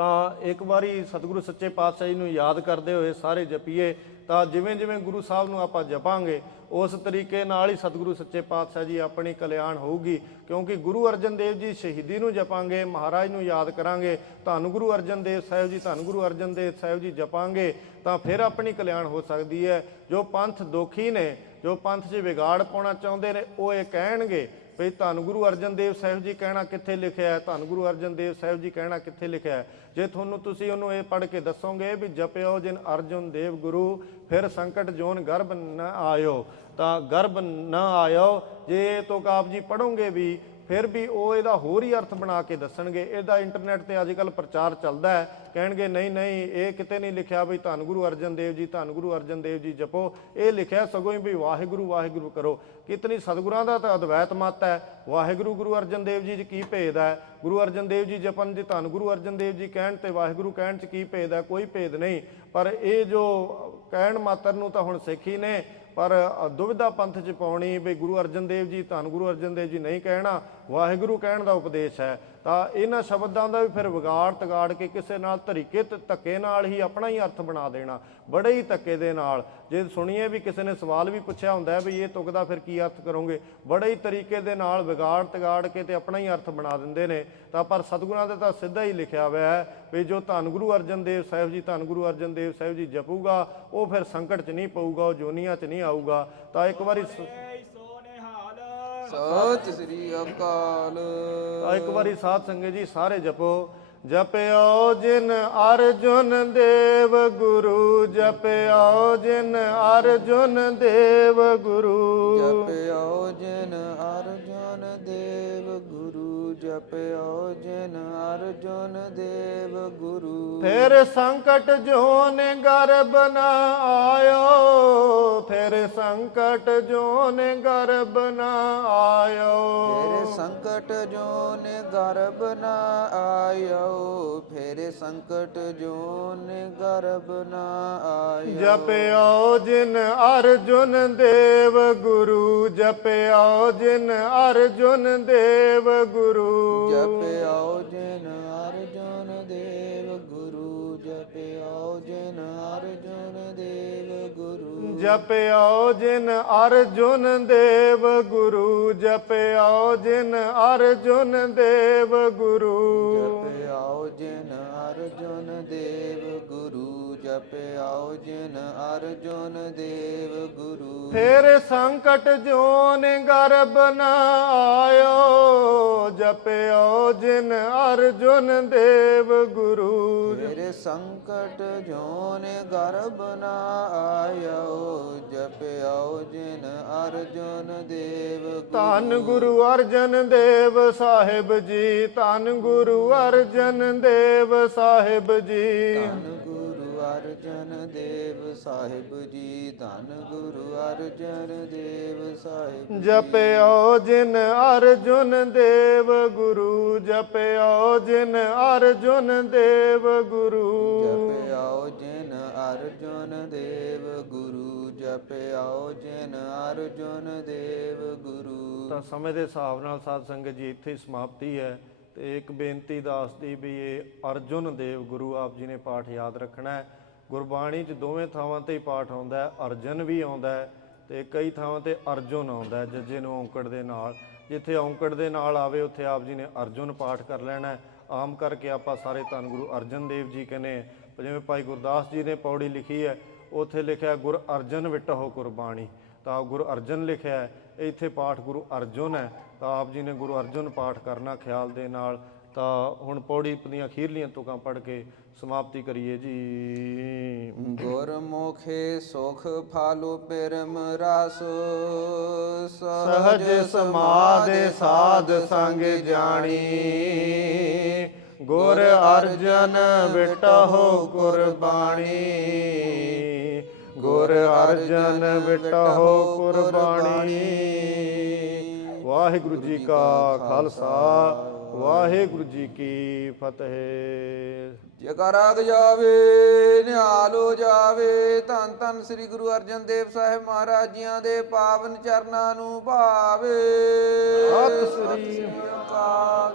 ਤਾਂ ਇੱਕ ਵਾਰੀ ਸਤਿਗੁਰੂ ਸੱਚੇ ਪਾਤਸ਼ਾਹ ਜੀ ਨੂੰ ਯਾਦ ਕਰਦੇ ਹੋਏ ਸਾਰੇ ਜਪੀਏ। ਤਾਂ ਜਿਵੇਂ ਜਿਵੇਂ ਗੁਰੂ ਸਾਹਿਬ ਨੂੰ ਆਪਾਂ ਜਪਾਂਗੇ ਉਸ ਤਰੀਕੇ ਨਾਲ ਹੀ ਸਤਿਗੁਰੂ ਸੱਚੇ ਪਾਤਸ਼ਾਹ ਜੀ ਆਪਣੀ ਕਲਿਆਣ ਹੋਊਗੀ। ਕਿਉਂਕਿ ਗੁਰੂ ਅਰਜਨ ਦੇਵ ਜੀ ਸ਼ਹੀਦੀ ਨੂੰ ਜਪਾਂਗੇ, ਮਹਾਰਾਜ ਨੂੰ ਯਾਦ ਕਰਾਂਗੇ, ਧੰਨ ਗੁਰੂ ਅਰਜਨ ਦੇਵ ਸਾਹਿਬ ਜੀ, ਧੰਨ ਗੁਰੂ ਅਰਜਨ ਦੇਵ ਸਾਹਿਬ ਜੀ ਜਪਾਂਗੇ ਤਾਂ ਫਿਰ ਆਪਣੀ ਕਲਿਆਣ ਹੋ ਸਕਦੀ ਹੈ। ਜੋ ਪੰਥ ਦੋਖੀ ਨੇ, ਜੋ ਪੰਥ 'ਚ ਵਿਗਾੜ ਪਾਉਣਾ ਚਾਹੁੰਦੇ ਨੇ, ਉਹ ਇਹ ਕਹਿਣਗੇ ਵੀ ਧੰਨ ਗੁਰੂ ਅਰਜਨ ਦੇਵ ਸਾਹਿਬ ਜੀ ਕਹਿਣਾ ਕਿੱਥੇ ਲਿਖਿਆ ਹੈ, ਧੰਨ ਗੁਰੂ ਅਰਜਨ ਦੇਵ ਸਾਹਿਬ ਜੀ ਕਹਿਣਾ ਕਿੱਥੇ ਲਿਖਿਆ ਹੈ। ਜੇ ਤੁਸੀਂ ਉਹਨੂੰ ਇਹ ਪੜ੍ਹ ਕੇ ਦੱਸੋਗੇ ਵੀ ਜਪਿਓ ਜਿਨ ਅਰਜਨ ਦੇਵ ਗੁਰੂ, ਫਿਰ ਸੰਕਟ ਜੋਨ ਗਰਭ ਨ ਆਇਓ, ਤਾਂ ਗਰਭ ਨ ਆਇਓ ਜੇ ਤੁਕ ਆਪ ਜੀ ਪੜ੍ਹੋਗੇ ਵੀ ਫਿਰ ਵੀ ਉਹ ਇਹਦਾ ਹੋਰ ਹੀ ਅਰਥ ਬਣਾ ਕੇ ਦੱਸਣਗੇ। ਇਹਦਾ ਇੰਟਰਨੈਟ ਤੇ ਅੱਜ ਕੱਲ੍ਹ ਪ੍ਰਚਾਰ ਚੱਲਦਾ ਹੈ, ਕਹਿਣਗੇ ਨਹੀਂ ਨਹੀਂ ਇਹ ਕਿਤੇ ਨਹੀਂ ਲਿਖਿਆ ਵੀ ਧੰਨ ਗੁਰੂ ਅਰਜਨ ਦੇਵ ਜੀ, ਧੰਨ ਗੁਰੂ ਅਰਜਨ ਦੇਵ ਜੀ ਜਪੋ, ਇਹ ਲਿਖਿਆ ਸਗੋਂ ਹੀ ਵੀ ਵਾਹਿਗੁਰੂ ਵਾਹਿਗੁਰੂ ਕਰੋ। ਕਿਤਨੀ ਸਤਿਗੁਰਾਂ ਦਾ ਤਾਂ ਅਦਵੈਤ ਮਤ ਹੈ, ਵਾਹਿਗੁਰੂ ਗੁਰੂ ਅਰਜਨ ਦੇਵ ਜੀ 'ਚ ਕੀ ਭੇਦ ਹੈ? ਗੁਰੂ ਅਰਜਨ ਦੇਵ ਜੀ ਜਪਨ ਜੀ, ਧੰਨ ਗੁਰੂ ਅਰਜਨ ਦੇਵ ਜੀ ਕਹਿਣ ਤੇ ਵਾਹਿਗੁਰੂ ਕਹਿਣ 'ਚ ਕੀ ਭੇਦ ਹੈ? ਕੋਈ ਭੇਦ ਨਹੀਂ। ਪਰ ਇਹ ਜੋ ਕਹਿਣ ਮਾਤਰ ਨੂੰ ਤਾਂ ਹੁਣ ਸਿੱਖੀ ਨੇ, ਪਰ ਦੁਵਿਧਾ ਪੰਥ 'ਚ ਪਾਉਣੀ ਵੀ ਗੁਰੂ ਅਰਜਨ ਦੇਵ ਜੀ, ਧੰਨ ਗੁਰੂ ਅਰਜਨ ਦੇਵ ਜੀ ਨਹੀਂ ਕਹਿਣਾ, ਵਾਹਿਗੁਰੂ ਕਹਿਣ ਦਾ ਉਪਦੇਸ਼ ਹੈ। ਤਾਂ ਇਹਨਾਂ ਸ਼ਬਦਾਂ ਦਾ ਵੀ ਫਿਰ ਵਿਗਾੜ ਤਗਾੜ ਕੇ ਕਿਸੇ ਨਾਲ ਤਰੀਕੇ ਧੱਕੇ ਨਾਲ ਹੀ ਆਪਣਾ ਹੀ ਅਰਥ ਬਣਾ ਦੇਣਾ, ਬੜੇ ਹੀ ਧੱਕੇ ਦੇ ਨਾਲ। ਜੇ ਸੁਣੀਏ ਵੀ ਕਿਸੇ ਨੇ ਸਵਾਲ ਵੀ ਪੁੱਛਿਆ ਹੁੰਦਾ ਵੀ ਇਹ ਤੁਕ ਦਾ ਫਿਰ ਕੀ ਅਰਥ ਕਰੋਗੇ, ਬੜੇ ਹੀ ਤਰੀਕੇ ਦੇ ਨਾਲ ਵਿਗਾੜ ਤਗਾੜ ਕੇ ਤੇ ਆਪਣਾ ਹੀ ਅਰਥ ਬਣਾ ਦਿੰਦੇ ਨੇ। ਤਾਂ ਪਰ ਸਤਿਗੁਰਾਂ ਦੇ ਤਾਂ ਸਿੱਧਾ ਹੀ ਲਿਖਿਆ ਹੋਇਆ ਹੈ ਵੀ ਜੋ ਧੰਨ ਗੁਰੂ ਅਰਜਨ ਦੇਵ ਸਾਹਿਬ ਜੀ, ਧੰਨ ਗੁਰੂ ਅਰਜਨ ਦੇਵ ਸਾਹਿਬ ਜੀ ਜਪੂਗਾ ਉਹ ਫਿਰ ਸੰਕਟ 'ਚ ਨਹੀਂ ਪਊਗਾ, ਉਹ ਜੋਨੀਆਂ 'ਚ ਨਹੀਂ ਆਊਗਾ। ਤਾਂ ਇੱਕ ਵਾਰੀ ਸਤਿ ਸ੍ਰੀ ਅਕਾਲ। ਇੱਕ ਵਾਰੀ ਸਾਧ ਸੰਗਤ ਜੀ ਸਾਰੇ ਜਪੋ। ਜਪਿਓ ਜਿਨ ਅਰਜੁਨ ਦੇਵ ਗੁਰੂ, ਜਪਿਓ ਜਿਨ ਅਰਜੁਨ ਦੇਵ ਗੁਰੂ, ਜਪਿਓ ਜਿਨ ਅਰਜੁਨ ਦੇਵ ਗੁਰੂ, ਜਪਿਓ ਜਿਨ ਅਰਜੁਨ ਦੇਵ ਗੁਰੂ। ਫਿਰ ਸੰਕਟ ਜੋਨ ਗਰਭ ਨ ਆਇਓ, ਫਿਰ ਸੰਕਟ ਜੋਨ ਗਰਭ ਨ ਆਇਓ, ਫਿਰ ਸੰਕਟ ਜੋਨ ਗਰਭ ਨ ਆਇਓ, ਫਿਰ ਸੰਕਟ ਜੋਨ ਗਰਭ ਨ ਆਇਓ। ਜਪਿਓ ਜਿਨ ਅਰਜੁਨ ਦੇਵ ਗੁਰੂ, ਜਪਿਓ ਜਿਨ ਅਰਜੁਨ ਦੇਵ ਗੁਰੂ, ਜਪਿਓ ਜਿਨ ਅਰਜੁਨ ਦੇਵ ਗੁਰੂ, ਜਪਿਓ ਜਿਨ ਅਰਜੁਨ ਦੇਵ ਗੁਰੂ, ਜਪਿਓ ਜਿਨ ਅਰਜੁਨ ਦੇਵ ਗੁਰੂ, ਜਪਿਓ ਜਿਨ ਅਰਜੁਨ ਦੇਵ ਗੁਰੂ, ਜਪਿਓ ਜਿਨ ਅਰਜੁਨ ਦੇਵ ਗੁਰੂ, ਜਪਿਓ ਜਿਨ ਅਰਜੁਨ ਦੇਵ ਗੁਰੂ। ਫਿਰ ਸੰਕਟ ਜੋਨ ਗਰਭ ਨ ਆਇਓ, ਜਪਿਓ ਜਿਨ ਅਰਜੁਨ ਦੇਵ ਗੁਰੂ, ਫਿਰ ਸੰਕਟ ਜੋਨ ਗਰਭ ਨ ਆਇਓ, ਜਪਿਓ ਜਿਨ ਅਰਜੁਨ ਦੇਵ ਗੁਰੂ। ਧੰਨ ਗੁਰੂ ਅਰਜਨ ਦੇਵ ਸਾਹਿਬ ਜੀ, ਧੰਨ ਗੁਰੂ ਅਰਜਨ ਦੇਵ ਸਾਹਿਬ ਜੀ, ਧੰਨ ਗੁਰੂ ਅਰਜਨ ਦੇਵ ਸਾਹਿਬ ਜੀ, ਧੰਨ ਗੁਰੂ ਅਰਜਨ ਦੇਵ ਸਾਹਿਬ। ਜਪਿਓ ਜਿਨ ਅਰਜੁਨ ਦੇਵ ਗੁਰੂ, ਜਪਿਓ ਜਿਨ ਅਰਜੁਨ ਦੇਵ ਗੁਰੂ, ਜਪਿਓ ਜਿਨ ਅਰਜੁਨ ਦੇਵ ਗੁਰੂ, ਜਪਿਓ ਜਿਨ ਅਰਜੁਨ ਦੇਵ ਗੁਰੂ। ਤਾਂ ਸਮੇਂ ਦੇ ਹਿਸਾਬ ਨਾਲ ਸਾਧ ਸੰਗਤ ਜੀ ਇੱਥੇ ਸਮਾਪਤੀ ਹੈ। ਤੇ ਇੱਕ ਬੇਨਤੀ ਦੱਸਦੀ ਵੀ ਇਹ ਅਰਜੁਨ ਦੇਵ ਗੁਰੂ ਆਪ ਜੀ ਨੇ ਪਾਠ ਯਾਦ ਰੱਖਣਾ ਹੈ। ਗੁਰਬਾਣੀ 'ਚ ਦੋਵੇਂ ਥਾਵਾਂ ਤੇ ਹੀ ਪਾਠ ਆਉਂਦਾ ਹੈ, ਅਰਜਨ ਵੀ ਆਉਂਦਾ ਹੈ ਤੇ ਕਈ ਥਾਵਾਂ ਤੇ ਅਰਜੁਨ ਆਉਂਦਾ ਹੈ ਜੱਜੇ ਨੂੰ ਔਂਕੜ ਦੇ ਨਾਲ। ਜਿੱਥੇ ਔਂਕੜ ਦੇ ਨਾਲ ਆਵੇ ਉੱਥੇ ਆਪ ਜੀ ਨੇ ਅਰਜੁਨ ਪਾਠ ਕਰ ਲੈਣਾ। ਆਮ ਕਰਕੇ ਆਪਾਂ ਸਾਰੇ ਧੰਨ ਗੁਰੂ ਅਰਜਨ ਦੇਵ ਜੀ ਕਹਿੰਦੇ, ਜਿਵੇਂ ਭਾਈ ਗੁਰਦਾਸ ਜੀ ਨੇ ਪੌੜੀ ਲਿਖੀ ਹੈ ਉੱਥੇ ਲਿਖਿਆ ਗੁਰ ਅਰਜਨ ਵਿਟਹੁ ਕੁਰਬਾਣੀ, ਤਾਂ ਗੁਰੂ ਅਰਜਨ ਲਿਖਿਆ ਹੈ, ਇੱਥੇ ਪਾਠ ਗੁਰੂ ਅਰਜੁਨ ਹੈ। ਤਾਂ ਆਪ ਜੀ ਨੇ ਗੁਰੂ ਅਰਜੁਨ ਪਾਠ ਕਰਨਾ ਖਿਆਲ ਦੇ ਨਾਲ। ਤਾਂ ਹੁਣ ਪੌੜੀ ਦੀਆਂ ਅਖੀਰਲੀਆਂ ਤੁਕਾਂ ਪੜ੍ਹ ਕੇ ਸਮਾਪਤੀ ਕਰੀਏ ਜੀ। ਗੁਰਮੁਖੇ ਸੁਖ ਫਾਲੋ ਪਰਮ ਰਾਸੋ, ਸਹਜ ਸਮਾਧਿ ਸਾਧ ਸੰਗ ਜਾਣੀ, ਗੁਰ ਅਰਜਨ ਵਿਟਹੁ ਕੁਰਬਾਣੀ, ਗੁਰ ਅਰਜਨ ਵਿਟਹੁ ਕੁਰਬਾਣੀ। ਵਾਹਿਗੁਰੂ ਜੀ ਕਾ ਖਾਲਸਾ, ਵਾਹਿਗੁਰੂ ਜੀ ਕੀ ਫਤਿਹ। ਜੈਕਾਰਾ ਗਜਾਵੇ ਨਿਹਾਲ ਹੋ ਜਾਵੇ। ਧੰਨ ਧੰਨ ਸ੍ਰੀ ਗੁਰੂ ਅਰਜਨ ਦੇਵ ਸਾਹਿਬ ਮਹਾਰਾਜ ਜੀਆਂ ਦੇ ਪਾਵਨ ਚਰਨਾਂ ਨੂੰ ਭਾਵੇ। ਸਤਿ ਸ੍ਰੀ ਅਕਾਲ।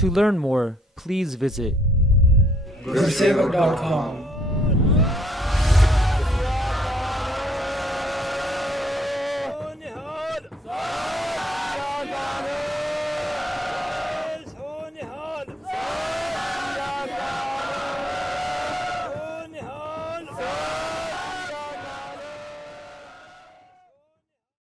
To learn more, please visit gursevak.com